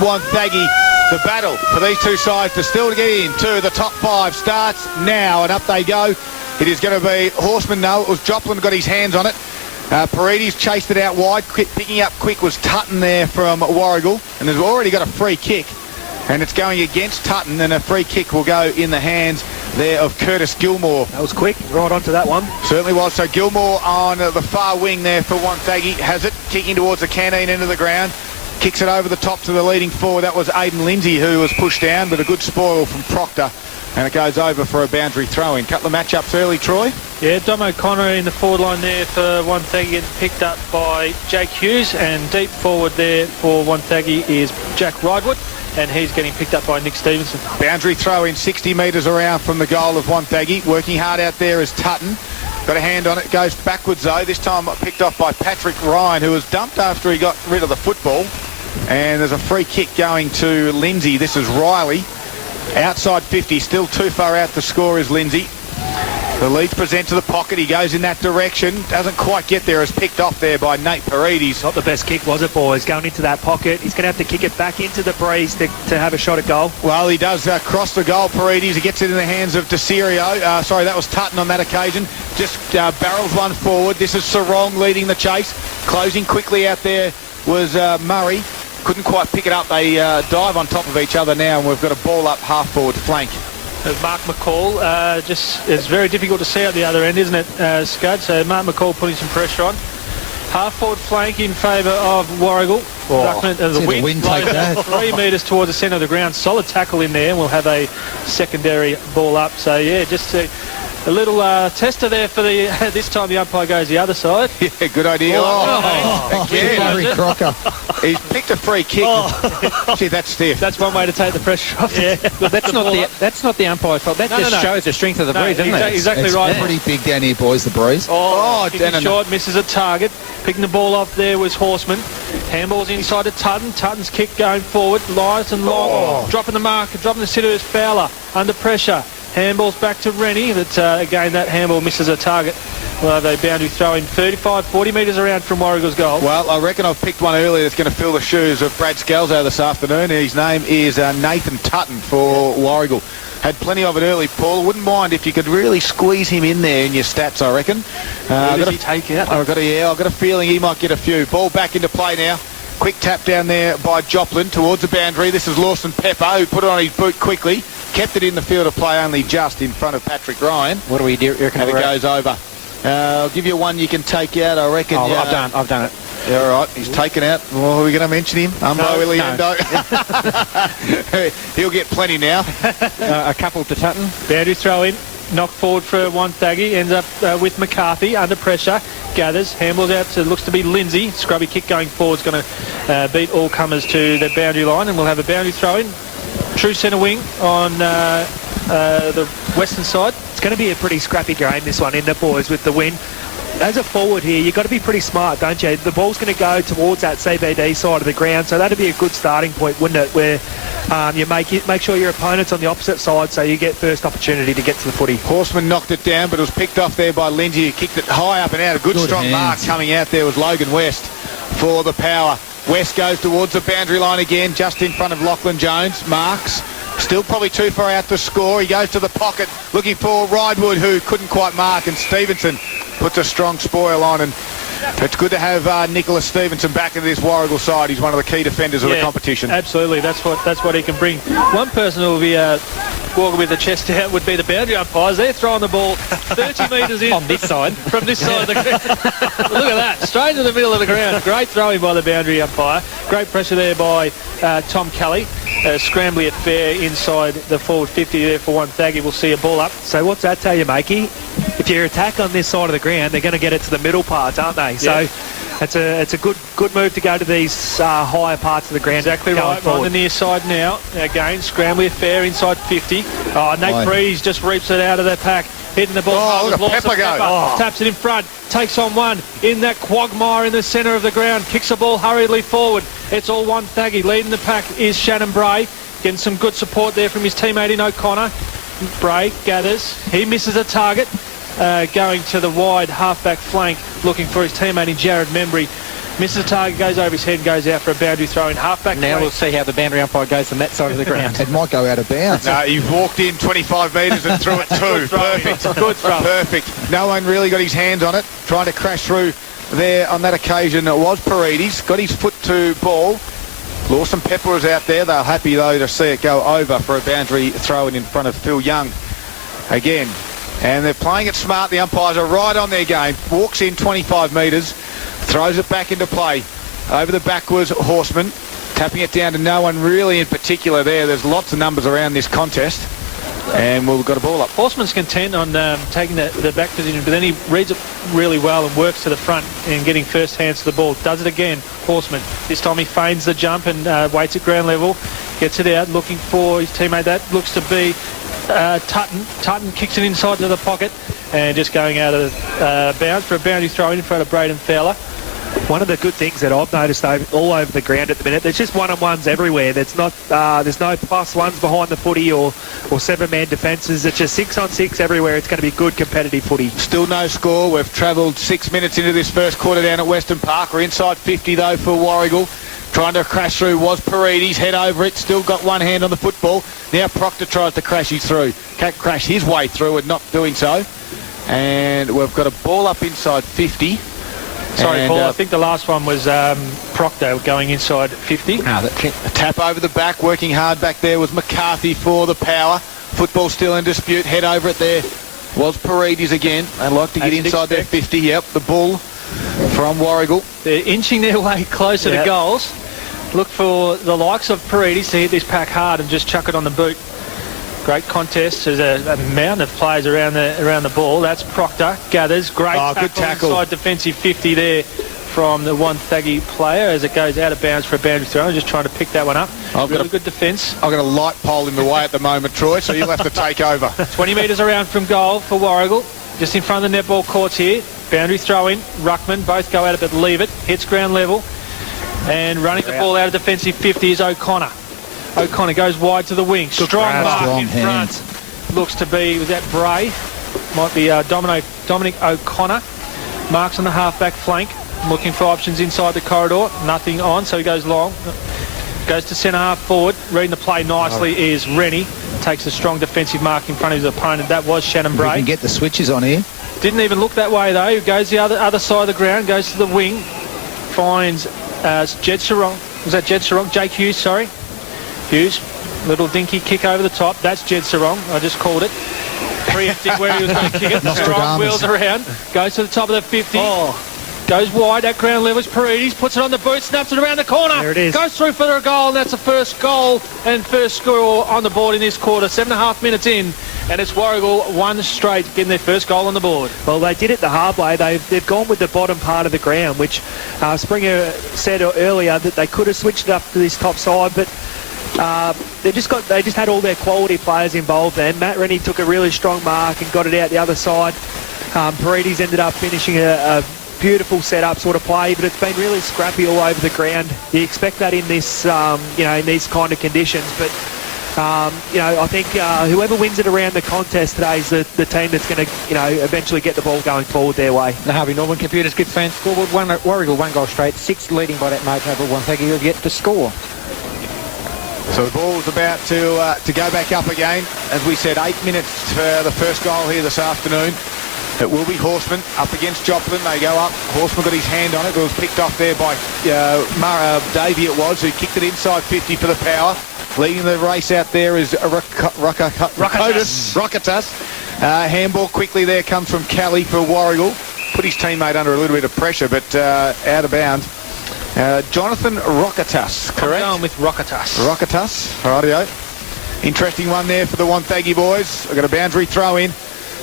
Wonthaggi. The battle for these two sides to still get into the top 5 starts now, and up they go. It is going to be Horseman. No, it was Joplin got his hands on it. Paredes chased it out wide. Picking up quick was Tutton there from Warragul, and they've already got a free kick, and it's going against Tutton, and a free kick will go in the hands there of Curtis Gilmore. That was quick, right onto that one. Certainly was. So Gilmore on the far wing there for Wonthaggi has it, kicking towards the canteen end of the ground. Kicks it over the top to the leading forward. That was Aidan Lindsay who was pushed down, but a good spoil from Proctor. And it goes over for a boundary throw-in. Couple of matchups early, Troy. Yeah, Dom O'Connor in the forward line there for Wonthaggi, getting picked up by Jake Hughes, and deep forward there for Wonthaggi is Jack Ridewood, and he's getting picked up by Nick Stevenson. Boundary throw-in 60 metres around from the goal of Wonthaggi. Working hard out there is Tutton. Got a hand on it, goes backwards though. This time picked off by Patrick Ryan, who was dumped after he got rid of the football. And there's a free kick going to Lindsay. This is Riley. Outside 50, still too far out to score is Lindsay. The Leeds present to the pocket. He goes in that direction. Doesn't quite get there. Is picked off there by Nate Paredes. Not the best kick, was it, boys? Going into that pocket. He's going to have to kick it back into the breeze to have a shot at goal. Well, he does cross the goal, Paredes. He gets it in the hands of DeCirio. Sorry, that was Tutton on that occasion. Just barrels one forward. This is Sarong leading the chase. Closing quickly out there was Murray. Couldn't quite pick it up. They dive on top of each other now, and we've got a ball up half-forward flank. There's Mark McCall. It's very difficult to see at the other end, isn't it, Scud? So Mark McCall putting some pressure on. Half-forward flank in favour of Warragul. The wind take that. 3 metres towards the centre of the ground. Solid tackle in there, and we'll have a secondary ball up. So, yeah, just a little tester there for the this time the umpire goes the other side. Yeah, good idea. Gary Crocker. He's picked a free kick. Gee, that's stiff. That's one way to take the pressure off. Yeah, well, that's not the umpire's fault. That just shows the strength of the breeze, doesn't it? Exactly It's right. pretty big down here, boys, the breeze. Kicking short, misses a target. Picking the ball off there was Horseman. Handballs inside to Tutton. Tutton's kick going forward. Lies and long. Dropping the marker, dropping the sitter is Fowler. Under pressure. Handballs back to Rennie, but again that handball misses a target. We'll have a boundary throw in 35, 40 metres around from Warragul's goal. Well, I reckon I've picked one earlier that's going to fill the shoes of Brad Scalzo this afternoon. His name is Nathan Tutton for Warragul. Had plenty of it early, Paul. Wouldn't mind if you could really squeeze him in there in your stats, I reckon. Does he take out? I've got a feeling he might get a few. Ball back into play now. Quick tap down there by Joplin towards the boundary. This is Lawson Pepper, who put it on his boot quickly. Kept it in the field of play only just in front of Patrick Ryan. What do we do? And it goes over. I'll give you one you can take out, I reckon. Oh, I've done it. Yeah, all right. He's taken out. Well, are we going to mention him? No. He'll get plenty now. A couple to Tutton. Boundary throw in. Knock forward for Wonthaggi. Ends up with McCarthy under pressure. Gathers. Handballs out to, looks to be Lindsay. Scrubby kick going forward is going to beat all comers to the boundary line, and we'll have a boundary throw in. True centre wing on the western side. It's going to be a pretty scrappy game, this one, isn't it, boys, with the wind. As a forward here, you've got to be pretty smart, don't you? The ball's going to go towards that CBD side of the ground, so that'd be a good starting point, wouldn't it, where you make sure your opponent's on the opposite side so you get first opportunity to get to the footy. Horseman knocked it down, but it was picked off there by Lindsay, who kicked it high up and out. A good strong hands. mark coming out there was Logan West for the power. West goes towards the boundary line again, just in front of Lachlan Jones. Marks. Still probably too far out to score. He goes to the pocket, looking for Ridewood, who couldn't quite mark, and Stevenson puts a strong spoil on, and it's good to have Nicholas Stevenson back in this Warragul side. He's one of the key defenders of the competition. Absolutely, that's what he can bring. One person who will be walking with the chest out would be the boundary umpires. They're throwing the ball 30 metres in On this side. from this side of the ground. Look at that, straight to the middle of the ground. Great throwing by the boundary umpire. Great pressure there by Tom Kelly. Scrambly at fair inside the forward 50 there for Wonthaggi. We'll see a ball up. So what's that tell you, Makey? If you attack on this side of the ground, they're going to get it to the middle parts, aren't they? Yeah. So it's a good move to go to these higher parts of the ground. Exactly right. On the near side now. Again, Scrambly at fair inside 50. Nate Breeze just reaps it out of the pack. Hitting the ball. Look at Pepper go. Taps it in front. Takes on one. In that quagmire in the centre of the ground. Kicks the ball hurriedly forward. It's all Wonthaggi. Leading the pack is Shannon Bray. Getting some good support there from his teammate in O'Connor. Bray gathers. He misses a target. Going to the wide half-back flank. Looking for his teammate in Jared Membry. Misses the target, goes over his head and goes out for a boundary throw in. Halfback Now flank. we'll see how the boundary umpire goes from that side of the ground. It might go out of bounds. No, he walked in 25 metres and threw it too. Perfect. Good throw. Perfect. No one really got his hands on it. Trying to crash through there on that occasion. It was Paredes. Got his foot to ball. Lawson Pepper was out there. They're happy, though, to see it go over for a boundary throw-in in front of Phil Young again. And they're playing it smart. The umpires are right on their game. Walks in 25 metres. Throws it back into play. Over the backwards, Horseman. Tapping it down to no one really in particular there. There's lots of numbers around this contest. And we've got a ball up. Horseman's content on taking the back position, but then he reads it really well and works to the front and getting first hands to the ball. Does it again, Horseman. This time he feigns the jump and waits at ground level. Gets it out, looking for his teammate. That looks to be Tutton. Tutton kicks it inside to the pocket and just going out of bounds for a boundary throw in front of Braden Fowler. One of the good things that I've noticed all over the ground at the minute, there's just one-on-ones everywhere. There's no plus ones behind the footy or seven-man defences. It's just 6-on-6 everywhere. It's going to be good competitive footy. Still no score. We've travelled 6 minutes into this first quarter down at Western Park. We're inside 50 though for Warragul. Trying to crash through was Paredes. Head over it. Still got one hand on the football. Now Proctor tries to crash his through. Can't crash his way through and not doing so. And we've got a ball up inside 50. Sorry, and, Paul, I think the last one was Proctor going inside 50. A tap over the back, working hard back there was McCarthy for the power. Football still in dispute. Head over it there was Paredes again. They like to get inside their 50. Yep, the ball from Warragul. They're inching their way closer to goals. Look for the likes of Paredes to hit this pack hard and just chuck it on the boot. Great contest. There's a mountain of players around the ball. That's Proctor. Gathers. Great good tackle. Inside defensive 50 there from the Wonthaggi player as it goes out of bounds for a boundary throw. I'm just trying to pick that one up. Really good defence. I've got a light pole in the way at the moment, Troy, so you'll have to take over. 20 metres around from goal for Warragul. Just in front of the netball courts here. Boundary throw in. Ruckman. Both go out of it. Leave it. Hits ground level. And running the ball out of defensive 50 is O'Connor. O'Connor goes wide to the wing. Strong mark in front. Looks to be, was that Bray? Might be Dominic O'Connor. Marks on the half-back flank. Looking for options inside the corridor. Nothing on, so he goes long. Goes to centre-half forward. Reading the play nicely is Rennie. Takes a strong defensive mark in front of his opponent. That was Shannon Bray. You can get the switches on here. Didn't even look that way, though. Goes the other side of the ground. Goes to the wing. Finds Jed Sarong. Was that Jed Sarong? Jake Hughes, sorry. Hughes, little dinky kick over the top. That's Jed Sarong. I just called it. Preempting where he was going to kick it. Sarong wheels around, goes to the top of the 50. Goes wide at ground level. Paredes puts it on the boot, snaps it around the corner. There it is. Goes through for the goal, and that's the first goal and first score on the board in this quarter. 7.5 minutes in, and it's Warragul one straight getting their first goal on the board. Well, they did it the hard way. They've gone with the bottom part of the ground, which Springer said earlier that they could have switched it up to this top side, but they just had all their quality players involved then. Matt Rennie took a really strong mark and got it out the other side. Paredes ended up finishing a beautiful setup sort of play, but it's been really scrappy all over the ground. You expect that in this, in these kind of conditions, but I think whoever wins it around the contest today is the team that's going to, eventually get the ball going forward their way. The Harvey Norman Computers Gift Fan scoreboard, Warragul 1 goal straight, 6 leading by that margin over Wonthaggi, who have yet to score. So the ball's about to go back up again. As we said, 8 minutes for the first goal here this afternoon. It will be Horseman up against Joplin. They go up. Horseman got his hand on it. It was picked off there by Davey, it was, who kicked it inside 50 for the power. Leading the race out there is Rokatas. Handball quickly there comes from Kelly for Warragul. Put his teammate under a little bit of pressure, but out of bounds. Jonathan Rokatas, correct? I'm going with Rokatas. Rokatas, rightio. Interesting one there for the Wonthaggi boys. We've got a boundary throw in.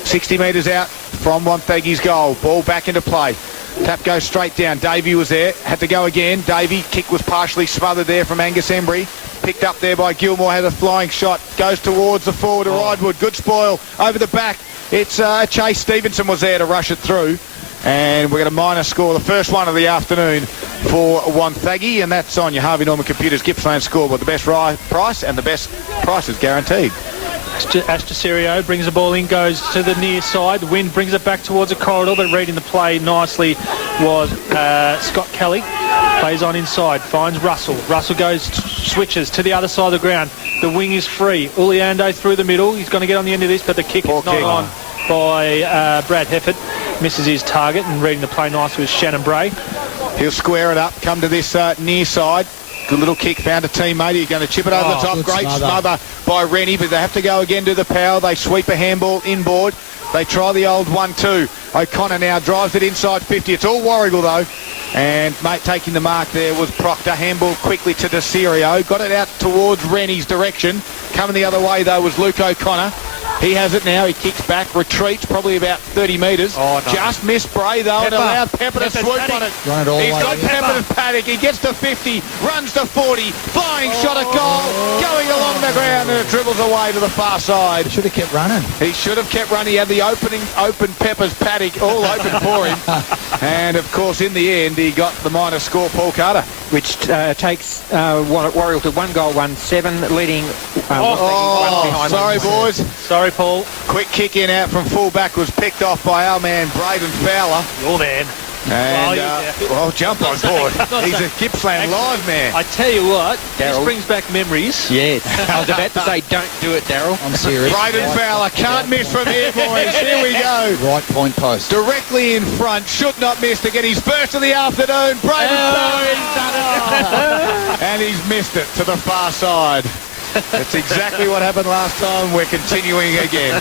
60 metres out from Wonthaggi's goal. Ball back into play. Tap goes straight down. Davey was there. Had to go again. Davey, kick was partially smothered there from Angus Embry. Picked up there by Gilmore. Had a flying shot. Goes towards the forward to Ridewood. Good spoil over the back. It's Chase Stevenson was there to rush it through. And we're going to minor score, the first one of the afternoon for Wonthaggi, and that's on your Harvey Norman Computers Gippsland scoreboard. The best price, and the best price is guaranteed. Astacirio brings the ball in, goes to the near side. The wind brings it back towards the corridor, but reading the play nicely was Scott Kelly. Plays on inside, finds Russell. Russell goes, switches to the other side of the ground. The wing is free. Uliando through the middle. He's going to get on the end of this, but the kick is not on by Brad Heffert. Misses his target, and reading the play nicely was Shannon Bray. He'll square it up, come to this near side. Good little kick, found a teammate. He's going to chip it over the top. Great smother by Rennie, but they have to go again to the power. They sweep a handball inboard. They try the old 1-2. O'Connor now drives it inside 50. It's all Warragul though. And mate, taking the mark there was Proctor. Handball quickly to Desirio. Got it out towards Rennie's direction. Coming the other way though was Luke O'Connor. He has it now. He kicks back, retreats probably about 30 metres. Oh, no. Just missed Bray though, and allowed Pepper to swoop on it. Run it all He's the way got in. Pepper to Paddock. He gets to 50, runs to 40, flying shot at goal, going along the ground, and it dribbles away to the far side. Should have kept running. He should have kept running. He had the open Pepper's paddock all open for him. And of course, in the end, he got the minor score, Paul Carter. Which takes Warragul to 1-7, leading one behind. Sorry, 1-7. boys. Sorry, Paul. Quick kick in out from full back was picked off by our man, Braden Fowler. Your man. And, well, jump on board. not He's a saying. Gippsland live man. I tell you what, Darryl. this brings back memories. Yes. I was about to say, don't do it, Daryl. I'm serious. Braden Fowler can't miss from here, boys. Here we go. Right point post. Directly in front, should not miss to get his first of the afternoon. Braden Fowler, he's done it. And he's missed it to the far side. That's exactly what happened last time. We're continuing again.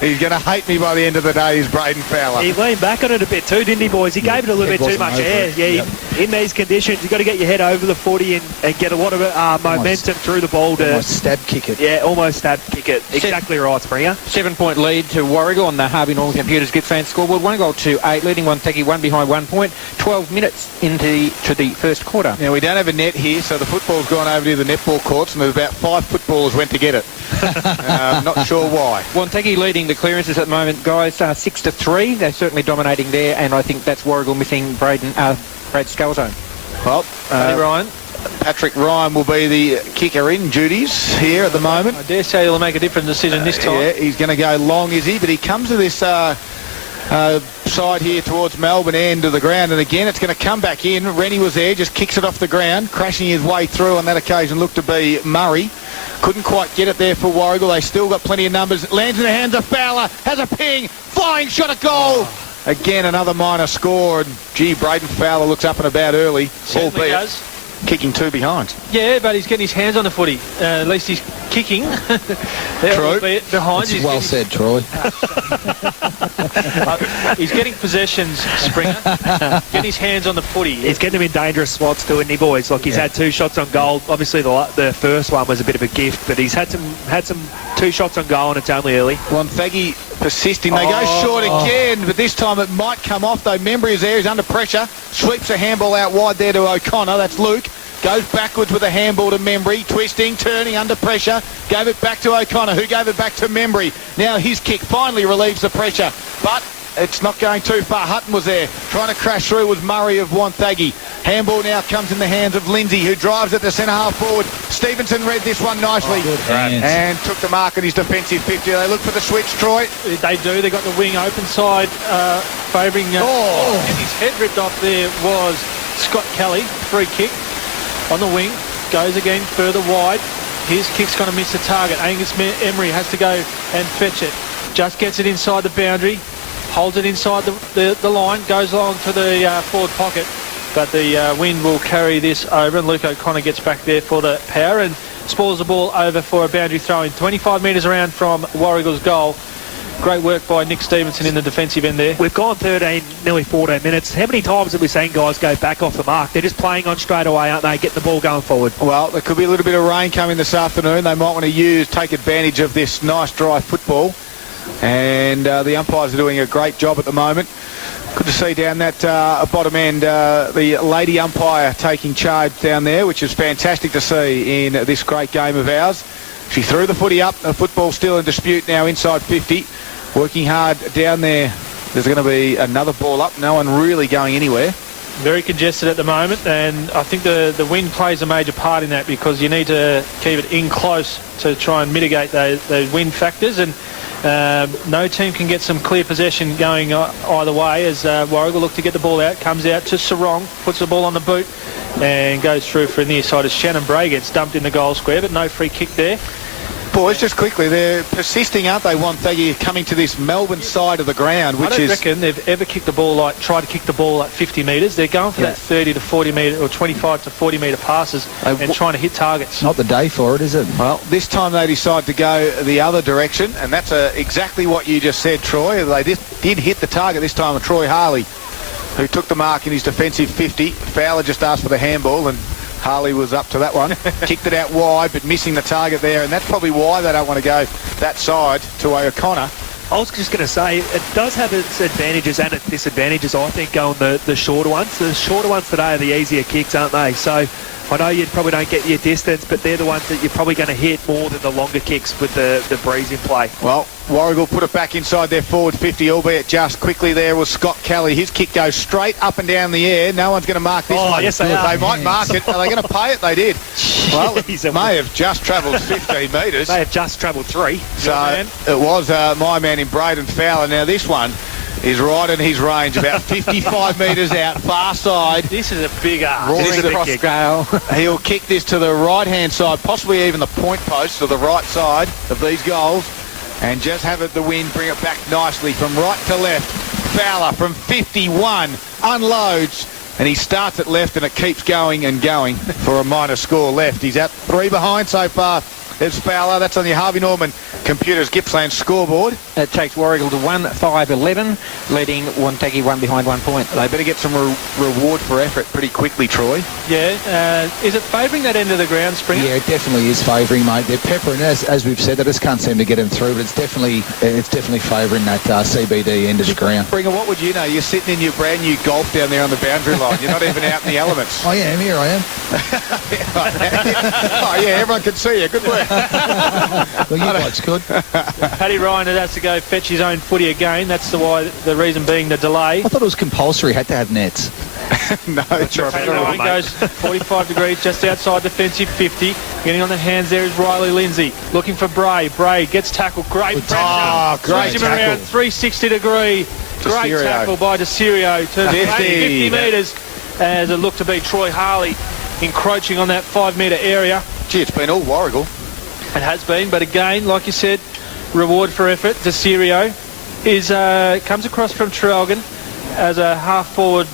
He's going to hate me by the end of the day, is Braden Fowler. He leaned back on it a bit too, didn't he, boys? He gave it a little Head bit too wasn't much over air. it. Yeah, Yep. in these conditions, you've got to get your head over the 40 and get a lot of momentum through the ball to... Almost stab kick it. Yeah, almost stab kick it. Exactly right, Springer. 7-point lead to Warragul on the Harvey Norman Computers Gippsland scoreboard. 1-8, leading Wonthaggi, one behind 1 point. 12 minutes into the first quarter. Now, we don't have a net here, so the football's gone over to the netball courts, and there's about 5 footballers went to get it. Not sure why. Wonthaggi leading the clearances at the moment, guys, 6-3. They're certainly dominating there, and I think that's Warragul missing Brad Scalzone. Well, Ryan. Patrick Ryan will be the kicker in duties here at the moment. I dare say he'll make a different decision this time. Yeah, he's going to go long, is he? But he comes to this side here towards Melbourne end of the ground, and again it's going to come back in. Rennie was there, just kicks it off the ground, crashing his way through on that occasion. Looked to be Murray. Couldn't quite get it there for Warragul. They still got plenty of numbers. Lands in the hands of Fowler. Has a ping. Flying shot at goal. Again, another minor score. And, gee, Braden Fowler looks up and about early. Certainly Albeit does. kicking 2 behind. Yeah, but he's getting his hands on the footy. At least he's kicking. True. Behind. That's He's well getting, said, Troy. he's getting possessions, Springer. Getting his hands on the footy. He's getting him in dangerous spots too, isn't he, boys? Like, he's had 2 shots on goal. Obviously, the first one was a bit of a gift, but he's had some 2 shots on goal, and it's only early. Wonthaggi persisting. They go short again, but this time it might come off, though. Membry is there. He's under pressure. Sweeps a handball out wide there to O'Connor. That's Luke. Goes backwards with a handball to Membry. Twisting, turning, under pressure. Gave it back to O'Connor, who gave it back to Membry. Now his kick finally relieves the pressure, but it's not going too far. Hutton was there. Trying to crash through was Murray of Wonthaggi. Handball now comes in the hands of Lindsay, who drives at the centre half forward. Stevenson read this one nicely and took the mark at his defensive 50. They look for the switch, Troy. They do. They got the wing open side favouring... And his head ripped off there was Scott Kelly. Free kick on the wing. Goes again further wide. His kick's going to miss the target. Angus Emery has to go and fetch it. Just gets it inside the boundary. Holds it inside the line. Goes along to the forward pocket. But the wind will carry this over, and Luke O'Connor gets back there for the power and spoils the ball over for a boundary throw-in. 25 metres around from Warragul's goal. Great work by Nick Stevenson in the defensive end there. We've gone 13, nearly 14 minutes. How many times have we seen guys go back off the mark? They're just playing on straight away, aren't they? Getting the ball going forward. Well, there could be a little bit of rain coming this afternoon. They might want to take advantage of this nice dry football. And the umpires are doing a great job at the moment. Good to see down that bottom end the lady umpire taking charge down there, which is fantastic to see in this great game of ours. She threw the footy up. The football still in dispute now inside 50. Working hard down there. There's going to be another ball up. No one really going anywhere. Very congested at the moment, and I think the wind plays a major part in that, because you need to keep it in close to try and mitigate those wind factors. And no team can get some clear possession going either way, as Warragul look to get the ball out, comes out to Sarong, puts the ball on the boot and goes through for the near side as Shannon Bray gets dumped in the goal square, but no free kick there. Boys, just quickly, they're persisting, aren't they, Wonthaggi, coming to this Melbourne side of the ground, which I don't reckon they've ever kicked the ball tried to kick the ball at 50 metres. They're going for that 30 to 40 metre or 25 to 40 metre passes and trying to hit targets. Not the day for it, is it? Well, this time they decide to go the other direction, and that's exactly what you just said, Troy. They did hit the target this time of Troy Harley, who took the mark in his defensive 50. Fowler just asked for the handball, and Harley was up to that one. Kicked it out wide, but missing the target there, and that's probably why they don't want to go that side to O'Connor. I was just going to say, it does have its advantages and its disadvantages, I think, going the shorter ones. The shorter ones today are the easier kicks, aren't they? So I know you probably don't get your distance, but they're the ones that you're probably going to hit more than the longer kicks with the breeze in play. Well, Warragul put it back inside their forward 50, albeit just quickly there was Scott Kelly. His kick goes straight up and down the air. No one's going to mark this one. Yes, they are. They might mark it. Are they going to pay it? They did. Well, Jeez, it may have just travelled 15 metres. They have just travelled 3. So it was my man in Braden Fowler. Now this one is right in his range, about 55 metres out, far side. This is a big ass. Roaring Across kick. scale. He'll kick this to the right-hand side, possibly even the point post to the right side of these goals, and just have it the wind bring it back nicely from right to left. Fowler from 51 unloads, and he starts at left, and it keeps going and going for a minor score left. He's at 3 behind so far. There's Fowler. That's on your Harvey Norman Computers Gippsland scoreboard. It takes Warragul to 1-5-11, leading Wonthaggi 1 behind 1 point. They better get some reward for effort pretty quickly, Troy. Yeah. Is it favouring that end of the ground, Springer? Yeah, it definitely is favouring, mate. They're peppering, as we've said, they just can't seem to get him through, but it's definitely favouring that CBD end of the ground. Springer, what would you know? You're sitting in your brand new Golf down there on the boundary line. You're not even out in the elements. I am, here I am. Oh, yeah, everyone can see you. Good work. Well, you blokes could. Paddy Ryan has to go fetch his own footy again. That's the reason being the delay. I thought it was compulsory, had to have nets. No, sure Paddy about Ryan that, goes 45 degrees just outside defensive 50. Getting on the hands there is Riley Lindsay. Looking for Bray. Bray gets tackled. Great pressure. Oh, great Swings him tackle. around 360 degree. Great Desiree. tackle by Desiree. Turns 50 metres as it looked to be Troy Harley encroaching on that 5 metre area. Gee, it's been all Warragul. It has been, but again, like you said, reward for effort. Desiree comes across from Traralgon as a half-forward,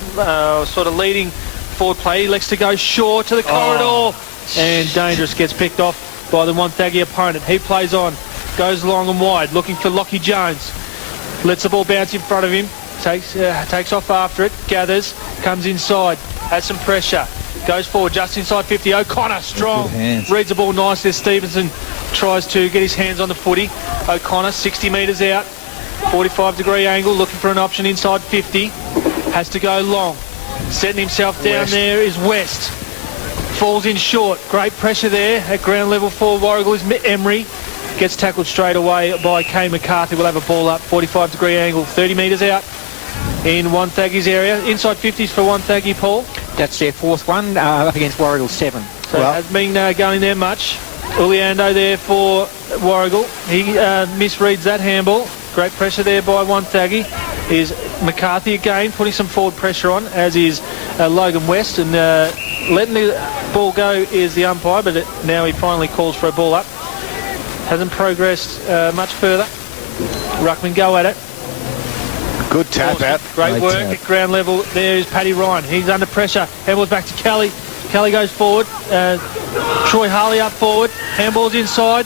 sort of leading forward play. He likes to go short to the corridor, and Dangerous gets picked off by the Wonthaggi opponent. He plays on, goes long and wide, looking for Lockie Jones. Lets the ball bounce in front of him, takes off after it, gathers, comes inside, has some pressure. Goes forward just inside 50. O'Connor strong. Reads the ball nicely. Stevenson tries to get his hands on the footy. O'Connor 60 metres out. 45 degree angle. Looking for an option inside 50. Has to go long. Setting himself down there is West. Falls in short. Great pressure there at ground level for Warragul is Emery. Gets tackled straight away by Kane McCarthy. Will have a ball up. 45 degree angle. 30 metres out in Wonthaggi's area. Inside 50s for Wonthaggi, Paul. That's their 4th one, up against Warragul 7. So it hasn't been going there much. Uliando there for Warragul. He misreads that handball. Great pressure there by Wonthaggi. Is McCarthy again putting some forward pressure on, as is Logan West. And letting the ball go is the umpire, but now he finally calls for a ball up. Hasn't progressed much further. Ruckman go at it. Good tap out. Great work at ground level. There is Paddy Ryan. He's under pressure. Handball's back to Kelly. Kelly goes forward. Troy Harley up forward. Handball's inside.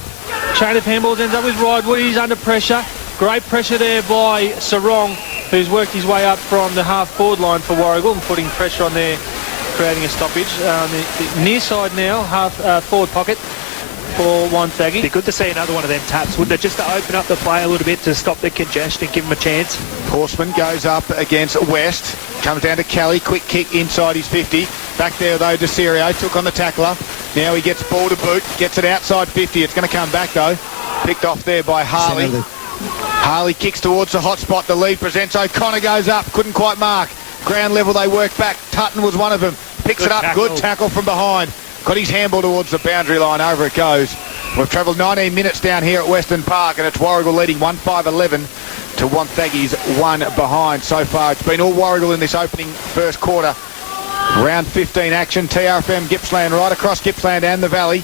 Chain of handballs ends up with Rydwood. He's under pressure. Great pressure there by Sarong, who's worked his way up from the half-forward line for Warragul and putting pressure on there, creating a stoppage. The near side now, half-forward pocket for Wonthaggi. Be good to see another one of them taps, wouldn't it? Just to open up the play a little bit to stop the congestion and give them a chance. Horseman goes up against West. Comes down to Kelly. Quick kick inside his 50. Back there, though, Desiree took on the tackler. Now he gets ball to boot. Gets it outside 50. It's going to come back, though. Picked off there by Harley. Harley kicks towards the hot spot. The lead presents. O'Connor goes up. Couldn't quite mark. Ground level, they work back. Tutton was one of them. Picks it up. tackle. Good tackle from behind. Got his handball towards the boundary line. Over it goes. We've travelled 19 minutes down here at Western Park, and it's Warragul leading 1-5-11 to Wonthaggi's 1 behind so far. It's been all Warragul in this opening first quarter. Round 15 action. TRFM Gippsland right across Gippsland and the Valley.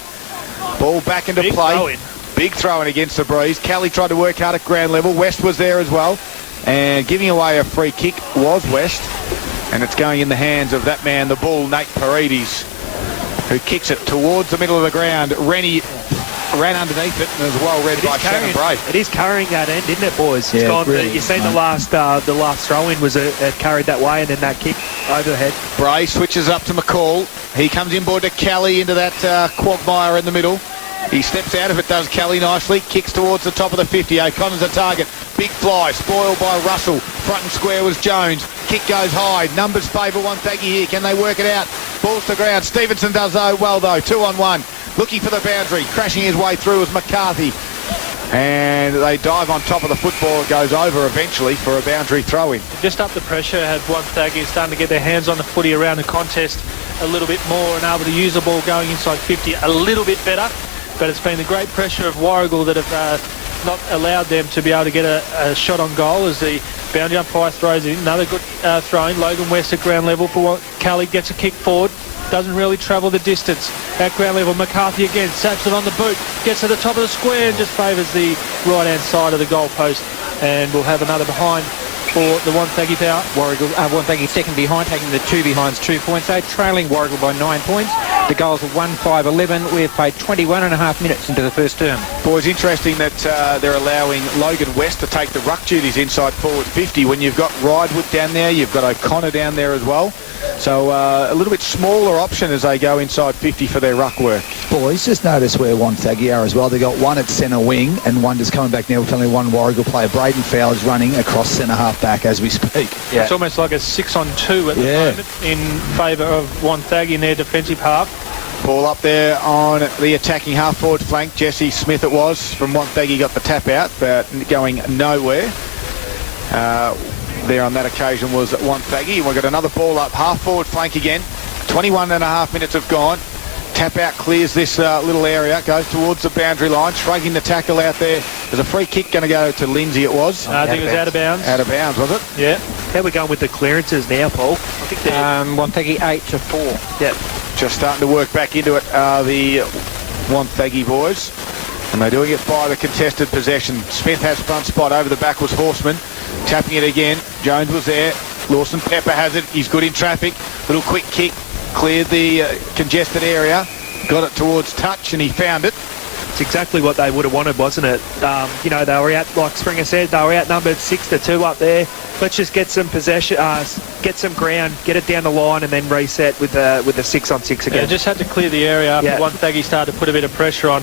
Ball back into Big play. throw-in. Big throw-in against the breeze. Kelly tried to work hard at ground level. West was there as well. And giving away a free kick was West. And it's going in the hands of that man, the bull, Nate Paredes, who kicks it towards the middle of the ground. Rennie ran underneath it and was well read by Shannon Bray. It is carrying that end, isn't it, boys? Yeah, It's gone. really You've seen is, the mate. last throw-in was carried that way, and then that kick over the head. Bray switches up to McCall. He comes inboard to Kelly into that quagmire in the middle. He steps out of it, does Kelly nicely. Kicks towards the top of the 50. O'Connor's a target. Big fly, spoiled by Russell. Front and square was Jones. Kick goes high. Numbers favour Wonthaggi here. Can they work it out? Balls to ground. Stevenson does well, though. 2-on-1. Looking for the boundary. Crashing his way through was McCarthy. And they dive on top of the football. It goes over eventually for a boundary throw-in. Just up the pressure, had Wonthaggi starting to get their hands on the footy around the contest a little bit more and able to use the ball going inside 50 a little bit better. But it's been the great pressure of Warragul that have not allowed them to be able to get a shot on goal as the boundary umpire throws in. Another good throw-in. Logan West at ground level for Kelly gets a kick forward. Doesn't really travel the distance. At ground level, McCarthy again, saps it on the boot, gets to the top of the square and just favours the right-hand side of the goal post. And we'll have another behind for the Wonthaggi power. Wonthaggi second behind, taking the 2 behinds 2 points. They're trailing Warragul by 9 points. The goals are 1-5-11. We've played 21.5 minutes into the first term. Boys, interesting that they're allowing Logan West to take the ruck duties inside forward 50 when you've got Ridewood down there, you've got O'Connor down there as well. So a little bit smaller option as they go inside 50 for their ruck work. Boys, just notice where Wonthaggi are as well. They've got one at centre wing and one just coming back now with only one Warragul player. Braden Fowler's running across centre half back as we speak. It's almost like a 6-on-2 at the moment in favour of Wonthaggi in their defensive half. Ball up there on the attacking half-forward flank. Jesse Smith it was from Wonthaggi, got the tap out, but going nowhere. There on that occasion was Wonthaggi. We've got another ball up, half-forward flank again. 21.5 minutes have gone. Tap out clears this little area, goes towards the boundary line, shrugging the tackle out there. There's a free kick going to go to Lindsay, it was. I think it was out of bounds. Out of bounds, was it? Yeah. How are we going with the clearances now, Paul? I think they're... Wonthaggi 8-4. yeah. Just starting to work back into it, the Wonthaggi boys. And they're doing it by the contested possession. Smith has front spot, over the back was Horseman. Tapping it again. Jones was there. Lawson Pepper has it. He's good in traffic. Little quick kick. Cleared the congested area. Got it towards touch and he found it. It's exactly what they would have wanted, wasn't it? You know, they were out, like Springer said, they were outnumbered 6-2 up there. Let's just get some possession, get some ground, get it down the line and then reset with the 6-on-6 again. Yeah, just had to clear the area after Wonthaggi started to put a bit of pressure on.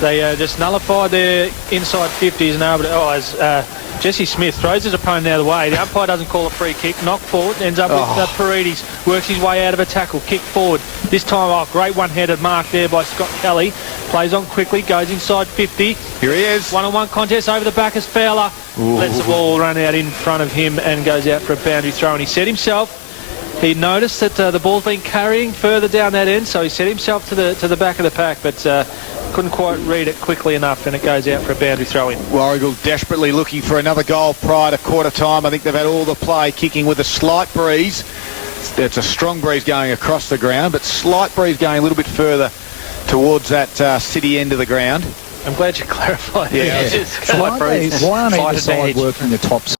They just nullified their inside 50s and able to, as Jesse Smith throws his opponent out of the way. The umpire doesn't call a free kick. Knock forward, ends up with Paredes. Works his way out of a tackle. Kick forward. This time, great one-headed mark there by Scott Kelly. Plays on quickly, goes inside 50. Here he is. One-on-one contest over the back as Fowler. Lets the ball run out in front of him and goes out for a boundary throw. And he set himself. He noticed that the ball's been carrying further down that end, so he set himself to the back of the pack, but couldn't quite read it quickly enough, and it goes out for a boundary throw-in. Warragul desperately looking for another goal prior to quarter time. I think they've had all the play, kicking with a slight breeze. It's a strong breeze going across the ground, but slight breeze going a little bit further towards that city end of the ground. I'm glad you clarified. Yeah. Why aren't either side working the top side?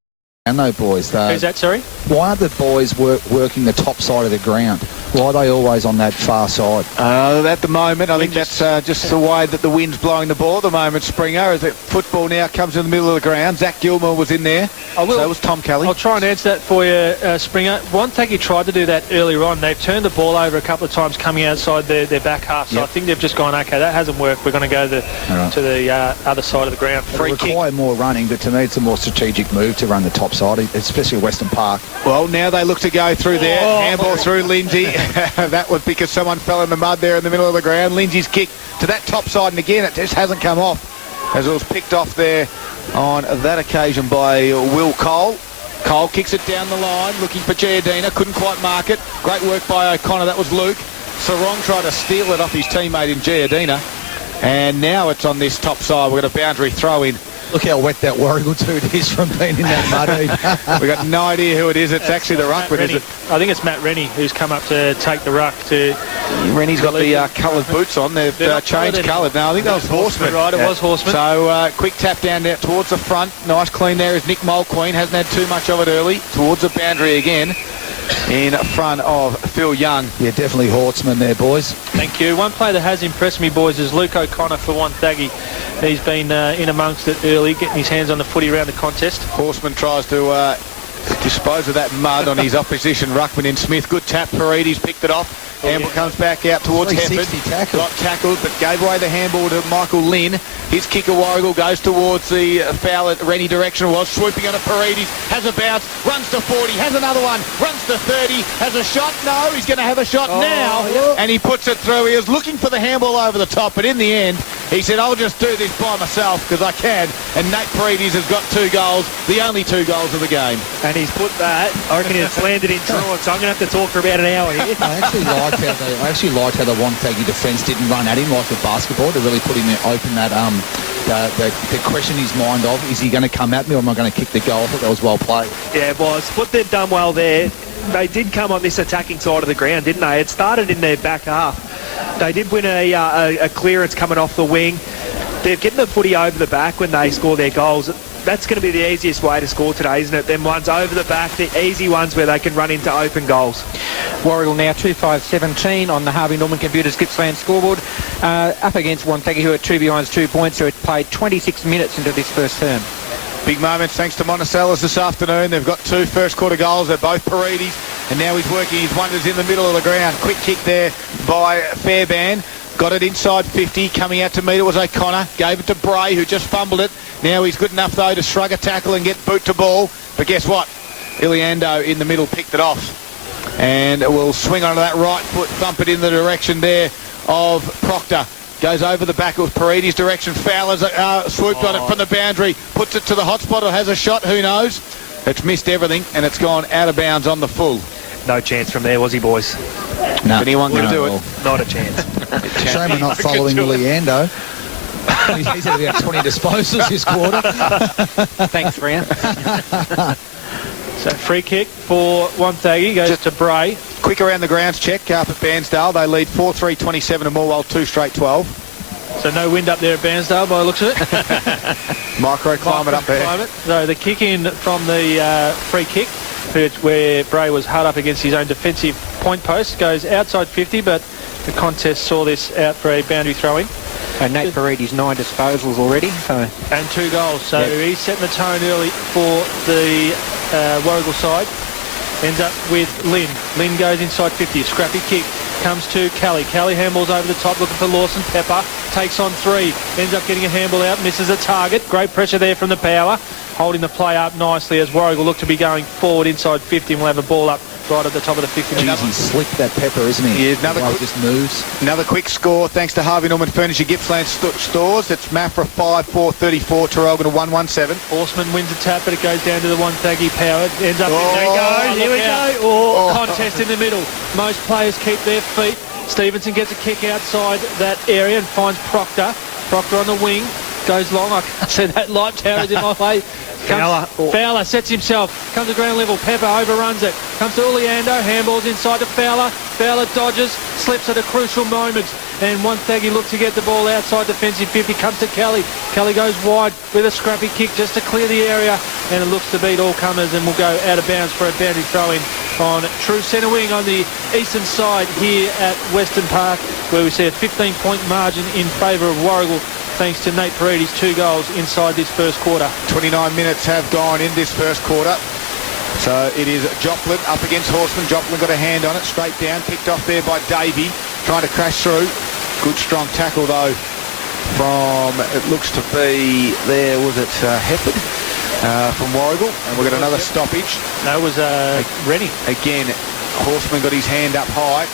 And though, boys, Who's that, sorry? why aren't the boys working the top side of the ground? Why are they always on that far side? At the moment, I think that's just the way that the wind's blowing the ball at the moment, Springer, as the football now comes in the middle of the ground. Zach Gilmore was in there. So was Tom Kelly. I'll try and answer that for you, Springer. Wonthaggi tried to do that earlier on. They've turned the ball over a couple of times coming outside their back half. So I think they've just gone, okay, that hasn't worked. We're going to go to the other side of the ground. It require more running, but to me it's a more strategic move to run the top side, especially Western Park. Well, now they look to go through there. Handball through Lindsay. That was because someone fell in the mud there in the middle of the ground. Lindsay's kick to that top side, and again, it just hasn't come off as it was picked off there on that occasion by Will Cole. Cole kicks it down the line, looking for Giardina. Couldn't quite mark it. Great work by O'Connor. That was Luke. Sarong tried to steal it off his teammate in Giardina. And now it's on this top side. We've got a boundary throw in. Look how wet that Warragul dude is from being in that mud. We've got no idea who it is. It's actually the ruckman, is it? I think it's Matt Rennie who's come up to take the ruck to... Rennie's got the coloured boots on. They've changed colour. No, I think that was Horseman. Right, it was Horseman. So quick tap down there towards the front. Nice clean there is Nick Mulqueen. Hasn't had too much of it early. Towards the boundary again in front of Phil Young. Yeah, definitely Horseman there, boys. Thank you. One player that has impressed me, boys, is Luke O'Connor for Wonthaggi. He's been in amongst it early, getting his hands on the footy around the contest. Horseman tries to dispose of that mud on his opposition ruckman in Smith. Good tap. Paredes picked it off. Handball comes back out towards Hefford. Tackle. Got tackled, but gave away the handball to Michael Lynn. His kicker, Warragul, goes towards the foul at Rennie direction. Was swooping on a Paredes. Has a bounce. Runs to 40. Has another one. Runs to 30. Has a shot. No, he's going to have a shot now. Yeah. And he puts it through. He was looking for the handball over the top, but in the end, he said, I'll just do this by myself because I can. And Nate Paredes has got 2 goals, the only 2 goals of the game. And he's put that, I reckon it's landed in drawn, so I'm going to have to talk for about an hour here. I actually liked how the Wonthaggi defence didn't run at him like a basketball to really put him open that the question in his mind of, is he going to come at me or am I going to kick the goal? I thought that was well played. Yeah, it was. What they've done well there, they did come on this attacking side of the ground, didn't they? It started in their back half. They did win a clearance coming off the wing. They're getting the footy over the back when they score their goals. That's going to be the easiest way to score today, isn't it? Them ones over the back, the easy ones where they can run into open goals. Warragul now 2-5-17 on the Harvey Norman Computers Gippsland scoreboard. Up against Wonthaggi, who are 2 behind 2 points, who had played 26 minutes into this first term. Big moments thanks to Monticello's this afternoon. They've got 2 first quarter goals. They're both Paredes, and now he's working his wonders in the middle of the ground. Quick kick there by Fairbairn. Got it inside 50. Coming out to meet it was O'Connor. Gave it to Bray, who just fumbled it. Now he's good enough, though, to shrug a tackle and get boot to ball. But guess what? Iliando in the middle picked it off. And will swing onto that right foot, thump it in the direction there of Proctor. Goes over the back of Paredes' direction. Fowler's swooped on it from the boundary. Puts it to the hot spot or has a shot. Who knows? It's missed everything and it's gone out of bounds on the full. No chance from there, was he, boys? No. Anyone can do it. Not a chance. Shame we're not following Iliando. He's had about 20 disposals this quarter. Thanks, Brian. So free kick for Wonthaggi goes to Bray. Quick around the grounds check up at Bairnsdale. They lead 4-3-27 to Morwell 2 straight 12. So no wind up there at Bairnsdale by the looks of it. Micro climate up there. Climate. So the kick in from the free kick, where Bray was hard up against his own defensive point post, goes outside 50, but the contest saw this out for a boundary throw-in. And Nate Paredes 9 disposals already. So. And 2 goals. So he's setting the tone early for the Warragul side. Ends up with Lynn. Lynn goes inside 50. A scrappy kick. Comes to Kelly. Kelly handballs over the top looking for Lawson. Pepper takes on 3. Ends up getting a handball out. Misses a target. Great pressure there from the power. Holding the play up nicely as Warragul look to be going forward inside 50 and will have a ball up right at the top of the 50. Jeez, he's slick, that Pepper, isn't he? Yeah, just moves. Another quick score thanks to Harvey Norman Furniture Gippsland stores. It's Mafra 5-4-34, Tarralgon 1-1-7. Horseman wins a tap, but it goes down to the Wonthaggi power. Ends up Here we go. Contest in the middle. Most players keep their feet. Stevenson gets a kick outside that area and finds Proctor. Proctor on the wing. Goes long. I can't see that light tower is in my way. Fowler sets himself. Comes to ground level. Pepper overruns it. Comes to Iliando. Handballs inside to Fowler. Fowler dodges. Slips at a crucial moment. And Wonthaggi looks to get the ball outside defensive 50. Comes to Kelly. Kelly goes wide with a scrappy kick just to clear the area. And it looks to beat all comers and will go out of bounds for a boundary throw-in on true centre wing on the eastern side here at Western Park, where we see a 15-point margin in favour of Warragul, thanks to Nate Paredes' 2 goals inside this first quarter. 29 minutes have gone in this first quarter. So it is Joplin up against Horseman. Joplin got a hand on it, straight down, picked off there by Davey, trying to crash through. Good strong tackle though from, it looks to be, there was it Hefford from Warragul. And we've got another stoppage. That was Rennie. Again, Horseman got his hand up high.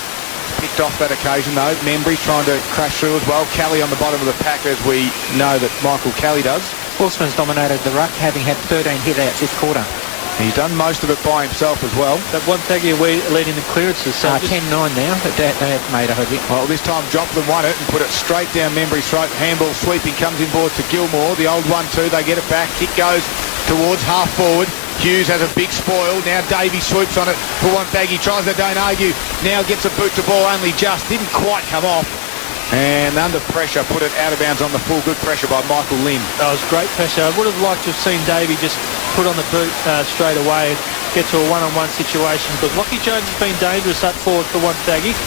Picked off that occasion though. Membry's trying to crash through as well. Kelly on the bottom of the pack, as we know that Michael Kelly does. Horseman's dominated the ruck, having had 13 hit-outs this quarter. He's done most of it by himself as well. That Wonthaggi leading the clearances. So just- 10-9 now. They have made a hit. Well, this time Joplin won it and put it straight down Membry's throat. Handball sweeping comes inboard to Gilmore. The old 1-2, they get it back. Kick goes towards half forward. Hughes has a big spoil. Now Davey swoops on it for Wonthaggi. Tries to don't argue. Now gets a boot to ball, only just. Didn't quite come off. And under pressure, put it out of bounds on the full. Good pressure by Michael Lynn. That was great pressure. I would have liked to have seen Davey just put on the boot straight away and get to a one-on-one situation, because Lockie Jones has been dangerous up forward for Wonthaggi.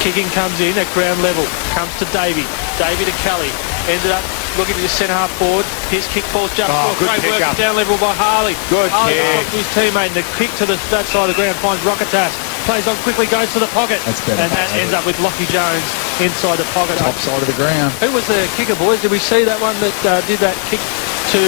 Kicking comes in at ground level, comes to Davey. Davey to Kelly. Ended up looking at his centre half forward. His kick falls just Oh, good great pick work up. down level by Harley. Good Harley kick. off to his teammate, and the kick to that side of the ground finds Rocketas. Plays on quickly, goes to the pocket. That's better. And that ends up with Lockie Jones inside the pocket. Top side of the ground. Who was the kicker, boys? Did we see that one that did that kick to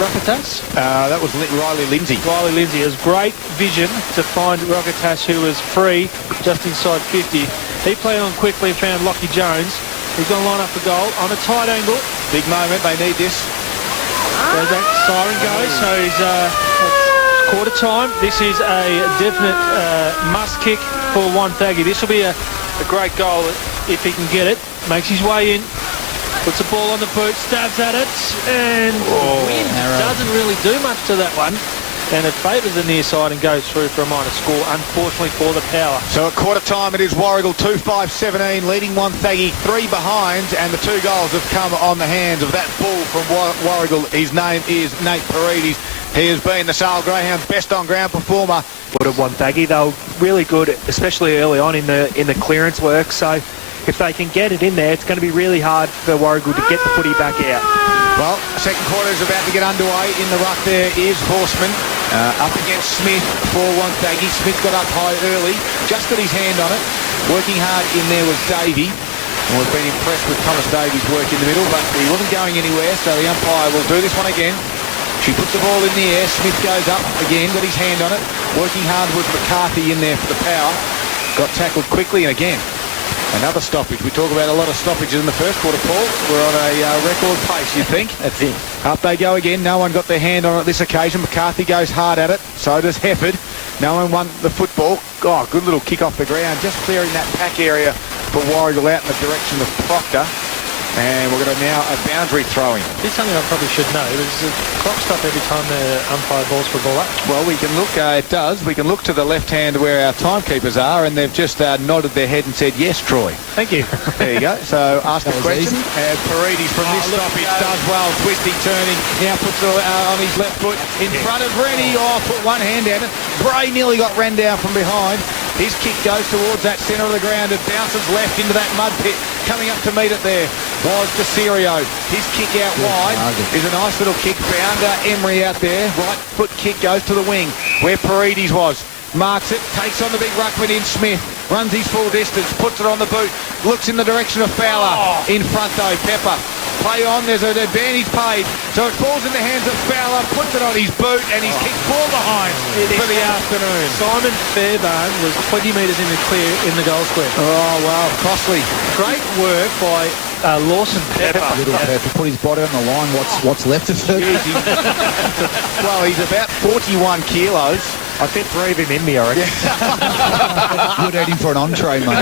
Rocketas? That was Riley Lindsay. Riley Lindsay has great vision to find Rocketas, who was free just inside 50. He played on quickly and found Lockie Jones. He's going to line up for goal on a tight angle. Big moment, they need this. There's that siren goes, so it's quarter time. This is a definite must kick for Wonthaggi. This will be a great goal if he can get it. Makes his way in, puts the ball on the boot, stabs at it, and wins. Doesn't really do much to that one. And it favours the near side and goes through for a minor score, unfortunately for the Power. So at quarter time it is Warragul 2-5-17 leading Wonthaggi 3 behind, and the 2 goals have come on the hands of that bull from Warragul. His name is Nate Paredes. He has been the Sale Greyhounds best on ground performer. Good at Wonthaggi. They were really good, especially early on in the clearance work. So if they can get it in there, it's going to be really hard for Warragul to get the footy back out. Well, second quarter is about to get underway. In the ruck there is Horseman up against Smith for Wonthaggi. Smith got up high early, just got his hand on it. Working hard in there was Davey. And we've been impressed with Thomas Davies' work in the middle, but he wasn't going anywhere, so the umpire will do this one again. She puts the ball in the air. Smith goes up again, got his hand on it. Working hard was McCarthy in there for the Power. Got tackled quickly, and again, another stoppage. We talk about a lot of stoppages in the first quarter, Paul. We're on a record pace, you think? That's it. Up they go again. No one got their hand on it this occasion. McCarthy goes hard at it. So does Hefford. No one won the football. Oh, good little kick off the ground. Just clearing that pack area for Warragul out in the direction of Proctor. And we're going to now a boundary throwing. Here's something I probably should know. There's a clock stop every time the umpire balls for a ball up. Well, we can look, it does. We can look to the left hand where our timekeepers are, and they've just nodded their head and said, yes, Troy. Thank you. There you go. So ask a question. easy. And Paredes from this stoppage does well. Twisting, turning. Now puts it on his left foot in front of Rennie. Oh, put one hand down it. Bray nearly got ran down from behind. His kick goes towards that centre of the ground. It bounces left into that mud pit. Coming up to meet it there was DeCerio. His kick out wide is a nice little kick. Bounder Emery out there. Right foot kick goes to the wing where Paredes was. Marks it, takes on the big ruckman in Smith. Runs his full distance, puts it on the boot. Looks in the direction of Fowler. In front though, Pepper. Play on, there's an advantage paid. So it falls in the hands of Fowler, puts it on his boot, and he's kicked 4 behind for the afternoon. Simon Fairbairn was 20 metres in the clear in the goal square. Oh, wow, costly. Great work by Lawson Pepper. Little Pepper put his body on the line. What's left of it? Well, he's about 41 kilos. I fit 3 of him in me, I reckon. You'd eat him for an entree, mate.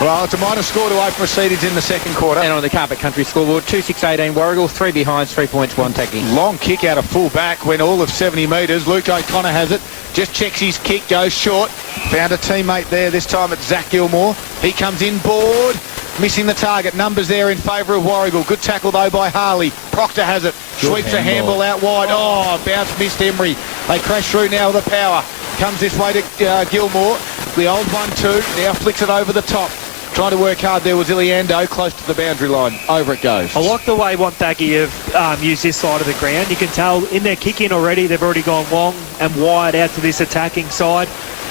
Well, it's a minor score to open proceedings in the second quarter. And on the Carpet Country scoreboard, 2-6-18 Warragul, 3 behind, 3 points, Wonthaggi. Long kick out of full back, went all of 70 metres. Luke O'Connor has it. Just checks his kick, goes short. Found a teammate there. This time it's Zach Gilmore. He comes in board. Missing the target. Numbers there in favour of Warragul. Good tackle though by Harley. Proctor has it. Sweeps a handball out wide. Oh, bounce missed Emery. They crash through now with the Power. Comes this way to Gilmore. The old 1-2. Now flicks it over the top. Trying to work hard there was Iliando, close to the boundary line. Over it goes. I like the way Wonthaggi have used this side of the ground. You can tell in their kick-in already, they've already gone long and wide out to this attacking side.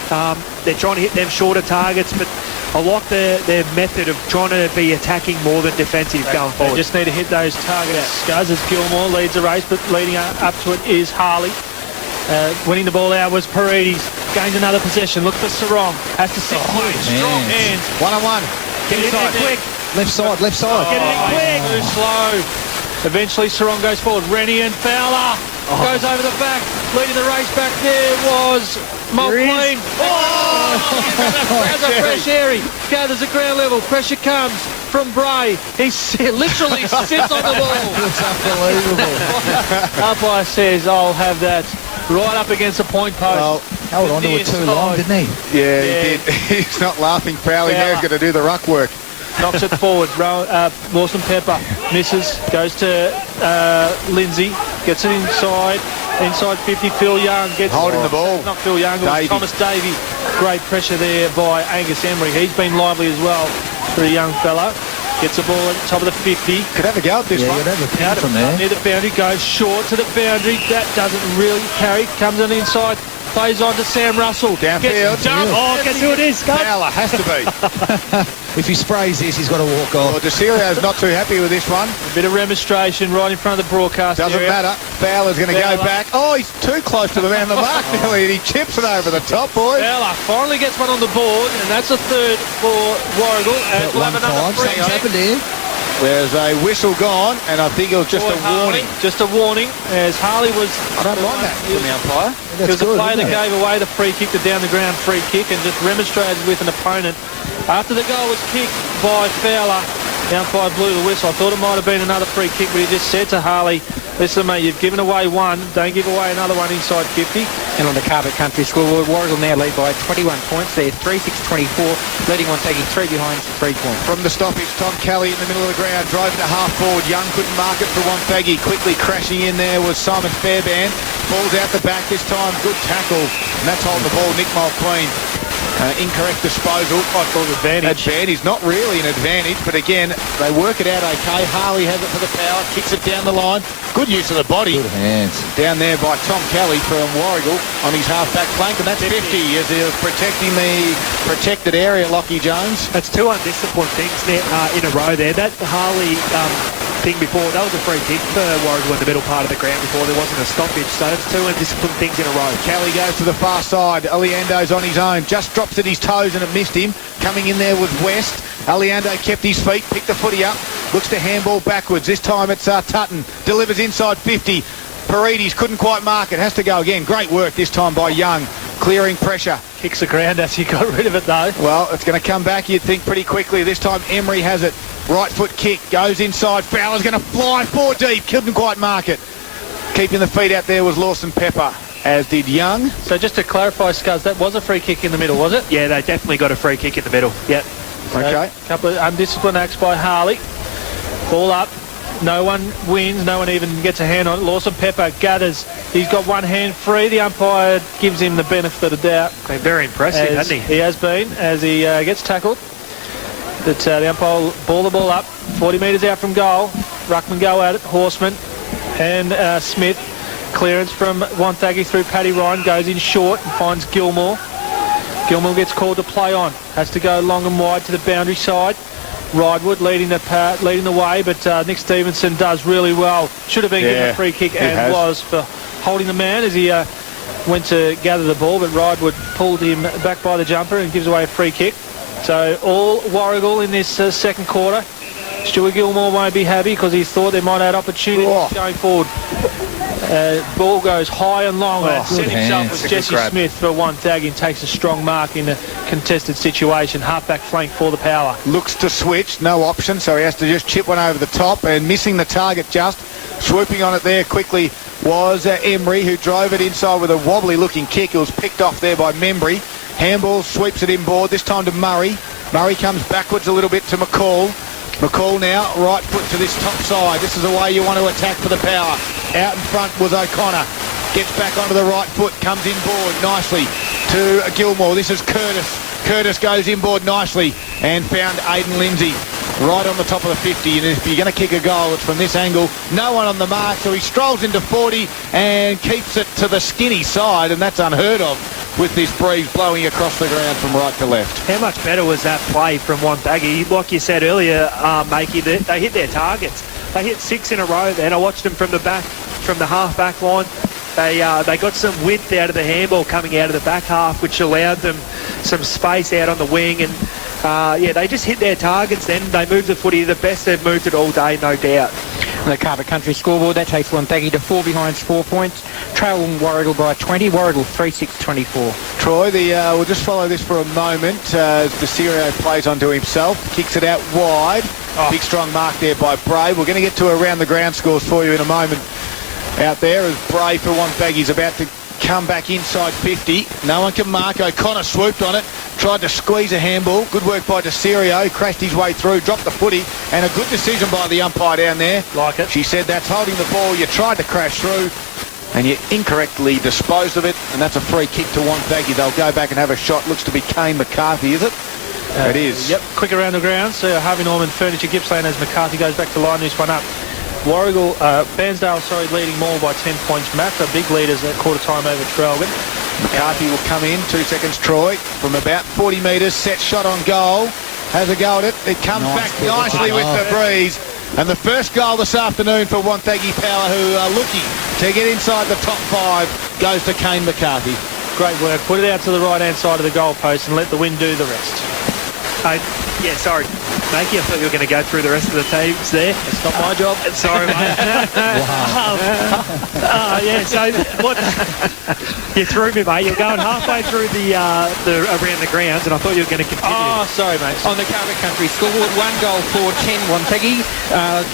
They're trying to hit them shorter targets, but I like their method of trying to be attacking more than defensive going They forward. just need to hit those targets. Scuzz as Gilmore leads the race, but leading up to it is Harley. Winning the ball out was Paredes. Gains another possession. Look for Sarong. Has to sit quick. Strong hands. One-on-one. Get it in quick. Left side. Get it in quick. Too slow. Eventually, Sarong goes forward. Rennie and Fowler goes over the back. Leading the race back there was Mulqueen. As a fresh airy. Gathers the ground level. Pressure comes from Bray. He literally sits on the ball. It's unbelievable. Umpire says, I'll have that right up against the point post. Well, Held on to it too long, didn't he? Yeah, he did. He's not laughing proudly now. He's going to do the ruck work. Knocks it forward. Lawson Pepper misses. Goes to Lindsay. Gets it inside. Inside 50. Phil Young gets Holding the ball. Not Phil Young. It was Thomas Davey. Great pressure there by Angus Emery. He's been lively as well for a young fella. Gets the ball at the top of the 50. Could have a go at this one. Yeah, you'd have a from there. Near the boundary. Goes short to the boundary. That doesn't really carry. Comes on the inside. Plays on to Sam Russell. Downfield. Guess who it is, Scott? Fowler has to be. If he sprays this, he's got to walk off. Well, DeCilio's not too happy with this one. A bit of remonstration right in front of the broadcast Doesn't area. matter. Fowler's going to go back. Oh, he's too close to the man on the mark nearly, and he chips it over the top, boys. Fowler finally gets one on the board, and that's a third for Warragul. And we'll have another free Something's happened kick. here. There's a whistle gone, and I think it was just Boy, a warning. Just a warning, as Harley was... I don't mind that from the umpire. It was the player that gave away the free kick, the down-the-ground free kick, and just remonstrated with an opponent. After the goal was kicked by Fowler, the umpire blew the whistle. I thought it might have been another free kick, but he just said to Harley, listen, mate, you've given away one. Don't give away another one inside 50. And on the Carpet Country scoreboard, Warragul now lead by 21 points. They're 3-6-24, leading Wonthaggi 3 behind, 3 points. From the stoppage, Tom Kelly in the middle of the ground, drove it to half forward. Young couldn't mark it for Wonthaggi. Quickly crashing in there was Simon Fairbairn. Ball's out the back this time. Good tackle. And that's holding the ball. Nick Mulqueen. Incorrect disposal. I thought advantage. Advantage. Not really an advantage, but again, they work it out okay. Harley has it for the power. Kicks it down the line. Good use of the body. Good hands. Down there by Tom Kelly from Warragul on his half-back flank, and that's 50 as he was protecting the protected area, Lockie Jones. That's two undisciplined things there, in a row there. That Harley thing before, that was a free kick for Warragul in the middle part of the ground before there wasn't a stoppage. So that's two undisciplined things in a row. Kelly goes to the far side. Aliando's on his own. Just drops at his toes and it missed him. Coming in there was West. Aliando kept his feet, picked the footy up. Looks to handball backwards. This time it's Tutton. Delivers inside 50. Paredes couldn't quite mark it. Has to go again. Great work this time by Young. Clearing pressure. Kicks the ground as he got rid of it, though. Well, it's going to come back, you'd think, pretty quickly. This time Emery has it. Right foot kick. Goes inside. Fowler's going to fly 4 deep. Couldn't quite mark it. Keeping the feet out there was Lawson Pepper, as did Young. So just to clarify, Scuzz, that was a free kick in the middle, was it? Yeah, they definitely got a free kick in the middle. Yep. Okay. A couple of undisciplined acts by Harley. Ball up. No one wins. No one even gets a hand on it. Lawson Pepper gathers. He's got one hand free. The umpire gives him the benefit of the doubt. Been very impressive, hasn't he? He has been, as he gets tackled. But the umpire ball the ball up. 40 metres out from goal. Ruckman go at it. Horseman and Smith. Clearance from Wonthaggi through Paddy Ryan. Goes in short and finds Gilmore. Gilmore gets called to play on. Has to go long and wide to the boundary side. Ridewood leading the way, but Nick Stevenson does really well. Should have been given a free kick and was for holding the man as he went to gather the ball, but Ridewood pulled him back by the jumper and gives away a free kick. So all Warragul in this second quarter. Stuart Gilmore won't be happy because he thought they might have opportunities going forward. Ball goes high and long. Set himself with Jesse Smith for Wonthaggi and takes a strong mark in a contested situation. Half-back flank for the power. Looks to switch, no option, so he has to just chip one over the top and missing the target just. Swooping on it there quickly was Emery, who drove it inside with a wobbly-looking kick. It was picked off there by Membry. Handball sweeps it inboard, this time to Murray. Murray comes backwards a little bit to McCall. McCall now, right foot to this top side. This is the way you want to attack for the power. Out in front was O'Connor. Gets back onto the right foot, comes inboard nicely to Gilmore. This is Curtis. Curtis goes inboard nicely and found Aidan Lindsay right on the top of the 50. And if you're going to kick a goal, it's from this angle. No one on the mark, so he strolls into 40 and keeps it to the skinny side, and that's unheard of with this breeze blowing across the ground from right to left. How much better was that play from Wonthaggi? Like you said earlier, Makey, they hit their targets. They hit 6 in a row then. I watched them from the back, from the half-back line. They got some width out of the handball coming out of the back half, which allowed them some space out on the wing. And, they just hit their targets then. They moved the footy the best they've moved it all day, no doubt. On the Carpet Country scoreboard, that takes Wonthaggi to 4 behinds 4 points. Trail Warragul by 20. Warragul 3-6-24. Troy, we'll just follow this for a moment as Desirio plays onto himself, kicks it out wide. Big strong mark there by Bray. We're going to get to around the ground scores for you in a moment out there as Bray for Wonthaggi's about to come back inside 50. No one can mark. O'Connor swooped on it, tried to squeeze a handball. Good work by Desirio. Crashed his way through, dropped the footy, and a good decision by the umpire down there. Like it. She said that's holding the ball. You tried to crash through and you incorrectly disposed of it, and that's a free kick to Wonthaggi. They'll go back and have a shot. Looks to be Kane McCarthy, is it? It is. Yep, quick around the ground. So Harvey Norman, Furniture, Gippsland as McCarthy goes back to line this one up. Warragul, Bairnsdale, leading more by 10 points. Matt, the big leaders at quarter time over Trelgan. McCarthy will come in, 2 seconds, Troy, from about 40 metres, set shot on goal, has a go at it, it comes back nicely with the breeze, and the first goal this afternoon for Wonthaggi Power, who are looking to get inside the top 5, goes to Kane McCarthy. Great work, put it out to the right-hand side of the goalpost and let the wind do the rest. Yeah, sorry, Makey, I thought you were going to go through the rest of the teams there. It's not my job. Sorry, mate. Yeah, so what? You threw me, mate. You're going halfway through the around the grounds, and I thought you were going to continue. Oh, sorry, mate. On the Carpet Country scoreboard, 1 goal for 10 Wonthaggi,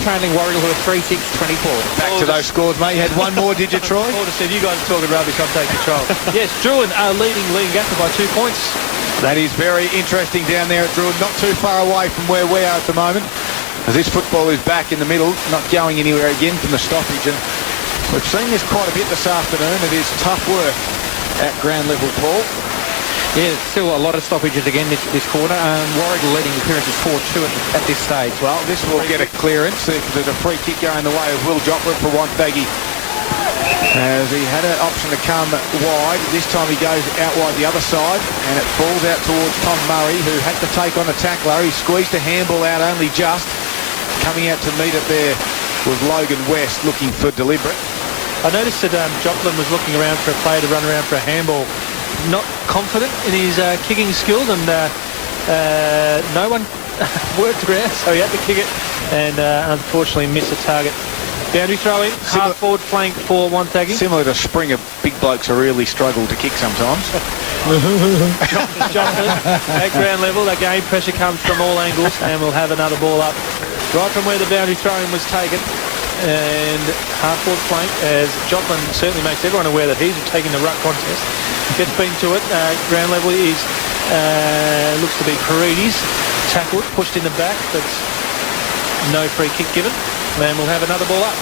trailing Warragul who are 3-6-24. Back to those scores, mate. You had one more, did you, Troy? Paul just said, you guys are talking rubbish, I'll take control. Yes, Druin leading Leongatha by 2 points. That is very interesting down there at Druid, not too far away from where we are at the moment, as this football is back in the middle, not going anywhere again from the stoppage. And we've seen this quite a bit this afternoon. It is tough work at ground level, Paul. Yeah, there's still a lot of stoppages again this quarter. Warragul leading the clearances 4-2 at this stage. Well, this will get a clearance. There's a free kick going the way of Will Joplin for Wonthaggi, as he had an option to come wide. This time he goes out wide the other side, and it falls out towards Tom Murray, who had to take on a tackler. He squeezed a handball out only just. Coming out to meet it there was Logan West, looking for deliberate. I noticed that Joplin was looking around for a player to run around for a handball. Not confident in his kicking skills, and no one worked around, so he had to kick it, and unfortunately missed the target. Boundary throw in, half forward flank for Wonthaggi. Similar to Springer, big blokes are really struggle to kick sometimes. Johnson at ground level, again pressure comes from all angles, and we'll have another ball up right from where the boundary throw-in was taken. And half forward flank, as Joplin certainly makes everyone aware that he's taking the ruck contest. Gets been to it, ground level is, looks to be Parides, tackled, pushed in the back, but no free kick given. And we'll have another ball up.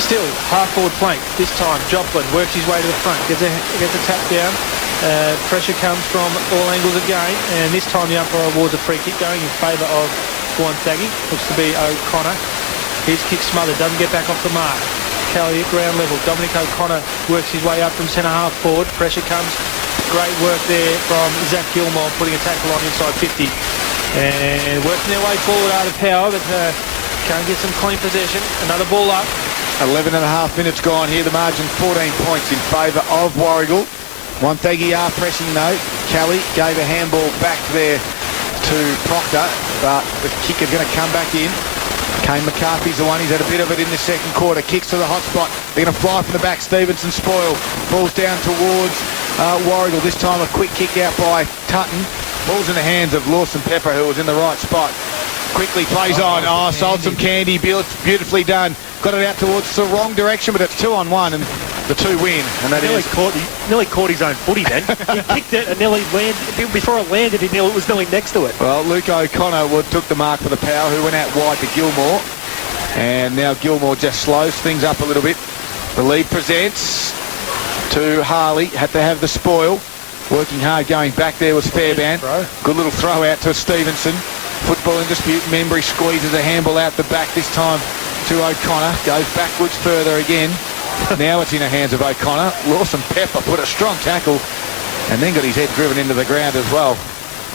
Still, half-forward flank. This time, Joplin works his way to the front. Gets a tap down. Pressure comes from all angles again. And this time, the umpire awards a free kick going in favour of Wonthaggi. Looks to be O'Connor. His kick smothered. Doesn't get back off the mark. Kelly at ground level. Dominic O'Connor works his way up from centre-half forward. Pressure comes. Great work there from Zach Gilmore, putting a tackle on inside 50. And working their way forward out of power, but can't get some clean possession. Another ball up. 11 and a half minutes gone here. The margin 14 points in favour of Warragul. Wonthaggi are pressing though. Kelly gave a handball back there to Proctor, but the kick is going to come back in. Kane McCarthy's the one. He's had a bit of it in the second quarter. Kicks to the hot spot. They're going to fly from the back. Stevenson spoil. Falls down towards Warragul. This time a quick kick out by Tutton. Ball's in the hands of Lawson Pepper, who was in the right spot. Quickly plays on. Oh, sold some candy. Beautifully done. Got it out towards the wrong direction, but it's 2-on-1, and the 2 win. And that nearly caught his own footy then. He kicked it and nearly landed. Before it landed, it was nearly next to it. Well, Luke O'Connor took the mark for the Power, who went out wide to Gilmore. And now Gilmore just slows things up a little bit. The lead presents to Harley. Had to have the spoil. Working hard going back there was Fairbairn. Good little throw out to Stevenson. Football in dispute. Membry squeezes a handball out the back, this time to O'Connor. Goes backwards further again. Now it's in the hands of O'Connor. Lawson Pepper put a strong tackle and then got his head driven into the ground as well.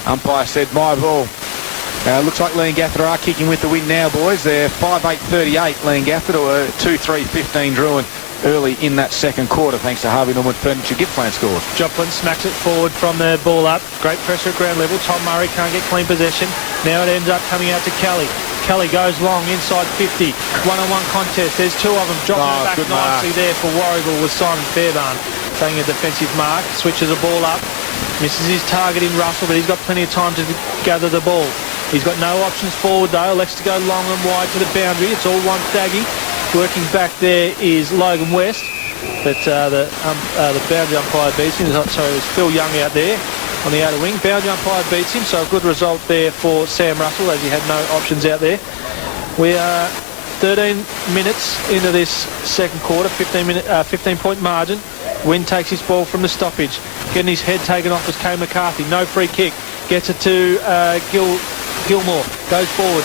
Umpire said, my ball. Looks like Leongatha are kicking with the win now, boys. They're 5-8-38 Leongatha to a 2-3-15 Druin. early in that second quarter, thanks to Harvey Norman Furniture. Gippsland scores. Joplin smacks it forward from the ball up. Great pressure at ground level. Tom Murray can't get clean possession. Now it ends up coming out to Kelly. Kelly goes long inside 50. One-on-one contest. There's two of them. Dropping it back nicely there for Warragul with Simon Fairbairn taking a defensive mark. Switches the ball up. Misses his target in Russell, but he's got plenty of time to gather the ball. He's got no options forward though. Elects to go long and wide to the boundary. It's all Wonthaggi. Working back there is Logan West. But the boundary umpire beats him. Sorry, it was Phil Young out there on the outer wing. Boundary umpire beats him, so a good result there for Sam Russell as he had no options out there. We are 13 minutes into this second quarter, 15-point margin. Wynn takes his ball from the stoppage. Getting his head taken off was Kay McCarthy. No free kick. Gets it to Gilmore. Goes forward.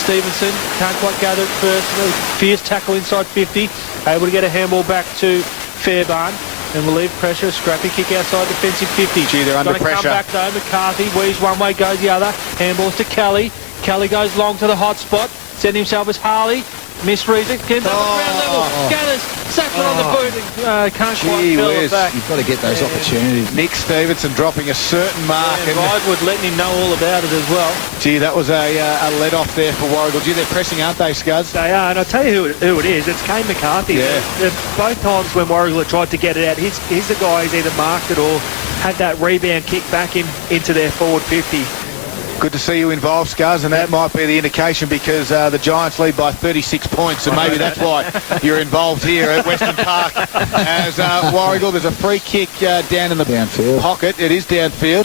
Stevenson can't quite gather it first. Fierce tackle inside 50. Able to get a handball back to Fairbairn. And relieve pressure. A scrappy kick outside defensive 50. Gee, they're under pressure. Come back though. McCarthy weaves one way, goes the other. Handballs to Kelly. Kelly goes long to the hot spot. Send himself as Harley. Misreads it. Gets up at ground level. Gathers. Sacks it on the boot. And, can't quite fill it back. You've got to get those opportunities. Nick Stevenson dropping a certain mark. And Ridewood letting him know all about it as well. Gee, that was a let-off there for Warragul. Gee, they're pressing, aren't they, Scuds? They are, and I'll tell you who it is. It's Kane McCarthy. Yeah. Both times when Warragul tried to get it out, he's the guy who's either marked it or had that rebound kick back into their forward 50. Good to see you involved, Scuzz, and that might be the indication because the Giants lead by 36 points, and maybe that's why you're involved here at Western Park. As Warragul, there's a free kick down in the downfield pocket. It is downfield.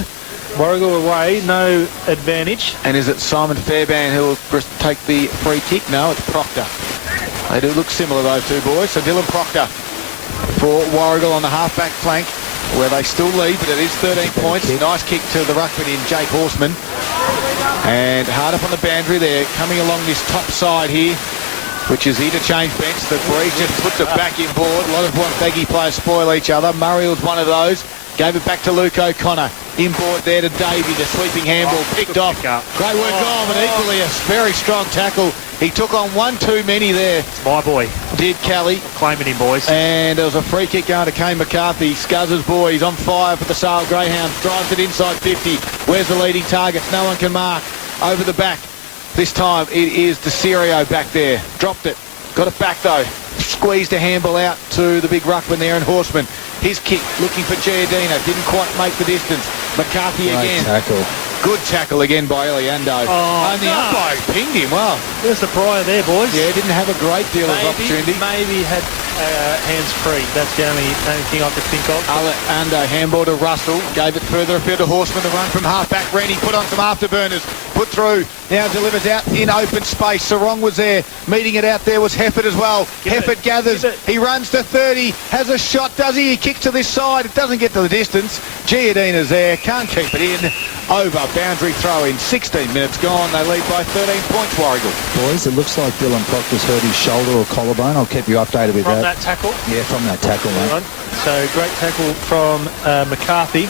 Warragul away, no advantage. And is it Simon Fairbairn who will take the free kick? No, it's Proctor. They do look similar, those two boys. So Dylan Proctor for Warragul on the half-back flank, where they still lead, but it is 13 points. Nice kick to the ruckman in Jake Horseman. And hard up on the boundary there, coming along this top side here, which is the interchange bench. The Breeze just puts it back inboard. A lot of Wonthaggi players spoil each other. Murray was one of those. Gave it back to Luke O'Connor. Inboard there to Davey, the sweeping handball, picked off. Great work on, but equally a very strong tackle. He took on one too many there. It's my boy. Did Kelly. Claiming him, boys. And there was a free kick going to Kane McCarthy. Scuzz's boy, he's on fire for the Sale Greyhounds. Drives it inside 50. Where's the leading targets? No one can mark. Over the back. This time it is DeCirio back there. Dropped it. Got it back though. Squeezed a handball out to the big ruckman there and Horseman. His kick looking for Giardino. Didn't quite make the distance. McCarthy again. Tackle. Good tackle again by Eliando. And the umpire pinged him. Well, there's the prior there, boys. Yeah, didn't have a great deal of opportunity. Maybe had hands free. That's the only thing I could think of. Eliando handball to Russell. Gave it further afield to Horseman. The run from half-back. Rennie put on some afterburners. Put through. Now delivers out in open space. Sarong was there. Meeting it out there was Hefford as well. Hefford gathers. He runs to 30. Has a shot, does he? He kicks to this side. It doesn't get to the distance. Giardina's there. Can't keep it in. Over. Boundary throw in. 16 minutes gone. They lead by 13 points, Warragul. Boys, it looks like Dylan Proctor's hurt his shoulder or collarbone. I'll keep you updated with that. From that tackle? Yeah, from that tackle, mate. So great tackle from McCarthy.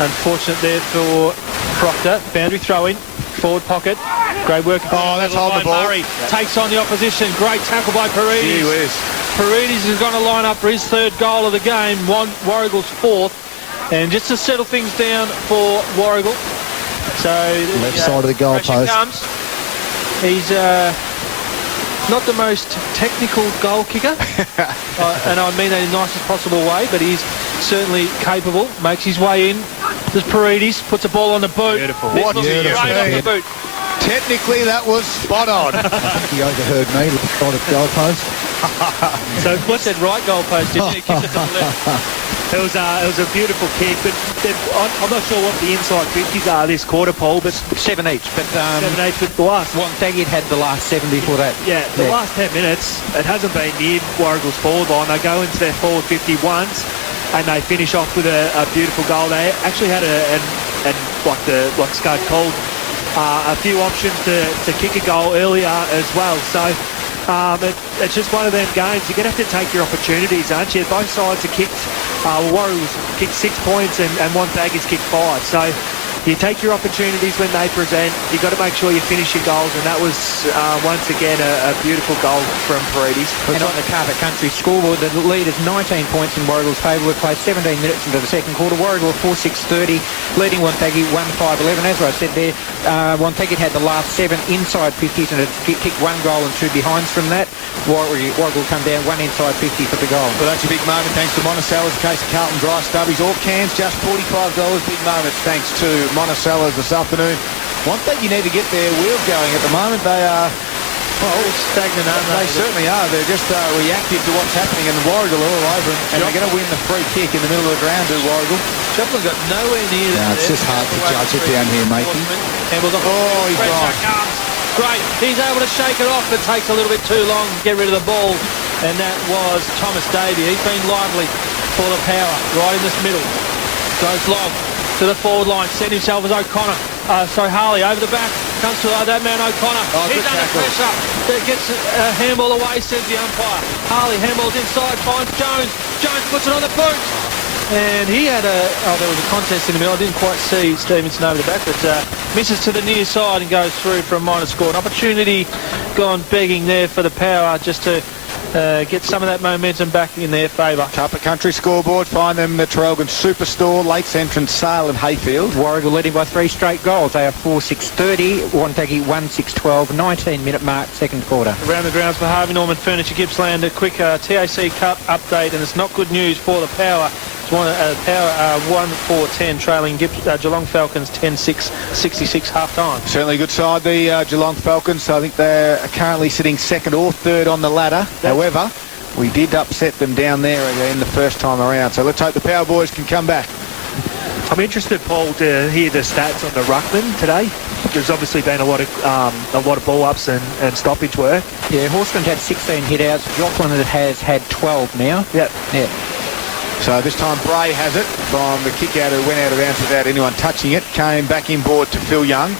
Unfortunate there for Proctor. Boundary throw in. Forward pocket. Great work. Oh, that's holding the ball. Murray takes on the opposition. Great tackle by Paredes. Gee whiz. Paredes is going to line up for his third goal of the game. Warragul's fourth. And just to settle things down for Warragul. So left side of the goal post. Comes. He's not the most technical goal kicker, and I mean that in the nicest possible way, but he's certainly capable. Makes his way in. There's Paredes, puts a ball on the boot. Beautiful. What do you right off the boot. Technically, that was spot on. He overheard me, left side of goal post. So what said right goal post, didn't he? Kicked it to the left. It was a beautiful kick, but I'm not sure what the inside 50s are this quarter, Paul, but 7 each. But 7 each, but the last Wonthaggi had the last 7 before that. Yeah, the last 10 minutes, it hasn't been near Warragul's forward line. They go into their forward 50 once, and they finish off with a beautiful goal. They actually had like Scud called, a few options to kick a goal earlier as well. So it's just one of them games. You're going to have to take your opportunities, aren't you? Both sides are kicked. Warriors kicked 6 points and Wonthaggi's kicked 5. So you take your opportunities when they present. You've got to make sure you finish your goals, and that was once again a beautiful goal from Paredes. And on the Carpet Country scoreboard, the lead is 19 points in Warragul's favour. We've played 17 minutes into the second quarter. Warragul 4-6-30, leading Wonthaggi 1-5-11. As I said there, Wonthaggi had the last 7 inside 50s and had kicked 1 goal and 2 behinds from that. Warragul come down 1 inside 50 for the goal. Well, that's a big moment thanks to Monticello's, case of Carlton Dry Stubbies. All cans, just $45. Big moments thanks to Monticello's this afternoon. Wonthaggi need to get their wheels going. At the moment, they are... Well, stagnant, aren't they certainly are. They're just reactive to what's happening, and the Warragul are all over them. And they're going to win the free kick in the middle of the ground, do Warragul. Joplin got nowhere near that. It's just hard to judge it down here, mate. Oh, he's gone. Great. He's able to shake it off, but takes a little bit too long to get rid of the ball. And that was Thomas Davey. He's been lively for the Power, right in this middle. Goes long to the forward line, set himself as O'Connor. Harley over the back, comes to that man O'Connor. He's under pressure. Gets a handball away, says the umpire. Harley handballs inside, finds Jones. Jones puts it on the boot. And he had there was a contest in the middle. I didn't quite see Stevenson over the back, but misses to the near side and goes through for a minor score. An opportunity gone begging there for the Power just to get some of that momentum back in their favour. Carpet Country scoreboard, find them at Traralgon Superstore, Lakes Entrance, Sale and Hayfield. Warragul leading by 3 straight goals. They are 4-6-30, Wonthaggi 1-6-12, 19-minute mark, second quarter. Around the grounds for Harvey Norman Furniture Gippsland, a quick TAC Cup update, and it's not good news for the Power. Power 1-4-10, trailing Geelong Falcons 10-6, 66 half-time. Certainly a good side, the Geelong Falcons. I think they're currently sitting second or third on the ladder. However, we did upset them down there again the first time around. So let's hope the Power boys can come back. I'm interested, Paul, to hear the stats on the ruckman today. There's obviously been a lot of ball-ups and stoppage work. Yeah, Horseman had 16 hit-outs. Joplin has had 12 now. Yep. Yeah. So this time Bray has it from the kick-out who went out of bounds without anyone touching it. Came back inboard to Phil Young.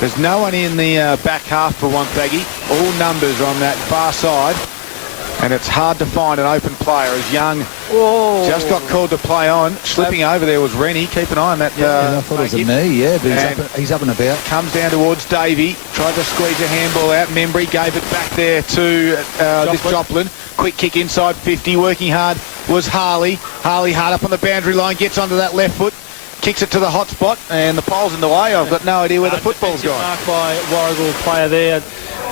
There's no one in the back half for Wonthaggi. All numbers on that far side. And it's hard to find an open player as Young just got called to play on. Slipping over there was Rennie. Keep an eye on that. I thought it was a knee, but he's up and about. Comes down towards Davey. Tried to squeeze a handball out. Membry gave it back there to this Joplin. Quick kick inside 50. Working hard was Harley. Harley hard up on the boundary line. Gets onto that left foot. Kicks it to the hot spot. And the pole's in the way. I've got no idea where the football's gone. Mark by Warragul player there.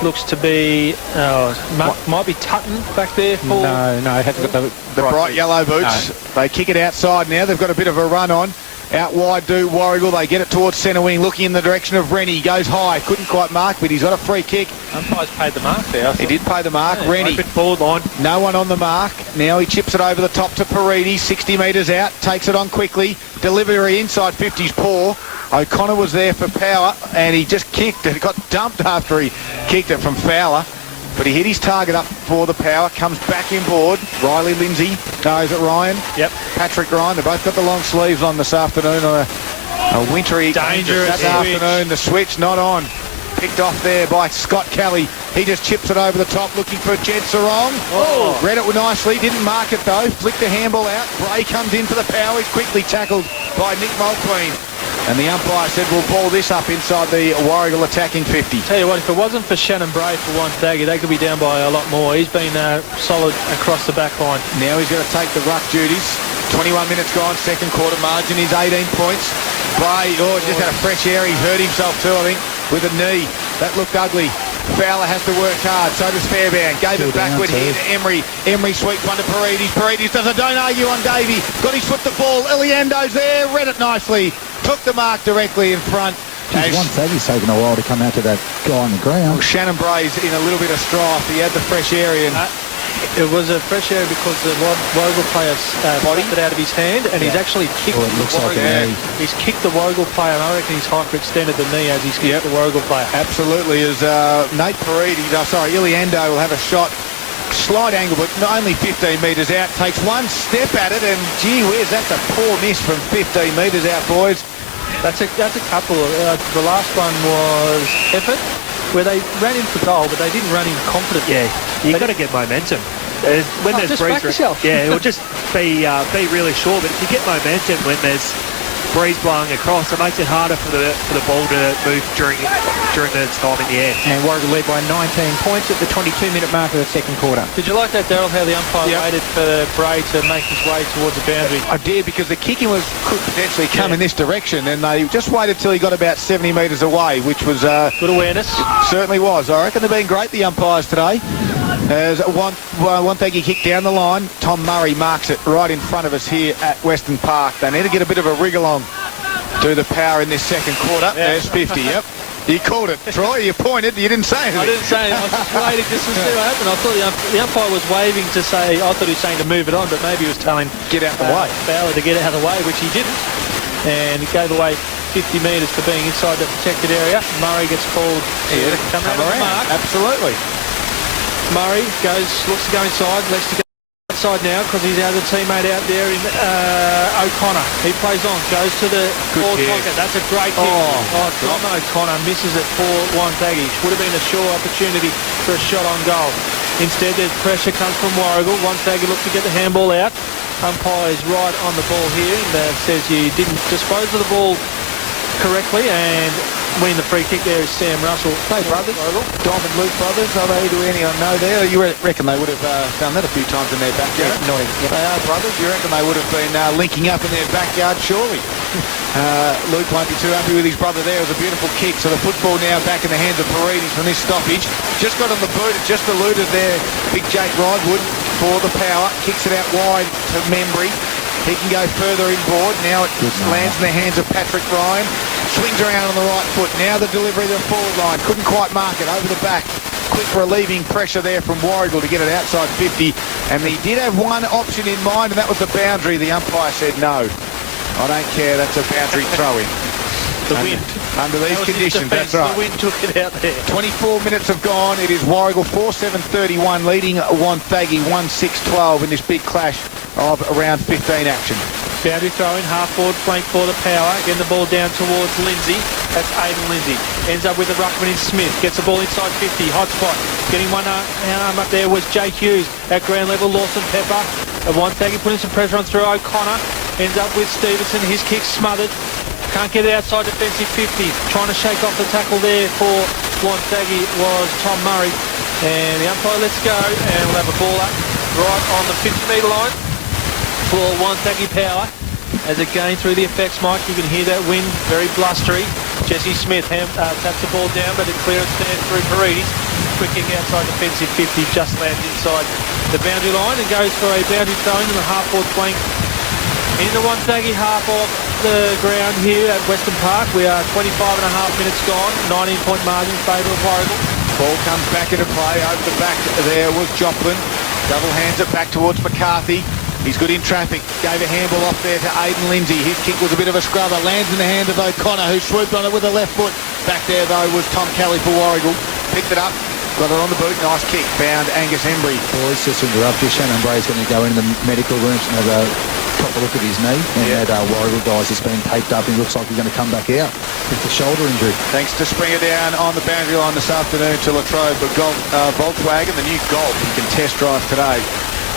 Looks to be, might be Tutton back there. For No, it hasn't got the bright yellow boots. No. They kick it outside now. They've got a bit of a run on. Out wide do Warragul. They get it towards centre wing, looking in the direction of Rennie. Goes high. Couldn't quite mark, but he's got a free kick. Umpire's paid the mark there. He did pay the mark. Yeah, Rennie. Open forward line. No one on the mark. Now he chips it over the top to Paredes. 60 metres out. Takes it on quickly. Delivery inside 50's poor. O'Connor was there for Power, and he just kicked it. It got dumped after he kicked it from Fowler. But he hit his target up for the Power. Comes back inboard. Riley Lindsay. No, is it Ryan? Yep. Patrick Ryan. They both got the long sleeves on this afternoon on a wintry dangerous afternoon. The switch not on. Picked off there by Scott Kelly. He just chips it over the top looking for Jed Sarong. Read it nicely. Didn't mark it though. Flicked the handball out. Bray comes in for the Power. He's quickly tackled by Nick Mulqueen. And the umpire said we'll ball this up inside the Warragul attacking 50. Tell you what, if it wasn't for Shannon Bray for Wonthaggi, they could be down by a lot more. He's been solid across the back line. Now he's going to take the ruck duties. 21 minutes gone, second quarter margin is 18 points. Bray, just had a fresh air. He hurt himself too, I think, with a knee. That looked ugly. Fowler has to work hard, so does Fairbairn. Gave it backward here to Emery. Emery sweeps one to Paredes. Paredes does a don't argue on Davey. Got his foot the ball. Iliando's there. Read it nicely. Took the mark directly in front. Wonthaggi's taken a while to come out to that guy on the ground. Well, Shannon Bray's in a little bit of strife. He had the fresh area. It was a fresh area because the Warragul player knocked it out of his hand, and he's actually kicked it looks like a knee. He's kicked the Warragul player, and I reckon he's hyperextended the knee as he's kicked the Warragul player. Absolutely. As Nate Paredes, Iliando will have a shot. Slight angle, but only 15 metres out. Takes one step at it, and gee whiz, that's a poor miss from 15 metres out, boys. That's a couple. The last one was effort, where they ran in for goal, but they didn't run in confidently. Yeah, you've got to get momentum. When there's just back yourself. Yeah, it'll just be really sure. But if you get momentum when there's breeze blowing across. It makes it harder for the ball to move during its time in the air. And Warragul led by 19 points at the 22-minute mark of the second quarter. Did you like that, Daryl, how the umpire waited for Bray to make his way towards the boundary? I did, because the kicking could potentially come in this direction, and they just waited till he got about 70 metres away, which was... Good awareness. Certainly was. I reckon they've been great, the umpires, today. As Wonthaggi kick down the line, Tom Murray marks it right in front of us here at Western Park. They need to get a bit of a wriggle on to the power in this second quarter. Yeah. There's 50, yep. You called it, Troy. You pointed. You didn't say anything. I didn't say it. I was just waiting just to see what happened. I thought the umpire was waving to say, I thought he was saying to move it on, but maybe he was telling Get out the way. Fowler to get out of the way, which he didn't. And he gave away 50 metres for being inside the protected area. Murray gets called to come out of the mark. Absolutely. Murray looks to go inside, lets to go outside now because he's had a teammate out there in O'Connor. He plays on, goes to the forward pocket. That's a great kick. Tom O'Connor misses it for Wonthaggi. Would have been a sure opportunity for a shot on goal. Instead, there's pressure comes from Warragul. Wonthaggi looks to get the handball out. Umpire is right on the ball here and says you didn't dispose of the ball correctly, and winning the free kick there is Sam Russell. Hey, brothers, Dom and Luke brothers, are they? Do anyone know there? You reckon they would have done that a few times in their backyard? Yeah, They are brothers. You reckon they would have been linking up in their backyard, surely? Luke won't be too happy with his brother there. It was a beautiful kick. So the football now back in the hands of Paredes from this stoppage. Just got on the boot. It just eluded there. Big Jake Ridewood for the power. Kicks it out wide to Membry. He can go further inboard. Now it lands in the hands of Patrick Ryan. Swings around on the right foot. Now the delivery to the forward line. Couldn't quite mark it. Over the back. Quick relieving pressure there from Warragul to get it outside 50. And he did have one option in mind, and that was the boundary. The umpire said no. I don't care. That's a boundary throw-in. The wind. Under these conditions, that's right. The wind took it out there. 24 minutes have gone. It is Warragul 4-7-31 leading Wonthaggi 1-6-12 in this big clash of around 15 action. Boundary throw-in, half-forward flank for the power. Getting the ball down towards Lindsay. That's Aidan Lindsay. Ends up with the ruckman in Smith. Gets the ball inside 50. Hot spot. Getting one arm up there was Jake Hughes. At ground level, Lawson Pepper. Wonthaggi putting some pressure on through O'Connor. Ends up with Stevenson. His kick smothered. Can't get it outside defensive 50. Trying to shake off the tackle there for Wonthaggi was Tom Murray. And the umpire lets go, and we'll have a ball up right on the 50-metre line for Wonthaggi power. As it gained through the effects, Mike, you can hear that wind, very blustery. Jesse Smith taps the ball down, but it clears stand through Paredes. Quick kick outside defensive 50, just lands inside the boundary line and goes for a boundary throw in the half-forward flank in the Wonthaggi half of the ground here at Western Park. We are 25 and a half minutes gone, 19-point margin in favour of Warragul. Ball comes back into play. Over the back there was Joplin. Double hands it back towards McCarthy. He's good in traffic. Gave a handball off there to Aidan Lindsay. His kick was a bit of a scrubber. Lands in the hand of O'Connor, who swooped on it with the left foot. Back there, though, was Tom Kelly for Warragul. Picked it up. Got it on the boot. Nice kick. Found Angus Embry. Boys, just to interrupt you, Shannon Bray's going to go into the medical rooms and have a proper look at his knee. And that Warragul guy's just been taped up. He looks like he's going to come back out with the shoulder injury. Thanks to Springer down on the boundary line this afternoon to Latrobe. But Volkswagen, the new Golf, you can test drive today.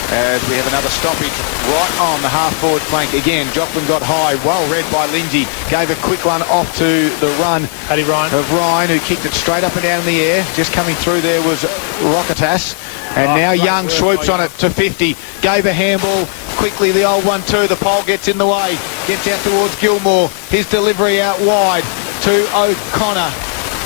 As we have another stoppage right on the half-forward flank. Again, Joplin got high, well read by Lindsay. Gave a quick one off to the run of Ryan, who kicked it straight up and down in the air. Just coming through there was Rocketas. And now Young swoops on it to 50. Gave a handball. Quickly, the old 1-2. The pole gets in the way. Gets out towards Gilmore. His delivery out wide to O'Connor.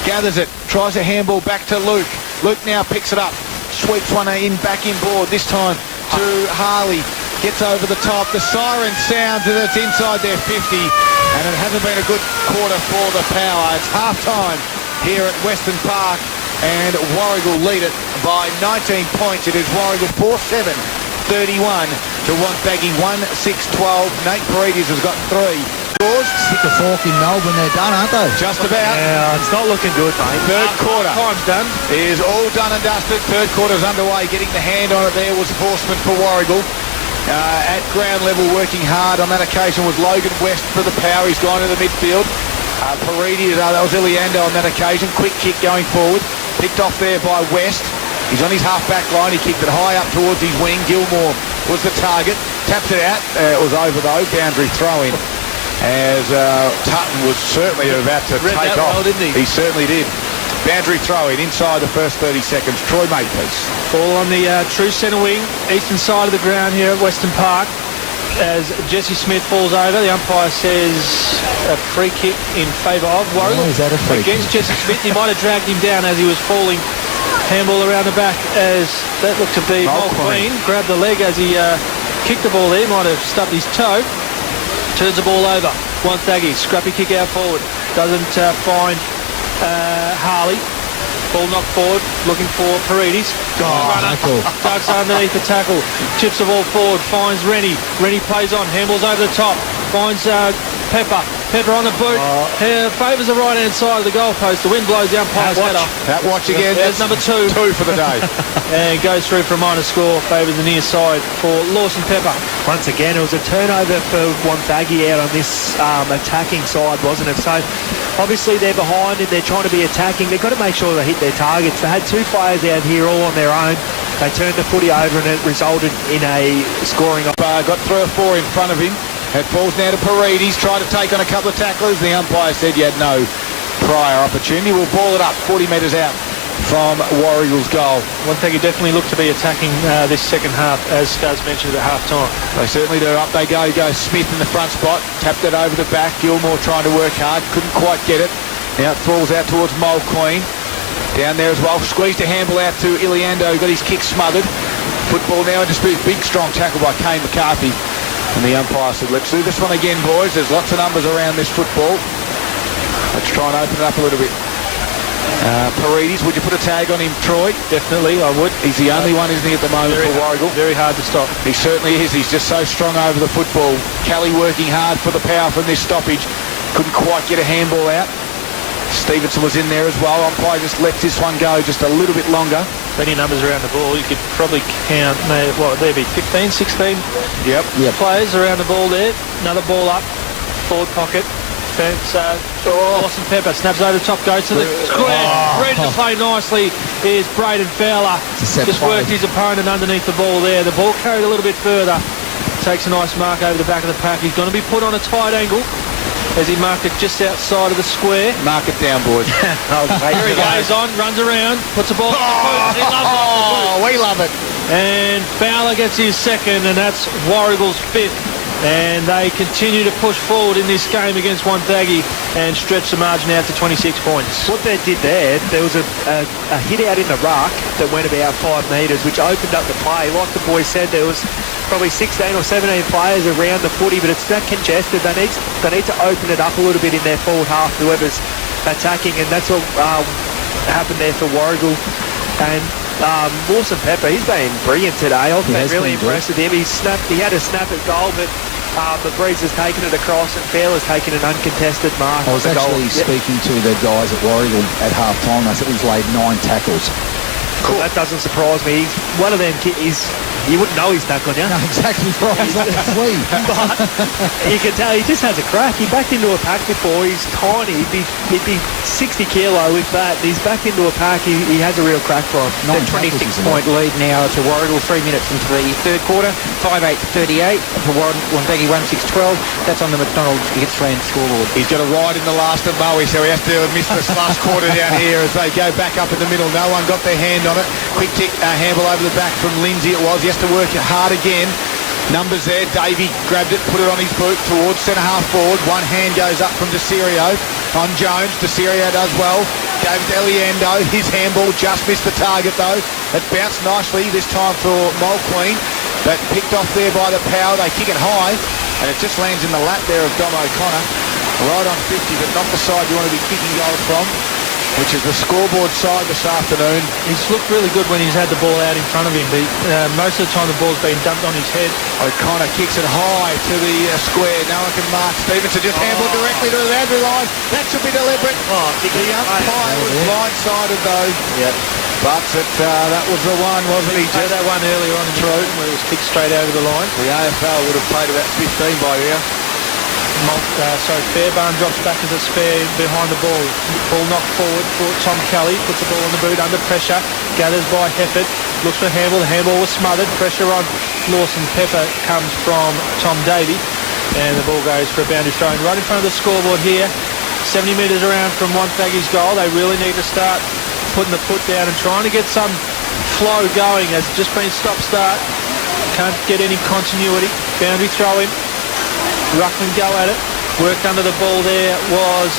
Gathers it. Tries a handball back to Luke. Luke now picks it up. Sweeps one in, back inboard. This time to Harley. Gets over the top. The siren sounds and it's inside their 50. And it hasn't been a good quarter for the power. It's half-time here at Western Park. And Warragul lead it by 19 points. It is Warragul 4-7-31 to Wonthaggi 1-6-12. Nate Paredes has got 3. Scores. Stick a fork in Melbourne, they're done, aren't they? Just about. Yeah, it's not looking good, mate. Third quarter Time's done. is all done and dusted. Third quarter's underway. Getting the hand on it there was Horseman for Warragul. At ground level, working hard on that occasion was Logan West for the power. He's gone to the midfield. Paredes, that was Iliando on that occasion. Quick kick going forward. Picked off there by West. He's on his half-back line. He kicked it high up towards his wing. Gilmore was the target. Taps it out. It was over, though. Boundary throw-in. as Tutton was certainly about to Read take that off. well, didn't he? He certainly did. Boundary throw-in inside the first 30 seconds. Troy Makepeace. Ball on the true centre wing, eastern side of the ground here at Western Park. As Jesse Smith falls over, the umpire says a free kick in favour of Warragul. Oh, is that a free Against Jesse Smith. He might have dragged him down as he was falling. Handball around the back as that looked to be Mulqueen. Grabbed the leg as he kicked the ball there. Might have stubbed his toe. Turns the ball over. Wonthaggi, scrappy kick out forward. Doesn't find Harley. Ball knocked forward, looking for Paredes. Ducks underneath the tackle. Chips the ball forward, finds Rennie. Rennie plays on, handballs over the top. Finds Pepper. Pepper on the boot. Favours the right-hand side of the goalpost. The wind blows the umpire's head off. That watch again. There's number 2. 2 for the day. And goes through for a minor score. Favours the near side for Lawson Pepper. Once again, it was a turnover for Wonthaggi out on this attacking side, wasn't it? So obviously they're behind and they're trying to be attacking. They've got to make sure they hit their targets. They had 2 players out here all on their own. They turned the footy over and it resulted in a scoring. Got 3 or 4 in front of him. It falls now to Paredes. Tried to take on a couple of tacklers. The umpire said you had no prior opportunity. We'll ball it up 40 metres out from Warragul's goal. Wonthaggi definitely looked to be attacking this second half, as Scuzz mentioned at half-time. They certainly do. Up they go. Goes Smith in the front spot. Tapped it over the back. Gilmore trying to work hard. Couldn't quite get it. Now it falls out towards Mulqueen. Down there as well. Squeezed a handball out to Iliando. Got his kick smothered. Football now in dispute. Big strong tackle by Kane McCarthy. And the umpire said, let's do this one again, boys. There's lots of numbers around this football. Let's try and open it up a little bit. Paredes, would you put a tag on him, Troy? Definitely, I would. He's the only one, isn't he, at the moment for Warragul? Very hard to stop. He certainly is. He's just so strong over the football. Kelly working hard for the power from this stoppage. Couldn't quite get a handball out. Stevenson was in there as well. Umpire just lets this one go just a little bit longer. Plenty of numbers around the ball. You could probably count, there'd be 15, 16 Yep. players around the ball there. Another ball up, forward pocket. Lawson Pepper snaps over the top, goes to the square. Ready to play nicely is Braden Fowler. Just worked his opponent underneath the ball there. The ball carried a little bit further. Takes a nice mark over the back of the pack. He's going to be put on a tight angle as he marked it just outside of the square. Mark it down, boys. Here he goes on, runs around, puts the ball on the boot. He loves it off the boot. We love it. And Fowler gets his second, and that's Warragul's 5th. And they continue to push forward in this game against Wonthaggi and stretch the margin out to 26 points. What they did there was a hit out in the ruck that went about 5 metres, which opened up the play. Like the boys said, there was probably 16 or 17 players around the footy, but it's that congested. They need to open it up a little bit in their forward half, whoever's attacking, and that's what happened there for Warragul. And Lawson Pepper, he's been brilliant today. I've been really impressed with him. He had a snap at goal, but the Breeze has taken it across and Fowler's taken an uncontested mark. I was actually speaking to the guys at Warragul at half-time. They said he's laid 9 tackles. Cool. That doesn't surprise me. He's one of them kids. You wouldn't know he's tackled you. No, exactly right. He's like a flea. But you can tell he just has a crack. He backed into a pack before. He's tiny. He'd be 60 kilo with that. He's backed into a pack. He has a real crack for him. The 26-point lead now to Warragul, 3 minutes into the third quarter. 5-8-38 for Wonthaggi, 1-6-12. That's on the McDonald's Gippsland scoreboard. He's got a ride in the last at Moe, so he has to miss this last quarter down here as they go back up in the middle. No one got their hand on it. Quick tick, handball over the back from Lindsay it was. He has to work it hard again. Numbers there. Davey grabbed it, put it on his boot towards centre-half forward. One hand goes up from DeCirio on Jones. DeCirio does well. Gave it to Eliando. His handball just missed the target, though. It bounced nicely this time for Mulqueen, but picked off there by the power. They kick it high, and it just lands in the lap there of Dom O'Connor. Right on 50, but not the side you want to be kicking goals from, which is the scoreboard side this afternoon. He's looked really good when he's had the ball out in front of him, but most of the time the ball's been dumped on his head. O'Connor kicks it high to the square. No one can mark. Stevenson just handballed directly to the boundary line. That should be deliberate. The umpire was blindsided though. Yep. But that was the one, wasn't he? Just that one earlier on in the game where it was kicked straight over the line. The AFL would have played about 15 by now. Fairbairn drops back as a spare behind the ball. Ball knocked forward for Tom Kelly. Puts the ball on the boot under pressure. Gathers by Hefford. Looks for handball. The handball was smothered. Pressure on Lawson Pepper comes from Tom Davey. And the ball goes for a boundary throw right in front of the scoreboard here. 70 metres around from Wonthaggi's goal. They really need to start putting the foot down and trying to get some flow going. As it's just been stop-start. Can't get any continuity. Boundary throw in. Ruckman go at it. Worked under the ball there was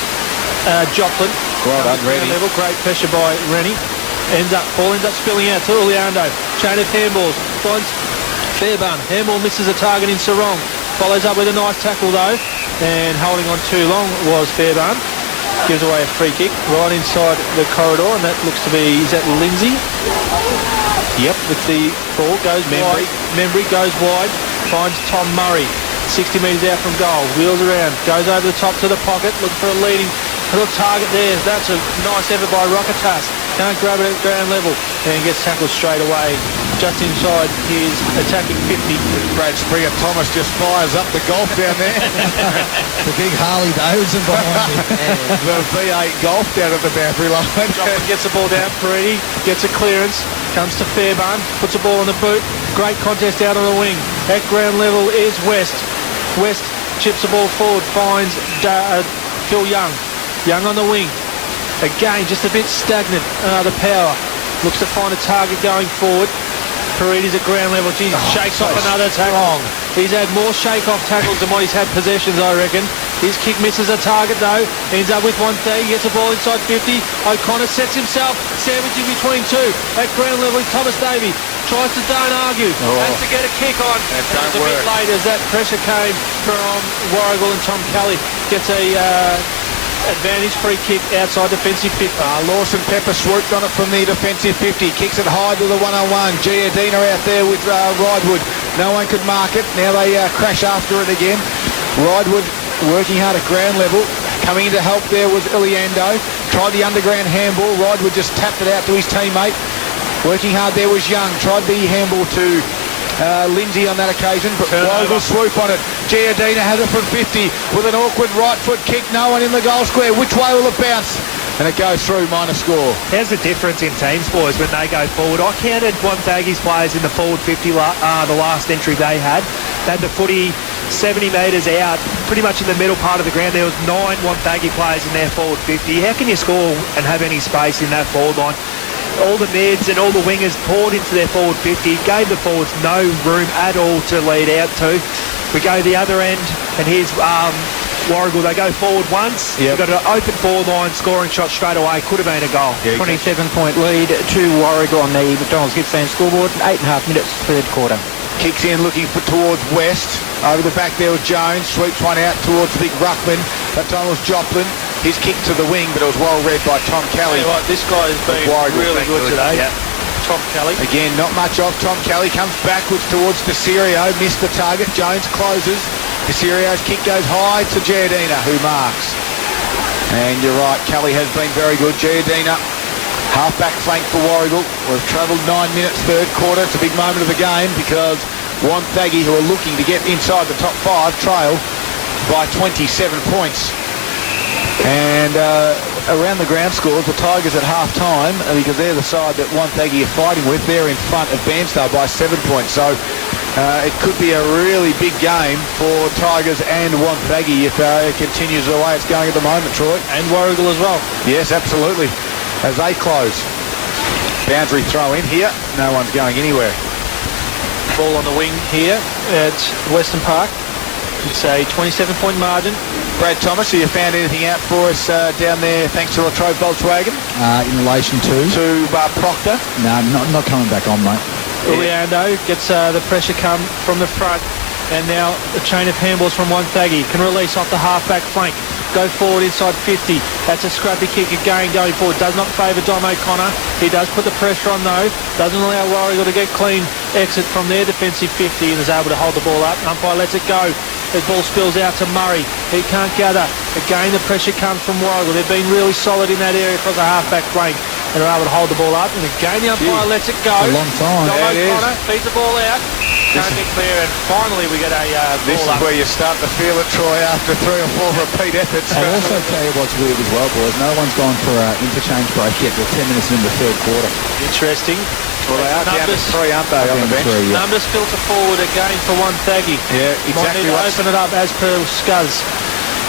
Joplin. Well done, Rennie. Level. Great pressure by Rennie. Ball ends up spilling out to Uliando. Chain of handballs. Finds Fairbairn. Handball misses a target in Sarong. Follows up with a nice tackle though. And holding on too long was Fairbairn. Gives away a free kick right inside the corridor, and that looks to be, is that Lindsay? Yep, with the ball goes wide. Membry goes wide, finds Tom Murray. 60 metres out from goal, wheels around, goes over the top to the pocket, looking for a leading little target there. That's a nice effort by Rocketas. Can't grab it at ground level and gets tackled straight away just inside his attacking 50. Brad Springer Thomas just fires up the golf down there. The big Harley Davidson behind him. The V8 golf down at the boundary line. Joplin gets the ball down. Peretti gets a clearance. Comes to Fairbairn. Puts the ball on the boot. Great contest out on the wing. At ground level is West. West chips the ball forward. Finds Phil Young. Young on the wing. Again, just a bit stagnant. The power. Looks to find a target going forward. Paretti's at ground level. Geez, shakes off another tackle. He's had more shake-off tackles than what he's had possessions, I reckon. His kick misses a target, though. Ends up with 1-3. Gets the ball inside 50. O'Connor sets himself. Sandwiching between two. At ground level, Thomas Davey. Tries to don't argue. Has to get a kick on. It's a bit late as that pressure came from Warragul, and Tom Kelly gets a advantage free kick outside defensive 50. Lawson Pepper swooped on it from the defensive 50. Kicks it high to the 101. Giardina out there with Ridewood. No one could mark it. Now they crash after it again. Ridewood working hard at ground level. Coming in to help there was Iliando. Tried the underground handball. Ridewood just tapped it out to his teammate. Working hard there was Young. Tried the handball to Lindsay on that occasion, but Warragul swoop on it. Giardina has it from 50 with an awkward right foot kick. No one in the goal square. Which way will it bounce? And it goes through, minor score. There's the difference in teams, boys, when they go forward. I counted Wonthaggi's players in the forward 50, the last entry they had. They had the footy 70 metres out, pretty much in the middle part of the ground. There was 9 Wonthaggi players in their forward 50. How can you score and have any space in that forward line? All the mids and all the wingers poured into their forward 50, gave the forwards no room at all to lead out to. We go the other end, and here's Warragul. They go forward once. Yep. We've got an open forward line, scoring shot straight away. Could have been a goal. 27-point lead to Warragul on the McDonald's Gippsland scoreboard. 8.5 minutes, third quarter. Kicks in looking for towards West. Over the back there was Jones. Sweeps one out towards Big Ruckman. That time was Joplin. His kick to the wing, but it was well read by Tom Kelly. Right, this guy has been really good today. Yeah. Tom Kelly. Again, not much of Tom Kelly. Comes backwards towards DeCirio. Missed the target. Jones closes. DeCirio's kick goes high to Giardina, who marks. And you're right, Kelly has been very good. Giardina, half-back flank for Warragul. We've travelled 9 minutes, third quarter. It's a big moment of the game because Wonthaggi, who are looking to get inside the top 5, trail by 27 points. And around the ground scores, the Tigers at half-time, because they're the side that Wonthaggi are fighting with, they're in front of Bairstow by 7 points. So it could be a really big game for Tigers and Wonthaggi if it continues the way it's going at the moment, Troy. And Warragul as well. Yes, absolutely. As they close. Boundary throw in here. No one's going anywhere. Ball on the wing here at Western Park. It's a 27-point margin. Brad Thomas, have you found anything out for us down there thanks to Latrobe Volkswagen? In relation to Proctor? No, not coming back on, mate. Uliando gets the pressure come from the front, and now a chain of handballs from Wonthaggi. Can release off the half-back flank. Go forward inside 50. That's a scrappy kick again going forward. Does not favour Dom O'Connor. He does put the pressure on though. Doesn't allow Warragul to get clean exit from their defensive 50 and is able to hold the ball up. Umpire lets it go. The ball spills out to Murray. He can't gather. Again, the pressure comes from Warragul. They've been really solid in that area across the half-back flank and are able to hold the ball up. And again, the umpire lets it go. A long time. Dom O'Connor feeds the ball out. Can't get clear, and finally we get a this ball is up. where you start to feel it, Troy, after 3 or 4 repeat efforts. I'll also tell you what's weird as well, boys. No one's gone for an interchange break yet. We're 10 minutes into the third quarter. Interesting. Well, they are down to Numbers. 3, aren't they, on the bench? Three, yeah. Numbers filter forward again for Wonthaggi. Yeah, Might exactly need to right. open it up as per Scuzz.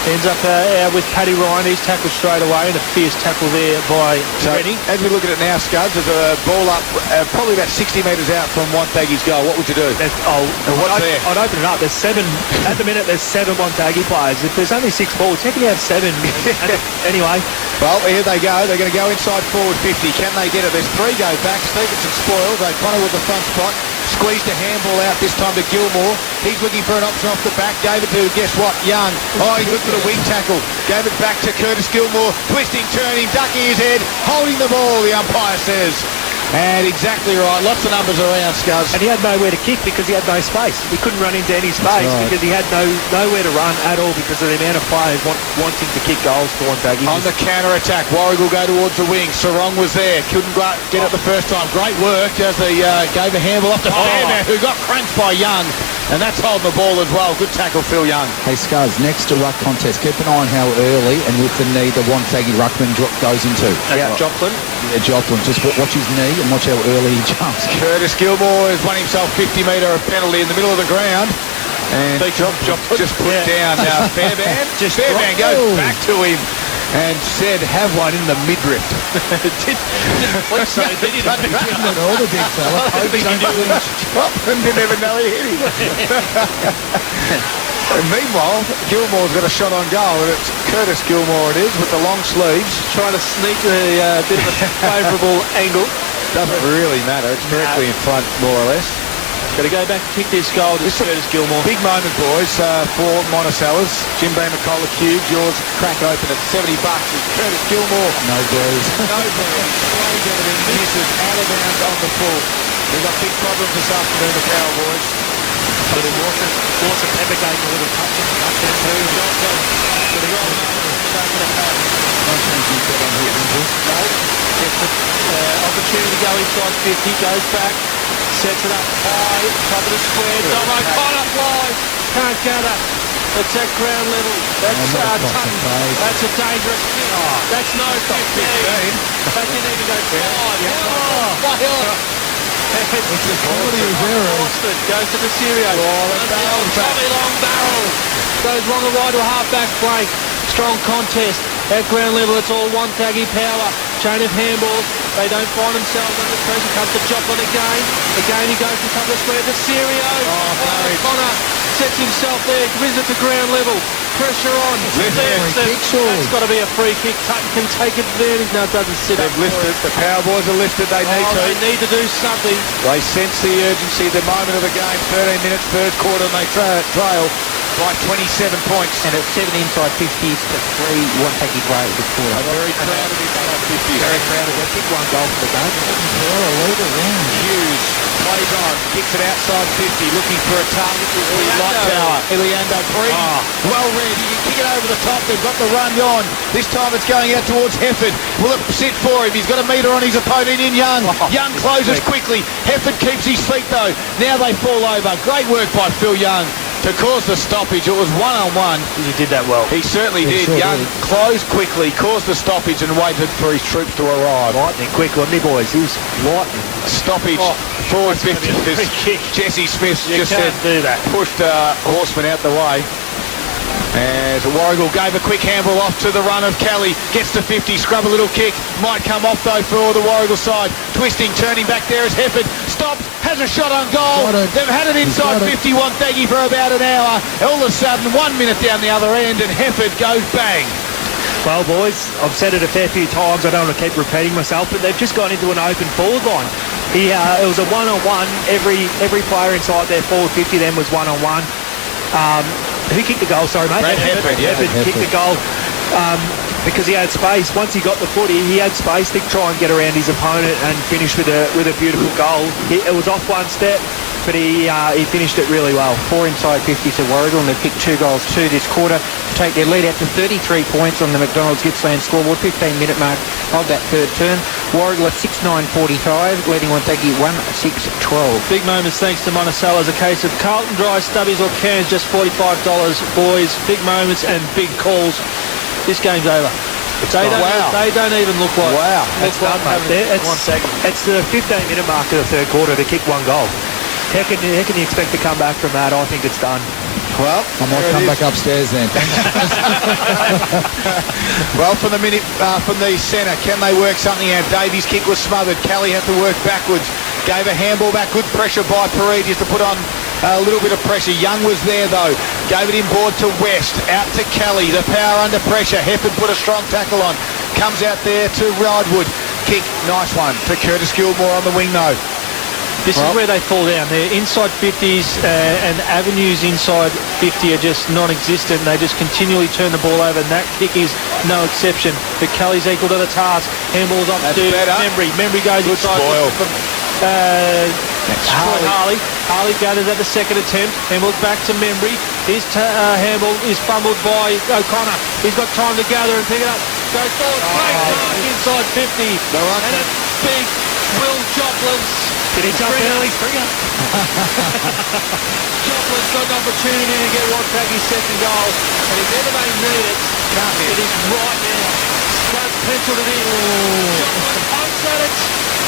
Ends up out with Paddy Ryan. He's tackled straight away, and a fierce tackle there by So, Rennie. as we look at it now, Scuds, there's a ball up probably about 60 metres out from Wonthaggi's goal. What would you do? And what's there? I'd open it up. There's 7. At the minute, there's 7 Wonthaggi players. If there's only 6 forwards, how can you have 7? Anyway, Well, here they go. They're going to go inside forward 50. Can they get it? There's 3 go back. Stevenson spoiled. O'Connor with the front spot. Squeezed a handball out this time to Gilmore. He's looking for an option off the back. Gave it to, guess what, Young. Oh, he looked at a wing tackle. Gave it back to Curtis Gilmore. Twisting, turning, ducking his head. Holding the ball, the umpire says. And exactly right. Lots of numbers around, Scuzz. and he had nowhere to kick because he had no space. He couldn't run into any space right. because he had nowhere to run at all because of the amount of players wanting to kick goals for Wonthaggi. On the counter-attack, Warragul go towards the wing. Sarong was there. Couldn't get it the first time. Great work as they gave a handball up to Fairbairn, who got crunched by Young. And that's holding the ball as well. Good tackle, Phil Young. Hey, Scuzz, next to ruck contest, keep an eye on how early and with the knee the Wonthaggi ruckman goes into. That's Joplin. Yeah, Joplin. Just watch his knee and watch how early he jumps. Curtis Gilmore has won himself 50-metre penalty in the middle of the ground. And Big just put Yeah. down now. Fairbairn. Fairbairn goes back to him and said, have one in the midriff. Didn't think so, did he? All the big fella. I think he knew. Joplin didn't even know he hit him. And meanwhile, Gilmore's got a shot on goal, and it's Curtis Gilmore it is with the long sleeves. Trying to sneak a bit of a favourable angle. Doesn't really matter. It's directly in front, more or less. Got to go back and kick this goal to Curtis Gilmore. Big moment, boys, for Monticello's. Jim Beam McCullough cubed. Yours crack open at $70. It's Curtis Gilmore. No bruise. No breeze. Throws everything. Misses out of bounds on the full. We've got big problems this afternoon, the Power boys. But it Lawson Pepper gave a little touch in the touchdown too. Johnson. Got a goal in the back of the pack. Gets the opportunity to go inside 50. Goes back. Sets it up high. Top of the square. Dom O'Connor flies. Can't gather. It's at ground level. That's Tutton. That's a dangerous kick. That's no 15. That didn't even go 5. It's a quality of errors. Goes to the Serio. Tommy long barrel. Goes long and wide to a half-back flank. Strong contest. At ground level, it's all Wonthaggi power. Chain of handballs. They don't find themselves under pressure. Comes to Joplin again. Again, he goes to top of the square to Serio. Connor sets himself there. Brings it to ground level. Pressure on. That's got to be a free kick. Tutton can take advantage. No, it doesn't sit up. They've lifted. The Power boys are lifted. They need to. They need to do something. They sense the urgency, the moment of the game. 13 minutes, third quarter, and they trail by 27 points. And it's 7 inside 50s to 3 Wonthaggi players this quarter. Very crowded inside 50. Very crowded. They kicked 1 goal for the game. Hughes plays on, kicks it outside 50, looking for a target with the light tower. Iliando Green, well read. He can kick it over the top. They've got the run on. This time it's going out towards Hefford. Will it sit for him? He's got a metre on his opponent in Young. Young closes quickly. Hefford keeps his feet though. Now they fall over. Great work by Phil Young to cause the stoppage. It was one-on-one. He did that well. He certainly did. sure Young did. closed quickly, caused the stoppage and waited for his troops to arrive. Lightning quick, wasn't he, boys? He was lightning. Stoppage forward 50 because free kick. Jesse Smith You just can't said do that. pushed Horseman out the way. As Warragul gave a quick handball off to the run of Kelly. Gets to 50, scrub a little kick. Might come off though for the Warragul side. Twisting, turning back there is Hefford. Stops, has a shot on goal. Got it. They've had it inside 50, Wonthaggi for about an hour. All of a sudden, 1 minute down the other end and Hefford goes bang. Well, boys, I've said it a fair few times. I don't want to keep repeating myself, but they've just gone into an open forward line. It was a one-on-one. Every player inside their forward 50 then was one-on-one. Who kicked the goal? Sorry, mate. Brad Hefford, yeah. Hefford kicked the goal because he had space. Once he got the footy, he had space to try and get around his opponent and finish with a beautiful goal. It was off one step, but he finished it really well. 4 inside 50s to Warragul, and they've kicked 2 goals, 2 this quarter to take their lead out to 33 points on the McDonald's Gippsland scoreboard, 15-minute mark of that third term. Warragul at 6-9-45, leading Wonthaggi 1-6-12. Big moments thanks to Monticello as a case of Carlton Dry, Stubbies or cans, just $45. Boys, big moments and big calls. This game's over. They don't even look like... Wow. It's done, mate. It's the 15-minute mark of the third quarter. They kicked 1 goal. How can you expect to come back from that? I think it's done. Well, I might come back upstairs then. well, from the centre, can they work something out? Davies' kick was smothered. Kelly had to work backwards. Gave a handball back. Good pressure by Paredes to put on a little bit of pressure. Young was there, though. Gave it inboard to West. Out to Kelly. The power under pressure. Hefford put a strong tackle on. Comes out there to Ridewood. Kick. Nice one to Curtis Gilmore on the wing, though. This is where they fall down. Their inside 50s and avenues inside 50 are just non-existent. They just continually turn the ball over, and that kick is no exception. But Kelly's equal to the task. Handball's up to Membry. Membry goes inside from Harley. Harley gathers at the second attempt. Handball's back to Membry. His handball is fumbled by O'Connor. He's got time to gather and pick it up. Goes forward. Great mark inside 50. And a big Will Joplin's. Did he jump early? Springer. Joplin's got an opportunity to get Wonthaggi's second goal. And if ever they need it, it is right now. They've penciled it in. Joplin pokes at it.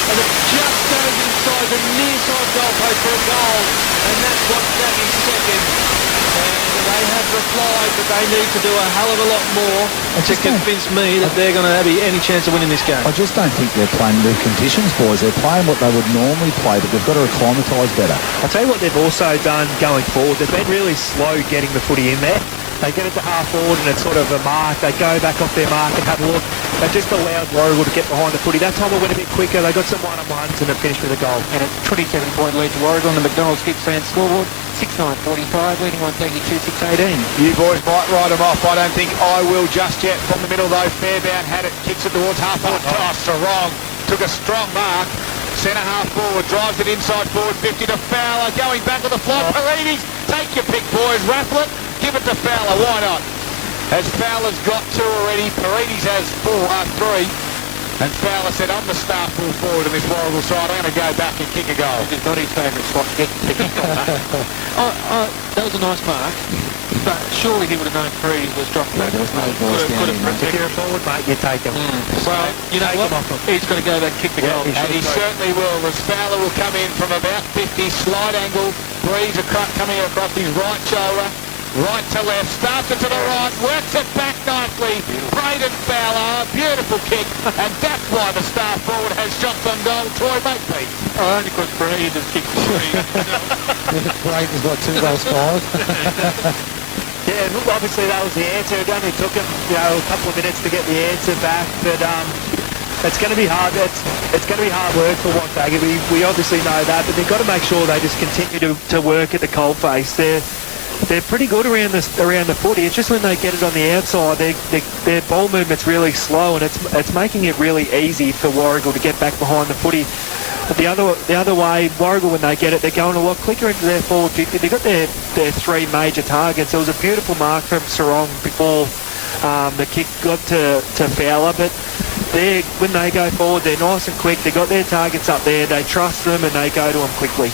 And it just goes inside the near side goalpost for a goal. And that's Wonthaggi's second. And they have replied that they need to do a hell of a lot more to convince me that they're going to have any chance of winning this game. I just don't think they're playing the conditions, boys. They're playing what they would normally play, but they've got to acclimatise better. I'll tell you what they've also done going forward. They've been really slow getting the footy in there. They get it to half forward and it's sort of a mark. They go back off their mark and have a look. They just allowed Warragul to get behind the footy. That time it went a bit quicker. They got some one-on-ones and it finished with a goal. And a 27-point lead to Warragul on the McDonald's Gippsland scoreboard. 6-9-45, leading Wonthaggi 2-6-18. You boys might write them off. I don't think I will just yet. From the middle, though, Fairbairn had it, kicks it towards half forward. Sarong took a strong mark. Centre half forward, drives it inside forward 50 to Fowler. Going back with the fly. Paredes, take your pick, boys. Raffle it. Give it to Fowler. Why not? As Fowler's got 2 already. Paredes has 3. And Fowler said, I'm the star full forward in this Warragul side. I'm going to go back and kick a goal. It's not his favourite spot to get the kick on. That was a nice mark, but surely he would have known Paredes was dropping. There was no voice down in. If you're a forward, mate, you take him. Well, you know what? He's going to go back and kick the goal. And he certainly will. As Fowler will come in from about 50, slide angle, breeze coming across his right shoulder. Right to left, starts it to the right, works it back nicely. Braden Fowler, beautiful kick, and that's why the star forward has shots on goal. Troy Makepeace. Oh, only because Braden has kicked 3. Braden's got 2 goals fired. Yeah, look, obviously that was the answer. It only took him, a couple of minutes to get the answer back, but it's going to be hard. It's going to be hard work for Wonthaggi. We obviously know that, but they've got to make sure they just continue to work at the coalface. They're pretty good around the footy. It's just when they get it on the outside, their ball movement's really slow, and it's making it really easy for Warragul to get back behind the footy. But the other way, Warragul, when they get it, they're going a lot quicker into their forward 50. They've got their 3 major targets. There was a beautiful mark from Sarong before the kick got to Fowler, but when they go forward, they're nice and quick. They've got their targets up there. They trust them and they go to them quickly.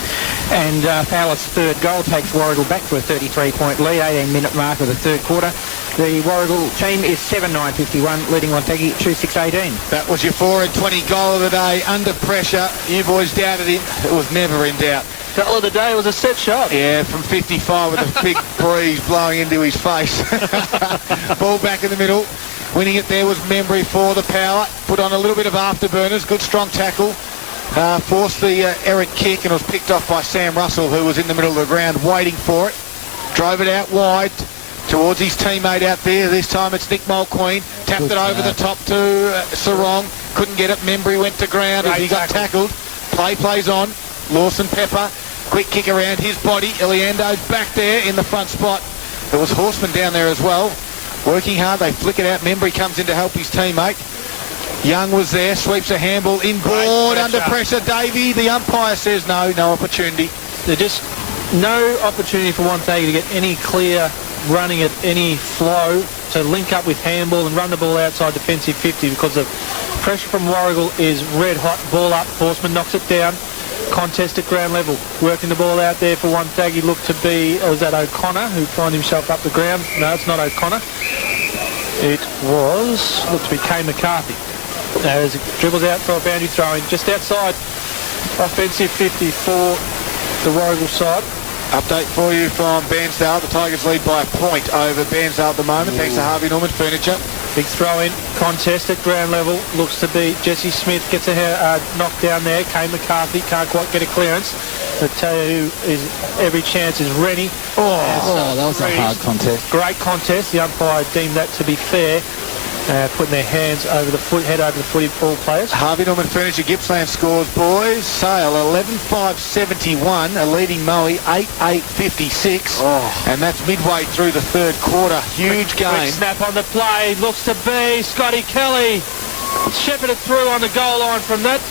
And Fowler's third goal takes Warragul back to a 33-point lead, 18-minute mark of the third quarter. The Warragul team is 7-9-51, leading Wonthaggi 2-6-18. That was your 4-20 goal of the day. Under pressure, you boys doubted him. It was never in doubt. Goal of the day was a set shot. Yeah, from 55 with a big breeze blowing into his face. Ball back in the middle. Winning it there was Membry for the power. Put on a little bit of afterburners. Good strong tackle. Forced the errant kick and was picked off by Sam Russell, who was in the middle of the ground waiting for it. Drove it out wide towards his teammate out there. This time it's Nick Mulqueen. Tapped it over the top to Sarong. Couldn't get it. Membry went to ground as he got tackled. Plays on. Lawson Pepper. Quick kick around his body. Eliando's back there in the front spot. There was Horseman down there as well. Working hard, they flick it out. Membry comes in to help his teammate. Young was there, sweeps a handball inboard under pressure. Davey, the umpire says no opportunity. There's just no opportunity for Wonthaggi to get any clear running at any flow to link up with handball and run the ball outside defensive 50 because the pressure from Warragul is red hot. Ball up, Horseman knocks it down. Contest at ground level. Working the ball out there for Wonthaggi looked to be, was that O'Connor who found himself up the ground? No, it's not O'Connor. It was, looked to be Kay McCarthy. As it dribbles out for a boundary throwing just outside. Offensive 50 for the Warragul side. Update for you from Bairnsdale. The Tigers lead by a point over Bairnsdale at the moment, thanks to Harvey Norman Furniture. Big throw-in contest at ground level. Looks to be Jesse Smith gets a knock down there. Kay McCarthy can't quite get a clearance. I tell you who is every chance is Rennie. Oh, that was a hard contest. Great contest. The umpire deemed that to be fair. Putting their hands over the foot, head over the footy, all players. Harvey Norman Furniture Gippsland scores, boys. Sale 11-5-71, a leading Moe 8-8-56. And that's midway through the third quarter. Huge game. Quick snap on the play. Looks to be Scotty Kelly. Shepherded through on the goal line from that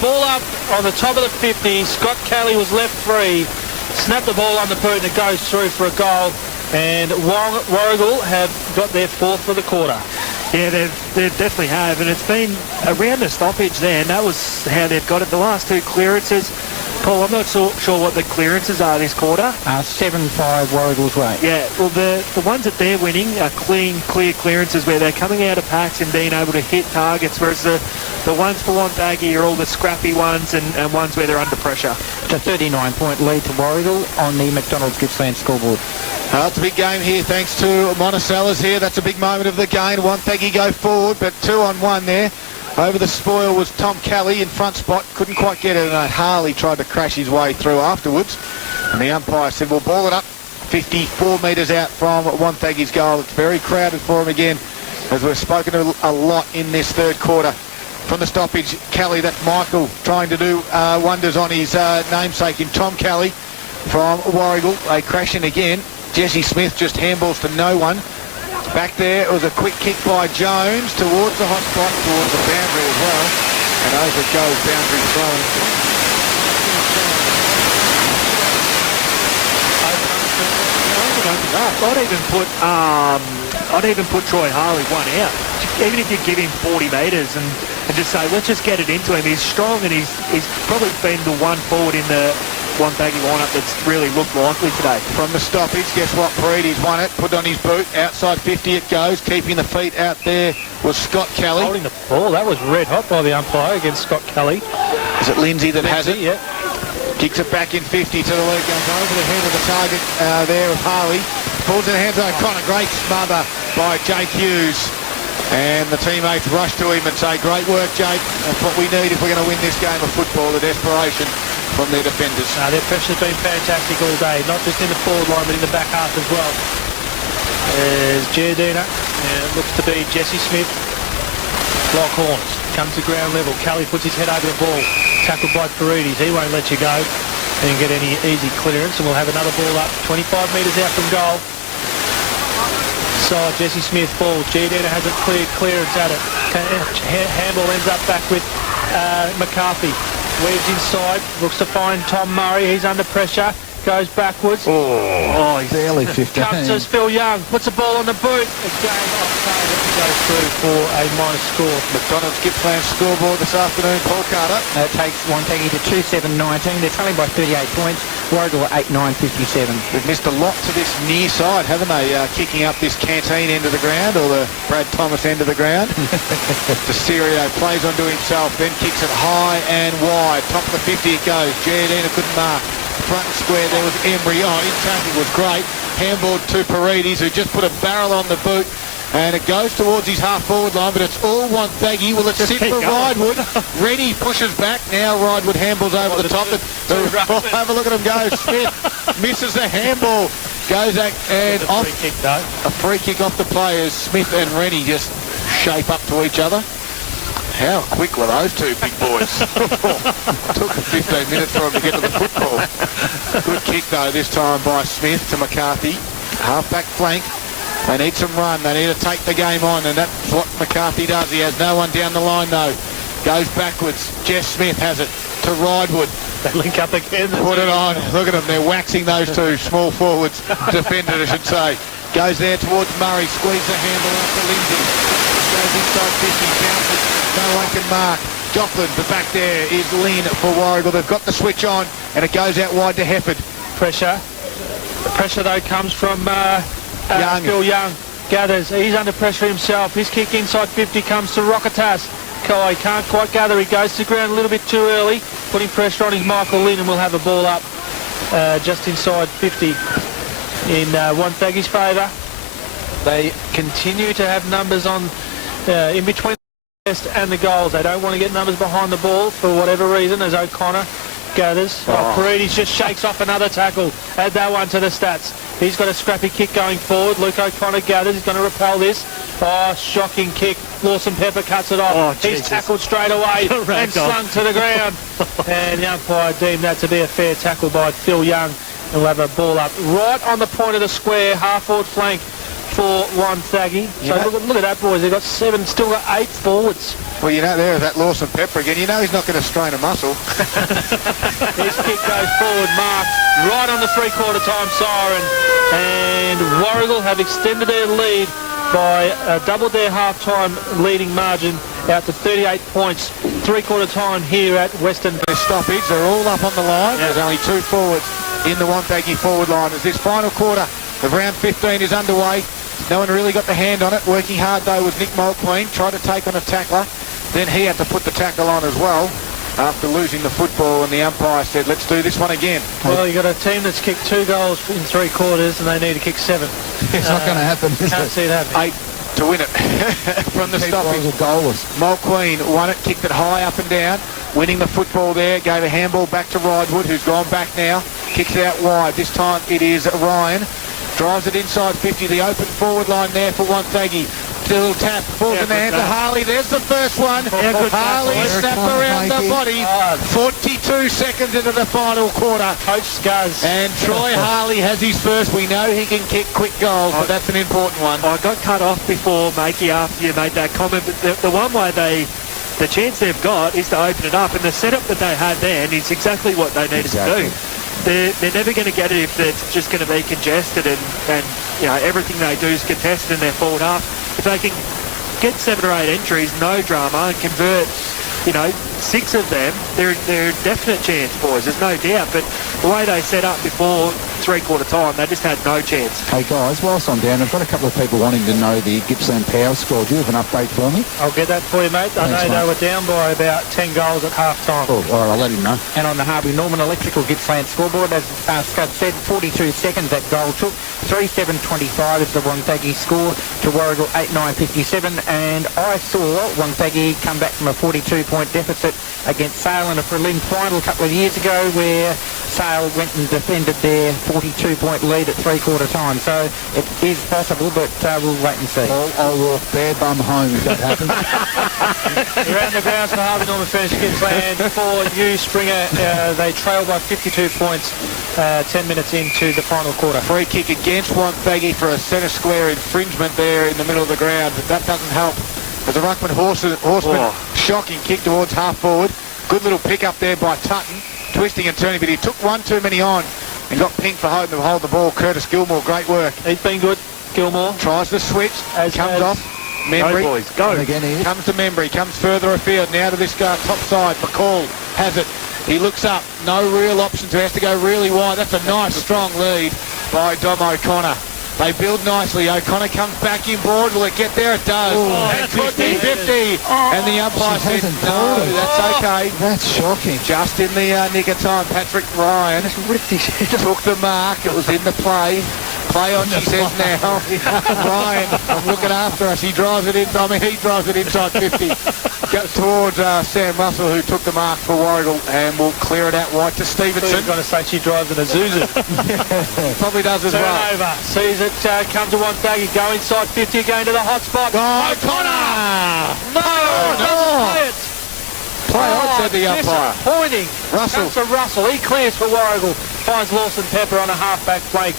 ball up on the top of the 50. Scott Kelly was left free. Snapped the ball on the boot and it goes through for a goal. And Warragul have got their fourth for the quarter. Yeah, they definitely have, and it's been around the stoppage there, and that was how they've got it. The last two clearances, Paul, I'm not sure what the clearances are this quarter. 7-5 Warragul's way. Yeah, well, the ones that they're winning are clean, clear clearances where they're coming out of packs and being able to hit targets, whereas the ones for Wonthaggi are all the scrappy ones and ones where they're under pressure. It's a 39-point lead to Warragul on the McDonald's Gippsland scoreboard. It's a big game here, thanks to Monticello's here. That's a big moment of the game. Wonthaggi go forward, but 2-on-1 there. Over the spoil was Tom Kelly in front spot. Couldn't quite get it, and Harley tried to crash his way through afterwards. And the umpire said, we'll ball it up 54 metres out from Wonthaggi's goal. It's very crowded for him again, as we've spoken a lot in this third quarter. From the stoppage, Kelly, that's Michael, trying to do wonders on his namesake in Tom Kelly from Warragul. They crash in again. Jesse Smith just handballs to no one. Back there, it was a quick kick by Jones towards the hot spot, towards the boundary as well. And over it goes, boundary throwing. I'd even put Troy Harley one out. Even if you give him 40 metres and just say, let's just get it into him. He's strong and he's probably been the one forward in the Wonthaggi lineup that's really looked likely today. From the stoppage, guess what, Paredes won it, put on his boot, outside 50 it goes, keeping the feet out there was Scott Kelly. Holding the ball, that was red hot by the umpire against Scott Kelly. Is it Lindsay that has it? Yeah. Kicks it back in 50 to the lead, goes over the head of the target there of Harley. Falls in the hands of O'Connor, great smother by Jake Hughes. And the teammates rush to him and say, great work, Jake. That's what we need if we're going to win this game of football, the desperation from their defenders. Their pressure's been fantastic all day, not just in the forward line, but in the back half as well. There's Giardina, looks to be Jesse Smith. Lock horns, comes to ground level. Kelly puts his head over the ball, tackled by Paredes. He won't let you go and get any easy clearance, and we'll have another ball up 25 metres out from goal. So Jesse Smith falls. Giardina has a clear clearance at it. Handball ends up back with McCarthy. Weaves inside, looks to find Tom Murray. He's under pressure, goes backwards. He's barely 15. Comes to Phil Young, puts the ball on the boot. Again, off target, goes through for a minus score. McDonald's Gippsland scoreboard this afternoon, Paul Carter. That takes Wonthaggi to 2-7-19. They're trailing by 38 points. Warragul 8-9-57. They've missed a lot to this near side, haven't they? Kicking up this canteen end of the ground, or the Brad Thomas end of the ground. DeCirio plays onto himself, then kicks it high and wide. Top of the 50 it goes. Giardina couldn't mark. Front and square there was Emery. In traffic was great. Handballed to Paredes, who just put a barrel on the boot. And it goes towards his half-forward line, but it's all Wonthaggi. Will it sit for Ridewood? Reddy pushes back. Now Ridewood handballs over the top. Have a look at him go. Smith misses the handball. Goes back and off. Free kick, though. A free kick off the players. Smith and Rennie just shape up to each other. How quick were those two big boys? Took 15 minutes for them to get to the football. Good kick, though, this time by Smith to McCarthy. Half-back flank. They need some run. They need to take the game on, and that's what McCarthy does. He has no one down the line, though. Goes backwards. Jess Smith has it to Ridewood. They link up again. Put it on. Look at them. They're waxing those two small forwards. Defenders, I should say. Goes there towards Murray. Squeeze the handle up to Lindsay. Goes inside 50. Bounces. No one can mark. Joplin, but back there is Lynn for Warragul. They've got the switch on, and it goes out wide to Hefford. Pressure. The pressure, though, comes from... Young. Phil Young Gathers. He's under pressure himself. His kick inside 50 comes to Rocketas. He can't quite gather. He goes to the ground a little bit too early, putting pressure on his Michael Lynn, and will have a ball up just inside 50 in Wonthaggi's favour. They continue to have numbers on in between the best and the goals. They don't want to get numbers behind the ball for whatever reason, as O'Connor gathers. Paredes just shakes off another tackle. Add that one to the stats. He's got a scrappy kick going forward. Luke O'Connor gathers. He's going to repel this. Shocking kick. Lawson Pepper cuts it off. He's tackled straight away and slung to the ground. And the umpire deemed that to be a fair tackle by Phil Young. And we'll have a ball up right on the point of the square, half-forward flank for Wonthaggi. So look at that, boys. They've got 7, still got 8 forwards. Well, you know, there's that Lawson Pepper again. You know he's not going to strain a muscle. His kick goes forward, marked right on the three-quarter time siren. And Warragul have extended their lead by doubled their half-time leading margin out to 38 points. Three-quarter time here at Western. Their stoppage, they're all up on the line. There's only 2 forwards in the Wonthaggi forward line as this final quarter of round 15 is underway. No one really got the hand on it. Working hard, though, was Nick Mulqueen. Tried to take on a tackler. Then he had to put the tackle on as well after losing the football, and the umpire said, let's do this one again. Well, you've got a team that's kicked 2 goals in 3 quarters, and they need to kick 7. It's not going to happen, is Can't it? see it happening. 8 to win it from the stoppage. Goalless. Mulqueen won it, kicked it high up and down, winning the football there, gave a handball back to Rydwood, who's gone back now, kicks it out wide. This time it is Ryan. Drives it inside 50, the open forward line there for Wonthaggi. Little tap, falls in the hands of Harley. There's the first one. Harley snapped around the body. 42 seconds into the final quarter. Coach Scuzz. And Troy Harley has his first. We know he can kick quick goals, but that's an important one. I got cut off before, Makey, after you made that comment, but the one way the chance they've got is to open it up, and the setup that they had there, and it's exactly what they needed to do. They're never going to get it if it's just going to be congested and you know, everything they do is contested in their forward half. If they can get 7 or 8 entries, no drama, and convert, 6 of them, they're a definite chance, boys. There's no doubt. But the way they set up before three-quarter time, they just had no chance. Hey, guys, whilst I'm down, I've got a couple of people wanting to know the Gippsland Power score. Do you have an update for me? I'll get that for you, mate. I know they were down by about 10 goals at half-time. Oh, all right, I'll let him know. And on the Harvey Norman Electrical Gippsland scoreboard, as Scott said, 42 seconds that goal took. 3-7-25 is the Wonthaggi score to Warragul 8-9-57. And I saw Wonthaggi come back from a 42-point deficit against Sale in a prelim final a couple of years ago, where Sale went and defended their 42-point lead at three-quarter time. So it is possible, but we'll wait and see. I'll walk bare bum home if that happens. Around the grounds for Harvey Norman Furniture Gippsland for you, Springer. They trail by 52 points 10 minutes into the final quarter. Free kick against Wonthaggi for a centre square infringement there in the middle of the ground, but that doesn't help. As a ruckman horseman, shocking kick towards half forward. Good little pick up there by Tutton, twisting and turning, but he took one too many on and got pinged for holding to hold the ball. Curtis Gilmore, great work. He's been good. Gilmore tries to switch, comes off. Membry, go boys, go. Again, he comes to Membry, comes further afield, now to this guy top side. McCall has it. He looks up, no real options, he has to go really wide. That's a nice strong lead by Dom O'Connor. They build nicely. O'Connor comes back in board. Will it get there? It does. It could be 50. And the umpire said, no, that's okay. That's shocking. Just in the nick of time, Patrick Ryan took the mark. It was in the play. Play on, she says now. Ryan, I'm looking after us. He drives it in. I mean, he drives it inside 50. Goes towards Sam Russell, who took the mark for Warragul, and will clear it out wide to Stevenson. I was going to say she drives an Isuzu. Probably does as well. Turnover. Sees it come to Wonthaggi. Go inside 50 again to the hot spot. O'Connor! No! Play it. Play on, said the umpire. Disappointing. Russell. Comes to Russell. He clears for Warragul. Finds Lawson Pepper on a half-back flank.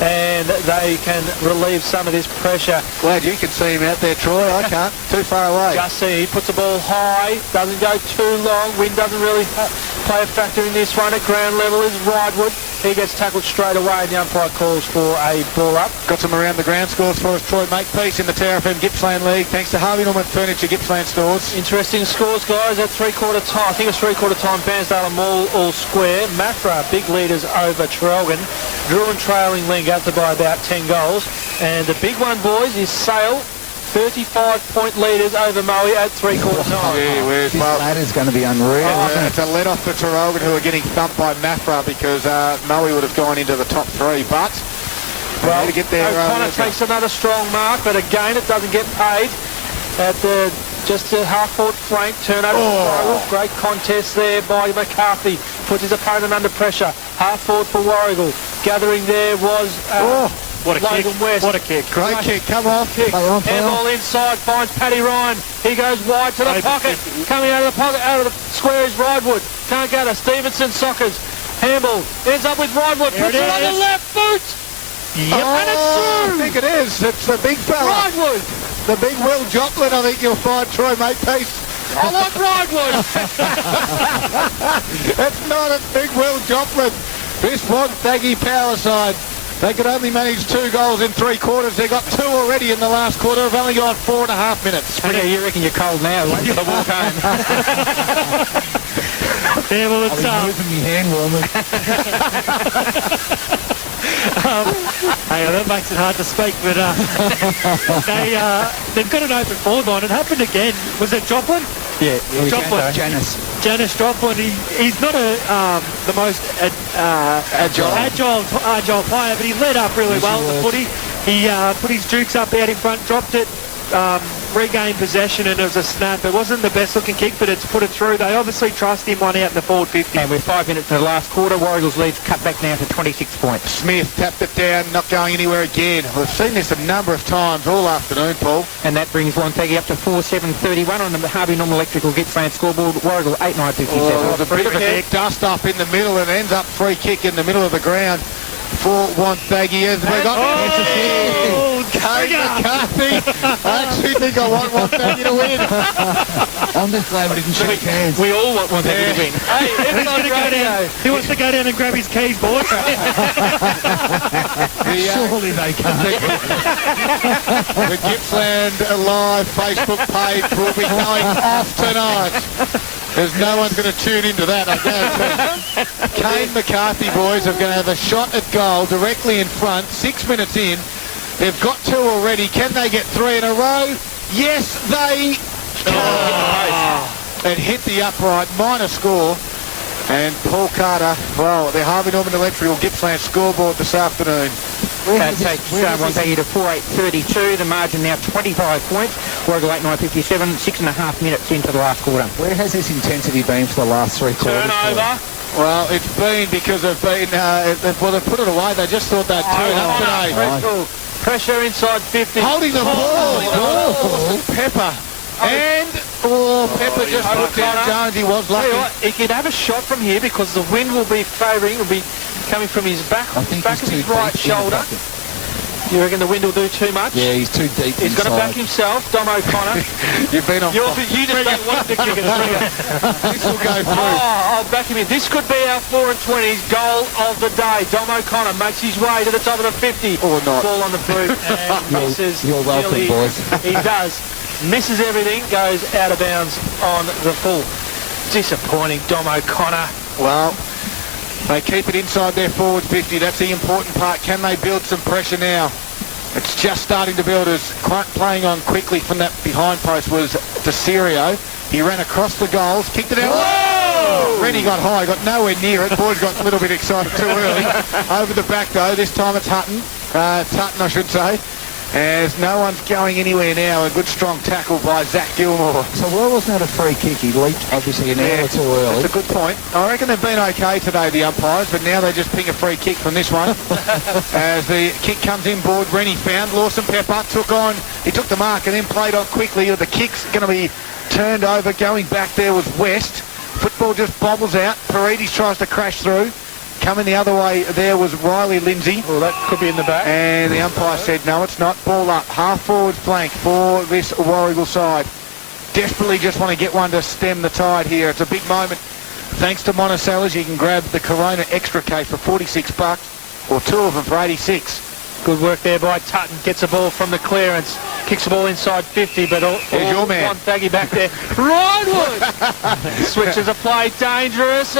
And they can relieve some of this pressure. Glad you can see him out there, Troy. I can't. Too far away. Just see, he puts the ball high, doesn't go too long. Wind doesn't really play a factor in this one. At ground level is Rydwood. He gets tackled straight away, and the umpire calls for a ball up. Got some around the ground scores for us, Troy Makepeace in the TRFM Gippsland League, thanks to Harvey Norman Furniture Gippsland stores. Interesting scores, guys, at three-quarter time. I think it's three-quarter time, Bairnsdale and Mall all square. Mafra, big leaders over Traralgon. drew and trailing Leongatha by about 10 goals. And the big one, boys, is Sale. 35-point leaders over Moe at three-quarter time. This ladder's going to be unreal. It's a let off for Warragul, who are getting thumped by Mafra because Moe would have gone into the top three, but Well, to get there. O'Connor takes another strong mark, but again it doesn't get paid at the just a half-forward flank turnover. Great contest there by McCarthy. Puts his opponent under pressure. Half-forward for Warragul. Gathering there was What a Logan kick. West. What a kick. Great kick, come off. Handball inside, finds Paddy Ryan. He goes wide to the pocket. Coming out of the pocket, out of the square is Ridewood. Can't get it. Stevenson sockers. Handball ends up with Ridewood. Puts it on the left foot. Yep. And it's through. I think it is. It's the big fella. Ridewood. The big Will Joplin, I think you'll find, Troy Makepeace. I like Ridewood. It's not a big Will Joplin. This Wonthaggi power side. They could only manage 2 goals in 3 quarters. They got 2 already in the last quarter. Have only gone 4.5 minutes. Springer, you reckon you're cold now? Wait till the walk home. Yeah, well, it's Moving me hand warmers. hey, that makes it hard to speak, but they've got an open forward line. It happened again. Was it Joplin? Yeah, Joplin. Janice Joplin. He's not the most agile player, but he led up really well at the footy. He put his dukes up out in front, dropped it, regained possession, and it was a snap. It wasn't the best looking kick, but it's put it through. They obviously trust him one out in the forward 50. And with 5 minutes in the last quarter, Warragul's lead's cut back now to 26 points. Smith tapped it down, not going anywhere again. We've seen this a number of times all afternoon, Paul. And that brings Wonthaggi up to 4-7-31 on the Harvey Normal Electrical Gippsland scoreboard. Warragul 8-9-57. Oh, the bit of a dust up in the middle and ends up free kick in the middle of the ground for Wonthaggi. As we got Kane McCarthy. I actually think I want Wonthaggi to win. I'm just glad we didn't shake hands. We all want Wonthaggi to win. Hey, He's gonna go down. He wants to go down and grab his keys, boys. Surely they can't. The Gippsland Live Facebook page will be going off tonight. There's no one's going to tune into that, I guarantee. Kane McCarthy, boys, are going to have a shot at goal directly in front, 6 minutes in. They've got 2 already. Can they get 3 in a row? Yes, they can. It hit the upright, minor score. And Paul Carter, well, the Harvey Norman Electrical Gippsland scoreboard this afternoon. That takes Wonthaggi to 4-8-32. The margin now 25 points. Warragul 8-9-57, 6.5 minutes into the last quarter. Where has this intensity been for the last 3 quarters? Turnover. Well, it's been because they've been, well, they've put it away. They just thought they'd turn up today. Pressure inside 50. Holding the ball. Pepper. And, Pepper just put down Jones. He was lucky. He could have a shot from here because the wind will be favouring, will be coming from his back of his right shoulder. You reckon the wind will do too much? Yeah, he's too deep He's got to back himself, Dom O'Connor. You've been on. You just don't want him to kick it through. This will go through. I'll back him in. This could be our 4-20's goal of the day. Dom O'Connor makes his way to the top of the 50. Or not. Ball on the boot and misses. You're welcome, nearly. boys. He does. Misses everything, goes out of bounds on the full. Disappointing, Dom O'Connor. Well, they keep it inside their forward 50. That's the important part. Can they build some pressure now? It's just starting to build. As playing on quickly from that behind post was DeCirio. He ran across the goals, kicked it out. Whoa! Rennie got high, got nowhere near it. Boys got a little bit excited too early. Over the back though, this time it's Tutton I should say. As no one's going anywhere now. A good strong tackle by Zach Gilmore. So why wasn't that a free kick? He leaped obviously an hour too early. That's a good point. I reckon they've been okay today, the umpires, but now they just ping a free kick from this one. As the kick comes inboard, Rennie found. Lawson Pepper took on, he took the mark and then played on quickly. The kick's going to be turned over. Going back there was West. Football just bobbles out. Paredes tries to crash through. Coming the other way there was Riley Lindsay. Well, that could be in the back. And the umpire said, no, it's not. Ball up. Half-forward flank for this Warragul side. Desperately just want to get one to stem the tide here. It's a big moment. Thanks to Monticello's, you can grab the Corona Extra case for $46 or 2 of them for 86. Good work there by Tutton. Gets the ball from the clearance. Kicks the ball inside 50, but there's your man. Wonthaggi back there. Ridewood! Switches a play. Dangerous.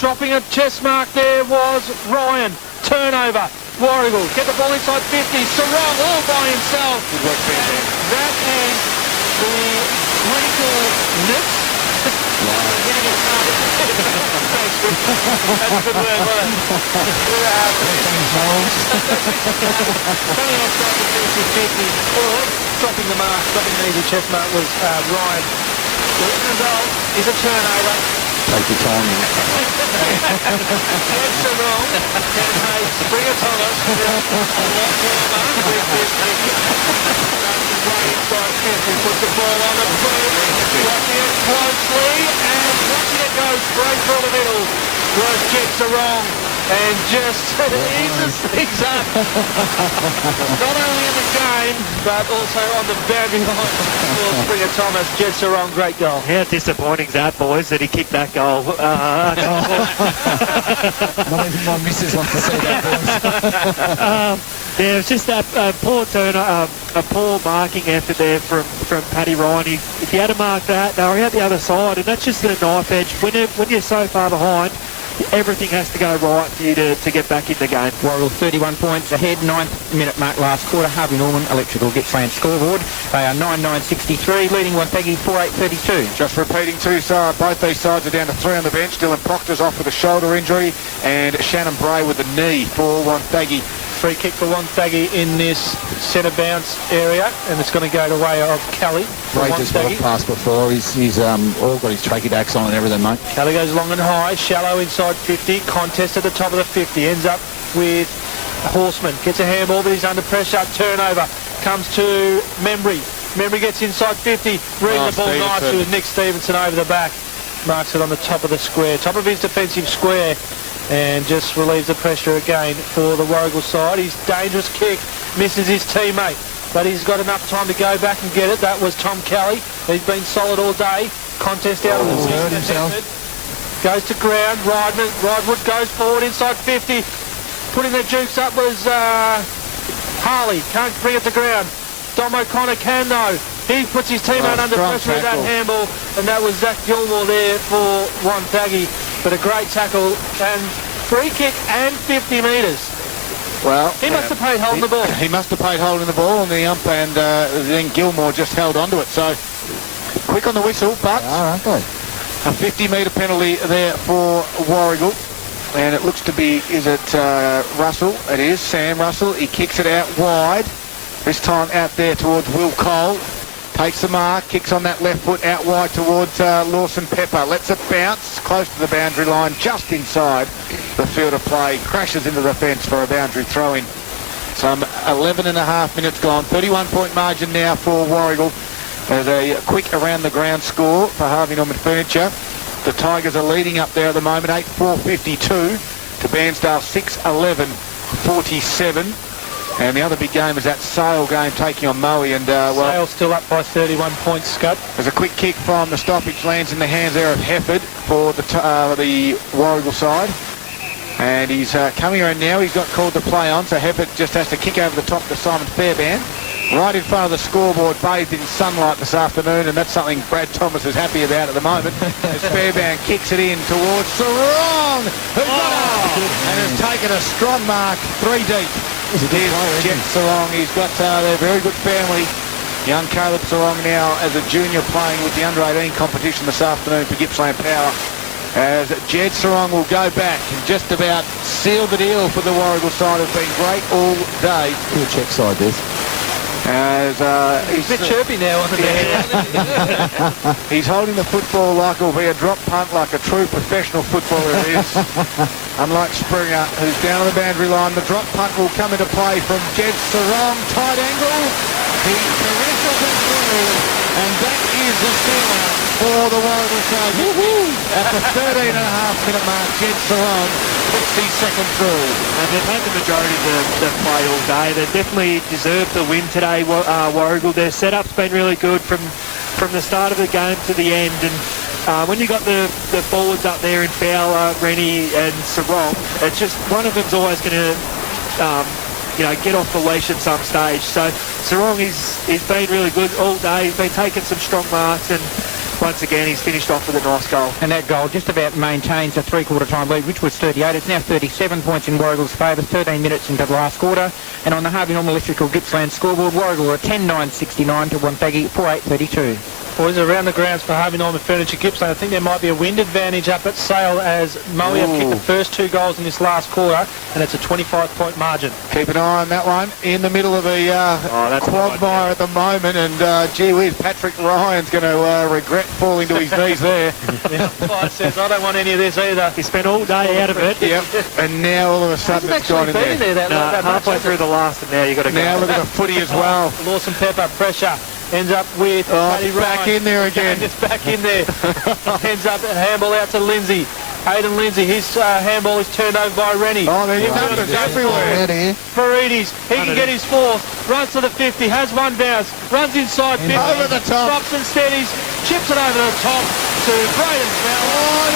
Dropping a chest mark there was Ryan. Turnover. turnover. Warragul get the ball inside 50. Sarong all by himself. Good work, Fair Band. That is the critical nips. That's a good word, wasn't it? Coming outside the 50. Dropping the mark, dropping the easy chest mark was Ryan. The result is a turnover. Take your time. That's a wrong. And Springer Thomas. Puts the ball on the boot. Watching it closely and watching it go straight through the middle. Was Jets are wrong and just eases things up. Not only in the game but also on the boundary line for Springer Thomas. Jets are wrong. Great goal. How disappointing is that, boys, that he kicked that goal? Not even my missus wants to see that, boys. Yeah, it was just that poor turn, a poor marking effort there from Paddy Ryan. If you had to mark that, they were out the other side, and that's just the knife edge. When you're so far behind, everything has to go right for you to get back in the game. Warragul 31 points ahead, 9th minute mark last quarter. Harvey Norman Electrical Gippsland scoreboard. They are 9-9-63, leading Wonthaggi 4-8-32. Just repeating too, so both these sides are down to 3 on the bench. Dylan Proctor's off with a shoulder injury and Shannon Bray with a knee for Wonthaggi. Free kick for Wonthaggi in this centre bounce area, and it's going to go the way of Kelly. Ray just got a pass before. He's all got his trachea backs on and everything, mate. Kelly goes long and high, shallow inside 50, contest at the top of the 50, ends up with Horseman, gets a handball but he's under pressure, turnover, comes to Membry. Membry gets inside 50, reading the ball nicely with Nick Stevenson over the back, marks it on the top of the square, top of his defensive square, and just relieves the pressure again for the Warragul side. His dangerous kick misses his teammate, but he's got enough time to go back and get it. That was Tom Kelly. He's been solid all day. Contest out of the hurt himself. Goes to ground. Ridewood goes forward inside 50. Putting the jukes up was Harley. Can't bring it to ground. Dom O'Connor can though. He puts his teammate under pressure with that handball, and that was Zach Gilmore there for Wonthaggi. But a great tackle and free kick and 50 metres. Well, he must have paid holding the ball. He must have paid holding the ball on the ump, and then Gilmore just held onto it. So quick on the whistle, but Oh, okay. a 50-metre penalty there for Warragul. And it looks to be, is it Russell? It is Sam Russell. He kicks it out wide. This time out there towards Will Cole. Takes the mark, kicks on that left foot out wide towards Lawson Pepper. Lets it bounce close to the boundary line, just inside the field of play. Crashes into the fence for a boundary throw-in. Some 11 and a half minutes gone. 31-point margin now for Warragul. There's a quick around-the-ground score for Harvey Norman Furniture. The Tigers are leading up there at the moment, 8-4-52 to Bairnsdale 6-11-47. And the other big game is that Sale game taking on Moe, and Sale still up by 31 points, Scott. There's a quick kick from the stoppage, lands in the hands there of Hefford for the Warragul side. And he's coming around now. He's got called to play on, so Hefford just has to kick over the top to Simon Fairbairn. Right in front of the scoreboard, bathed in sunlight this afternoon, and that's something Brad Thomas is happy about at the moment. As Fairbairn kicks it in towards Sarong, who's got it, and has taken a strong mark 3 deep. Here's Jet Sarong. He's got their very good family. Young Caleb Sarong now as a junior playing with the under-18 competition this afternoon for Gippsland Power. As Jed Sarong will go back and just about seal the deal for the Warragul side. Have been great all day. Good check side this. As He's a bit chirpy now on the he's holding the football like it'll be a drop punt, like a true professional footballer it is. Unlike Springer, who's down on the boundary line, the drop punt will come into play from Jed Sarong. Tight angle. He caresses it through, and that is the sealer for the Warragul side. At the 13.5-minute mark, Jed Sarong puts his second through. And they've had the majority of the play all day. They definitely deserved the win today, Warragul. Their setup's been really good from the start of the game to the end. And when you got the forwards up there in Fowler, Rennie and Sarong, it's just one of them's always going to get off the leash at some stage. So Sarong he's been really good all day. He's been taking some strong marks, and once again, he's finished off with a nice goal. And that goal just about maintains a three-quarter time lead, which was 38. It's now 37 points in Warragul's favour, 13 minutes into the last quarter. And on the Harvey Norman Electrical Gippsland scoreboard, Warragul are 10-9-69 to Wonthaggi 4-8-32. Boys, around the grounds for Harvey Norman Furniture Gippsland. I think there might be a wind advantage up at Sale as Moe have kicked the first 2 goals in this last quarter, and it's a 25-point margin. Keep an eye on that one. In the middle of the quagmire at the moment, and gee whiz, Patrick Ryan's going to regret falling to his knees there. Clyde says, I don't want any of this either. He spent all day out of it. Yep. And now all of a sudden it's gone in there. That Halfway through the last, and now you've got to go. Now look at the footy as well. Lawson Pepper, pressure. Ends up with Paddy back Ryan. in there again. Just back in there. Ends up handball out to Lindsay. Hayden Lindsay, his handball is turned over by Rennie. Oh, there's numbers everywhere. Farides, he can get his fourth. Runs to the 50, has one bounce. Runs inside 50. Over the top. Stops and steadies. Chips it over the top to Braden Fowler.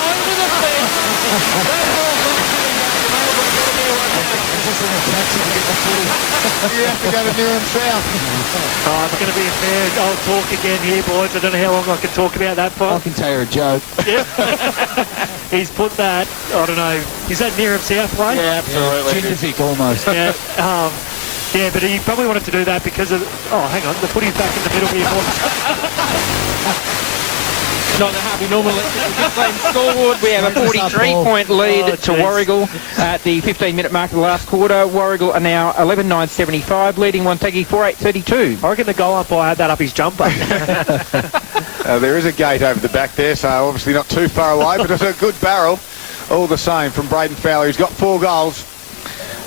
Over the fence. That ball You have to go to Newham South. Oh, it's going to be a fair old talk again here, boys. I don't know how long I can talk about that for. I can tell you a joke. He's put that, I don't know, is that Newham South way? Yeah, absolutely. Gingerfic almost. Yeah, yeah, but he probably wanted to do that because of... Oh, hang on, the footy's back in the middle here, boys. Not the Harvey Norman Gippsland scoreboard. We have a 43-point lead to Warragul at the 15-minute mark of the last quarter. Warragul are now 11-9-75, leading Wonthaggi 4-8-32. I reckon the goal umpire had that up his jumper. There is a gate over the back there, so obviously not too far away, but it's a good barrel all the same from Braden Fowler. He's got 4 goals.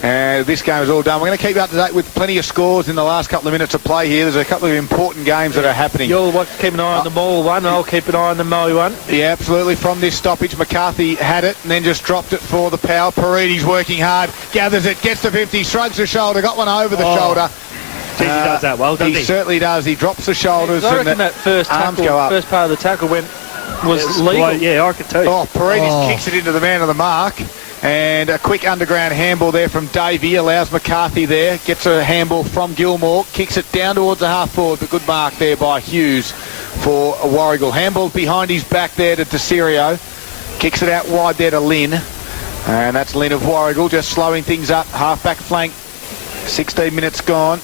And this game is all done. We're going to keep you up to date with plenty of scores in the last couple of minutes of play here. There's a couple of important games that are happening. You'll keep an eye on the Maul one, and I'll keep an eye on the Moe one. Yeah, absolutely. From this stoppage, McCarthy had it and then just dropped it for the power. Parides working hard, gathers it, gets to 50, shrugs the shoulder, got one over the shoulder. He does that well, doesn't he? He certainly does. He drops the shoulders I and reckon that first arms tackle, go up. first part of the tackle was legal. Well, yeah, I reckon too. Oh, Parides kicks it into the man of the mark. And a quick underground handball there from Davey allows McCarthy there. Gets a handball from Gilmore. Kicks it down towards the half forward. But good mark there by Hughes for Warragul. Handball behind his back there to Desirio. Kicks it out wide there to Lynn. And that's Lynn of Warragul just slowing things up. Half-back flank. 16 minutes gone.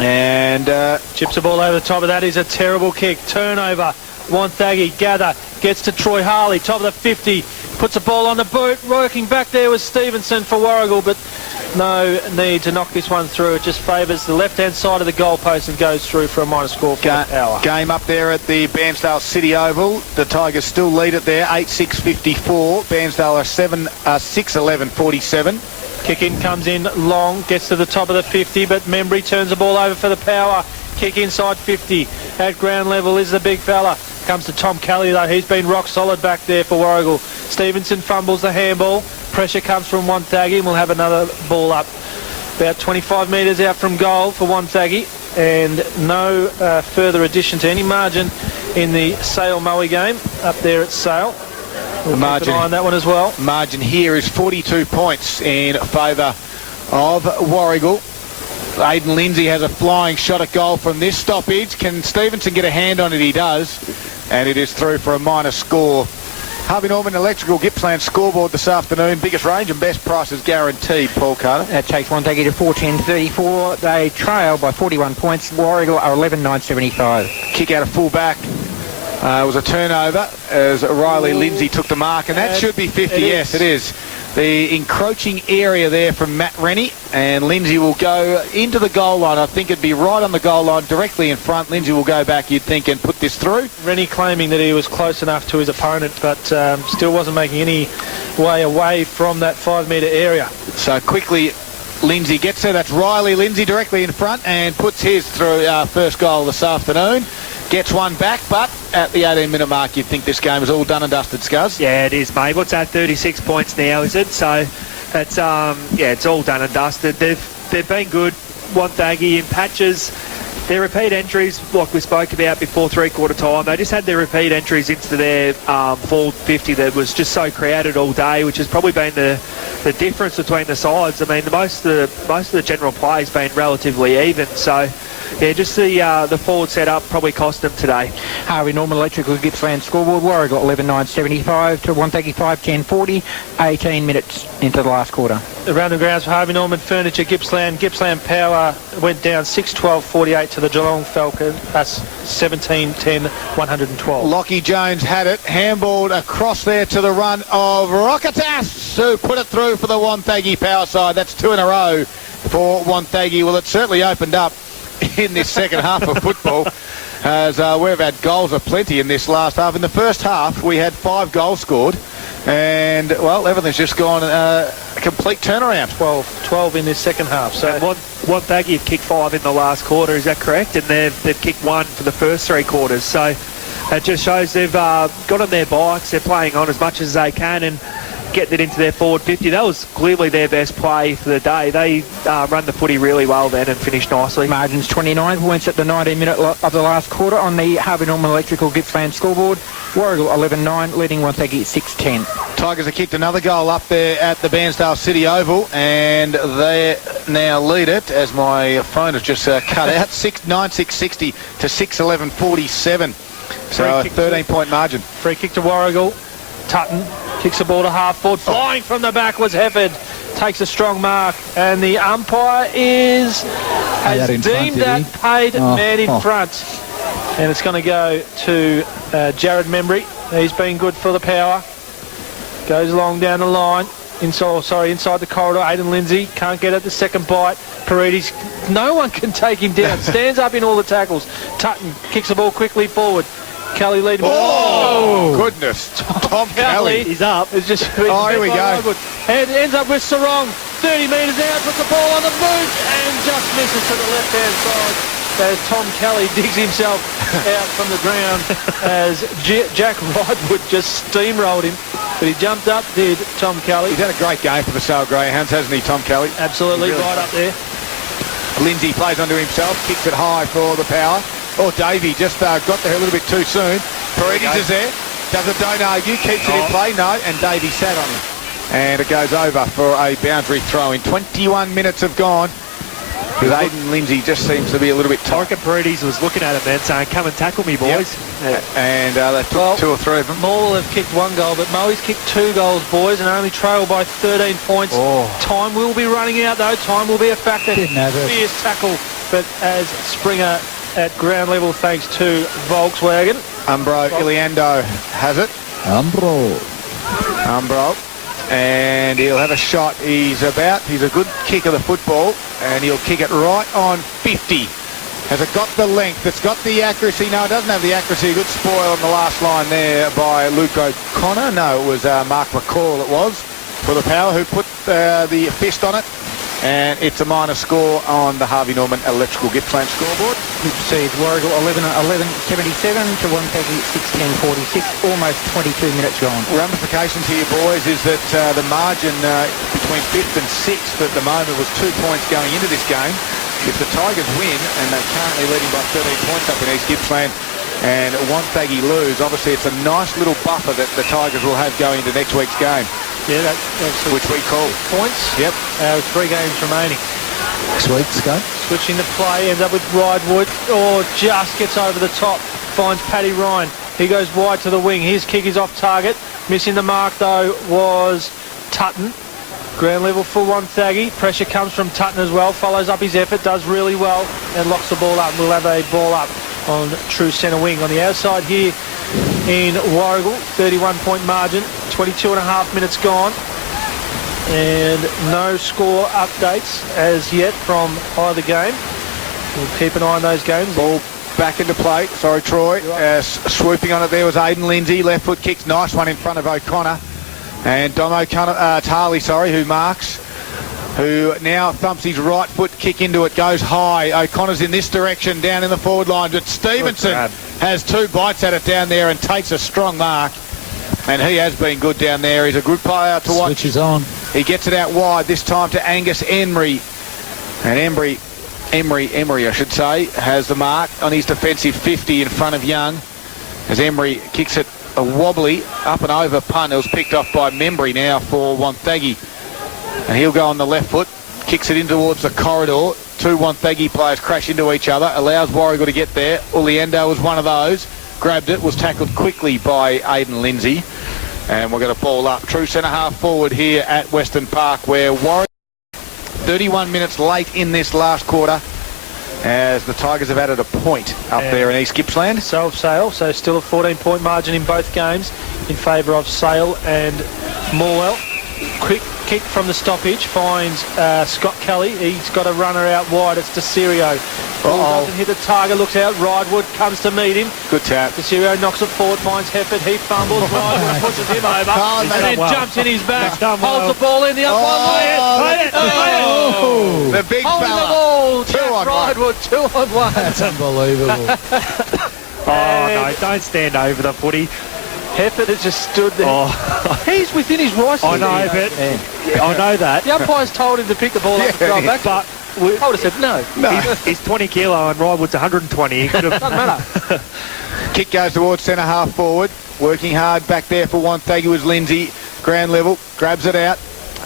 And chips the ball over the top of that. Is a terrible kick. Turnover. Wonthaggi gather. Gets to Troy Harley. Top of the 50. Puts the ball on the boot. Working back there was Stevenson for Warragul, but no need to knock this one through. It just favours the left-hand side of the goalpost and goes through for a minor score for the Power. Game up there at the Bairnsdale City Oval. The Tigers still lead it there, 8-6-54. Bairnsdale are 6-11-47. Kick in comes in long, gets to the top of the 50, but Membry turns the ball over for the Power. Kick inside 50. At ground level is the big fella. Comes to Tom Kelly though. He's been rock solid back there for Warragul. Stevenson fumbles the handball. Pressure comes from Wonthaggi and we'll have another ball up. About 25 metres out from goal for Wonthaggi. And no further addition to any margin in the Sale Moe game up there at Sale. We'll keep an eye on that one as well. Margin here is 42 points in favour of Warragul. Aidan Lindsay has a flying shot at goal from this stoppage. Can Stevenson get a hand on it? He does. And it is through for a minor score. Harvey Norman Electrical Gippsland scoreboard this afternoon. Biggest range and best prices guaranteed, Paul Carter. That takes Wonthaggi to 4-10-34. They trail by 41 points. Warragul are 11-9-75. Kick out of full back. It was a turnover as Riley Lindsay took the mark. And that should be 50. Yes, it is. The encroaching area there from Matt Rennie, and Lindsay will go into the goal line. I think it'd be right on the goal line, directly in front. Lindsay will go back, you'd think, and put this through. Rennie claiming that he was close enough to his opponent, but still wasn't making any way away from that 5-metre area. So quickly, Lindsay gets there. That's Riley Lindsay directly in front and puts his through first goal this afternoon. Gets one back, but at the 18-minute mark, you'd think this game is all done and dusted, Scuzz. Yeah, it is, mate. What's that, 36 points now, is it? So that's, yeah, it's all done and dusted. They've been good, Wonthaggi, in patches. Their repeat entries, like we spoke about before three-quarter time, they just had their repeat entries into their forward 50 that was just so crowded all day, which has probably been the difference between the sides. I mean, most of the general play has been relatively even, so yeah, just the forward setup probably cost them today. Harvey Norman Electrical Gippsland scoreboard. Warragul 11.975 to Wonthaggi 5.10.40. 18 minutes into the last quarter. Around the grounds for Harvey Norman Furniture, Gippsland Power went down 6-12-48 to the Geelong Falcon. That's 17-10, 112. Lockie Jones had it, handballed across there to the run of Rocketas, who put it through for the Wonthaggi Power side. That's 2 in a row for Wonthaggi. Well, it certainly opened up in this second half of football, as we've had goals aplenty in this last half. In the first half, we had 5 goals scored, and, well, everything's just gone a complete turnaround. 12 in this second half. So Wonthaggi have kicked 5 in the last quarter, is that correct? And they've kicked 1 for the first 3 quarters. So it just shows they've got on their bikes, they're playing on as much as they can and getting it into their forward 50. That was clearly their best play for the day. They run the footy really well then and finished nicely. Margins 29 points at the 19-minute of the last quarter on the Harvey Norman Electrical Gippsland scoreboard. Warragul 11.9, leading Wonthaggi 6.10. Tigers have kicked another goal up there at the Bairnsdale City Oval, and they now lead it, as my phone has just cut out, 9-6-60 to 6-11-47. So a 13-point margin. Free kick to Warragul. Tutton kicks the ball to half forward. Flying from the back was Hefford. Takes a strong mark. And the umpire has deemed that paid man in front. And it's going to go to Jared Membry. He's been good for the Power. Goes along down the line. Inside the corridor. Aidan Lindsay can't get at the second bite. Paredes, no one can take him down. Stands up in all the tackles. Tutton kicks the ball quickly forward. Kelly lead. Oh, goodness. Tom Kelly. He's up. It's just here we go. And ends up with Sarong. 30 metres out, puts the ball on the boot and just misses to the left-hand side as Tom Kelly digs himself out from the ground as Jack Wrightwood just steamrolled him. But he jumped up, did Tom Kelly. He's had a great game for the Sale Greyhounds, hasn't he, Tom Kelly? Absolutely, really right up there. Lindsay plays onto himself, kicks it high for the Power. Oh, Davey just got there a little bit too soon. Paredes is there. Does it, don't argue, keeps it in play, no, and Davey sat on him. And it goes over for a boundary throw in. 21 minutes have gone. With Aidan Lindsay just seems to be a little bit tight. Paredes was looking at him then saying, come and tackle me, boys. Yep. And they took 2 or 3 of them. Maul have kicked 1 goal, but Moe's kicked 2 goals, boys, and only trail by 13 points. Time will be running out, though. Time will be a factor. Fierce tackle, but as Springer at ground level, thanks to Volkswagen. Umbro Iliando has it. Umbro. And he'll have a shot. He's a good kick of the football, and he'll kick it right on 50. Has it got the length? It's got the accuracy. No, it doesn't have the accuracy. A good spoil on the last line there by Luke O'Connor. No, it was Mark McCall it was for the Power who put the fist on it. And it's a minor score on the Harvey Norman Electrical Gippsland scoreboard. We proceed. Warragul 11.77 to Wonthaggi 6.10.46. Almost 22 minutes gone. Ramifications here, boys, is that the margin between 5th and 6th at the moment was 2 points going into this game. If the Tigers win, and they're currently leading by 13 points up in East Gippsland, and Wonthaggi lose, obviously it's a nice little buffer that the Tigers will have going into next week's game. Yeah, that's which we call points. Yep. 3 games remaining. Next week's game. Switching the play, ends up with Ridewood. Just gets over the top. Finds Paddy Ryan. He goes wide to the wing. His kick is off target. Missing the mark, though, was Tutton. Ground level for Wonthaggi. Pressure comes from Tutton as well. Follows up his effort. Does really well. And locks the ball up. We'll have a ball up on true centre wing. On the outside here in Warragul, 31-point margin, 22.5 minutes gone, and no score updates as yet from either game. We'll keep an eye on those games. Ball back into play. Sorry, Troy. Swooping on it there was Aidan Lindsay. Left foot kicks. Nice one in front of O'Connor. And Dom O'Connor, Tarley, who marks, who now thumps his right foot kick into it, goes high. O'Connor's in this direction, down in the forward line, but Stevenson has 2 bites at it down there and takes a strong mark. And he has been good down there. He's a good player to watch. Switches on. He gets it out wide, this time to Angus Emery. And Emery, I should say, has the mark on his defensive 50 in front of Young. As Emery kicks it a wobbly, up and over punt. It was picked off by Membry now for Wonthaggi. And he'll go on the left foot, kicks it in towards the corridor. two Wonthaggi players crash into each other, allows Warragul to get there. Uliendo was one of those, grabbed it, was tackled quickly by Aidan Lindsay. And we're going to ball up. True centre-half forward here at Western Park, where Warragul 31 minutes late in this last quarter, as the Tigers have added a point up there in East Gippsland. Sale, so still a 14-point margin in both games in favour of Sale and Morwell. Quick kick from the stoppage finds Scott Kelly. He's got a runner out wide. It's DeCirio. Doesn't hit the target, looks out. Ridewood comes to meet him. Good tap. DeCirio knocks it forward, finds Hefford. He fumbles. Ridewood pushes him over. And then jumps in his back. Holds the ball in the other one. The big Holding fella. the ball. Two on Ridewood, 2 on 1. That's unbelievable. No, don't stand over the footy. Hefford has just stood there. He's within his rights. I know, but I know that. The umpire's told him to pick the ball up and throw it back. But I would have said no. he's 20 kilo and Ridewood's 120. He could have. Doesn't matter. Kick goes towards centre-half forward. Working hard back there for Wonthaggi was Lindsay. Ground level, grabs it out.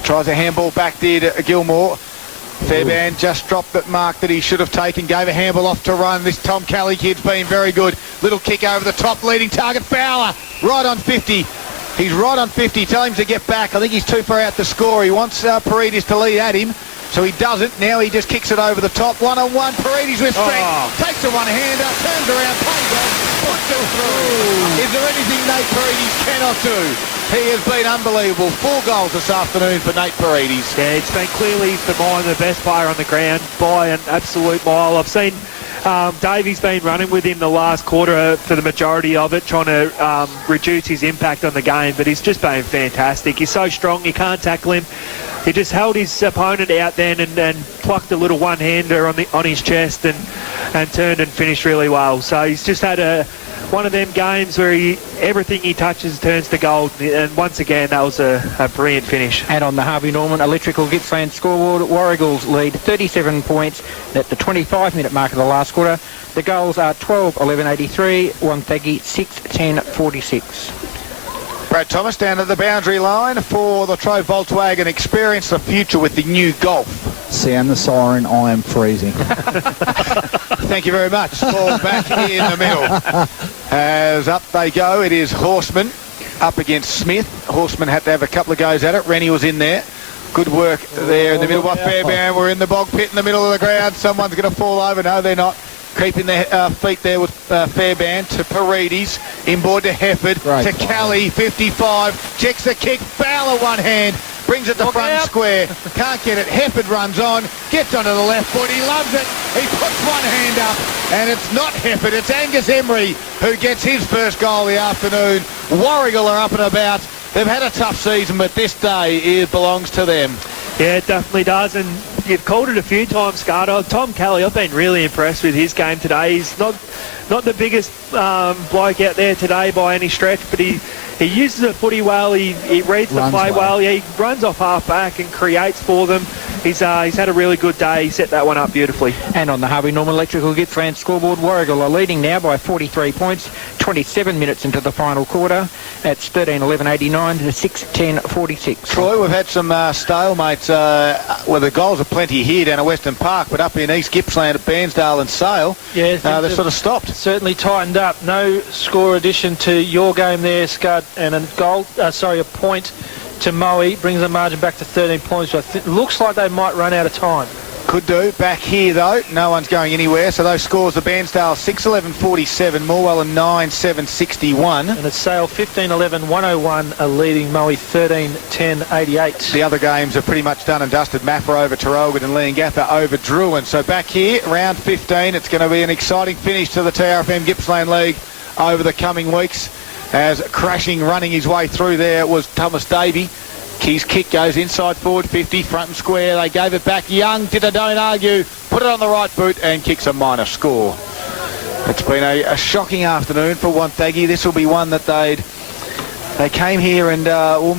Tries a handball back there to Gilmore. Fairbairn just dropped that mark that he should have taken. Gave a handball off to run. This Tom Kelly kid's been very good. Little kick over the top. Leading target, Fowler. Right on 50. He's right on 50. Tell him to get back. I think he's too far out to score. He wants Paredes to lead at him. So he doesn't. Now he just kicks it over the top. 1-on-1. Paredes with strength. Takes a one-hander. Turns around. Plays on. Puts it through. Is there anything Nate Paredes cannot do? He has been unbelievable. 4 goals this afternoon for Nate Paredes. Yeah, it's been clearly for mine the best player on the ground by an absolute mile. I've seen Davey's been running with him the last quarter for the majority of it, trying to reduce his impact on the game, but he's just been fantastic. He's so strong, you can't tackle him. He just held his opponent out then and plucked a little one-hander on his chest and turned and finished really well. So he's just had one of them games where everything he touches turns to gold, and once again that was a brilliant finish. And on the Harvey Norman Electrical Gippsland scoreboard, Warragul's lead 37 points at the 25-minute mark of the last quarter. The goals are 12-11-83, Wonthaggi 6-10-46. Brad Thomas down at the boundary line for the Trove Volkswagen. Experience the future with the new Golf. Sound the siren, I am freezing. Thank you very much. Ball back in the middle. As up they go, it is Horseman up against Smith. Horseman had to have a couple of goes at it. Rennie was in there. Good work there in the middle by Fairbairn. We're in the bog pit in the middle of the ground. Someone's going to fall over. No, they're not. Keeping their feet there with Fairbairn to Paredes. Inboard to Hefford. Great to Kelly, 55. Checks the kick. Fowler one hand. Brings it to front square. Can't get it. Hefford runs on. Gets onto the left foot. He loves it. He puts one hand up. And it's not Hefford. It's Angus Emery who gets his first goal of the afternoon. Warragul are up and about. They've had a tough season, but this day it belongs to them. Yeah, it definitely does, and you've called it a few times, Carter. Tom Kelly, I've been really impressed with his game today. He's not the biggest bloke out there today by any stretch, but he uses the footy well. He reads the play well. Yeah, he runs off half back and creates for them. He's had a really good day. He set that one up beautifully. And on the Harvey Norman Electrical Gippsland scoreboard, Warragul are leading now by 43 points, 27 minutes into the final quarter. It's 13-11-89 to 6-10-46. Troy, we've had some stalemates where the goals are plenty here down at Western Park, but up in East Gippsland at Bairnsdale and Sale, Yeah, they're sort of stopped. Certainly tightened up. No score addition to your game there, Scud, and a point to Moe brings the margin back to 13 points. So it looks like they might run out of time. Could do. Back here, though, no one's going anywhere. So those scores are Bairnsdale 6-11-47, Morwell 9-7-61. And it's Sale 15-11-101, leading Moe 13-10-88. The other games are pretty much done and dusted. Mafra over Tarrogin and Leongatha over Druin. So back here, round 15, it's going to be an exciting finish to the TRFM Gippsland League over the coming weeks. As running his way through there was Thomas Davey. His kick goes inside forward 50, front and square. They gave it back. Young did a don't argue, put it on the right boot and kicks a minor score. It's been a shocking afternoon for Wonthaggi. This will be one that they came here and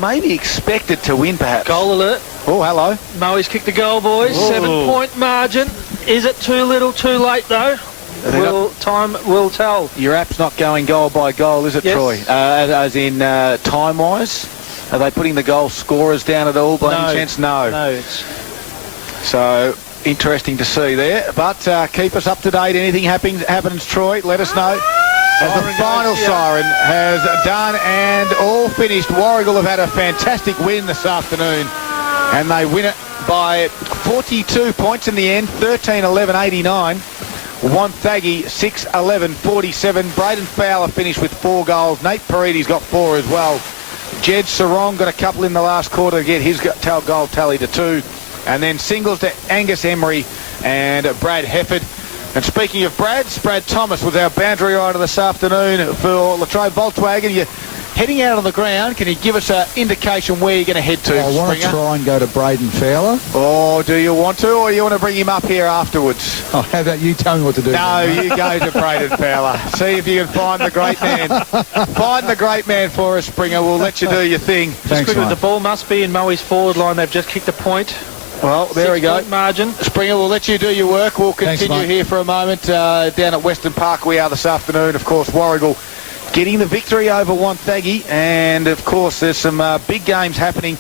maybe expected to win perhaps. Goal alert. Oh, hello. Moe's kicked the goal, boys. Whoa. 7-point margin. Is it too little, too late though? Time will tell. Your app's not going goal by goal, is it, Yes. Troy? As in time-wise? Are they putting the goal scorers down at all by any chance? No. No. So interesting to see there. But keep us up to date. Anything happens, Troy, let us know. As the final siren has done and all finished, Warragul have had a fantastic win this afternoon, and they win it by 42 points in the end, 13-11-89. Wonthaggi 6-11-47. Braden Fowler finished with 4 goals. Nate Paridi's got 4 as well. Jed Sarong got a couple in the last quarter to get his goal tally to 2. And then singles to Angus Emery and Brad Hefford. And speaking of Brad Thomas was our boundary rider this afternoon for Latrobe Volkswagen. You're heading out on the ground. Can you give us an indication where you're going to head to, I want to try and go to Braden Fowler. Or do you want to, or you want to bring him up here afterwards? Oh, how about you tell me what to do? No, you go to Braden Fowler. See if you can find the great man. Find the great man for us, Springer. We'll let you do your thing. Thanks, mate. The ball must be in Moe's forward line. They've just kicked a point. Well, there we go. 6-point margin. Springer, we'll let you do your work. We'll continue here for a moment down at Western Park. We are this afternoon. Of course, Warragul getting the victory over Wonthaggi. And, of course, there's some big games happening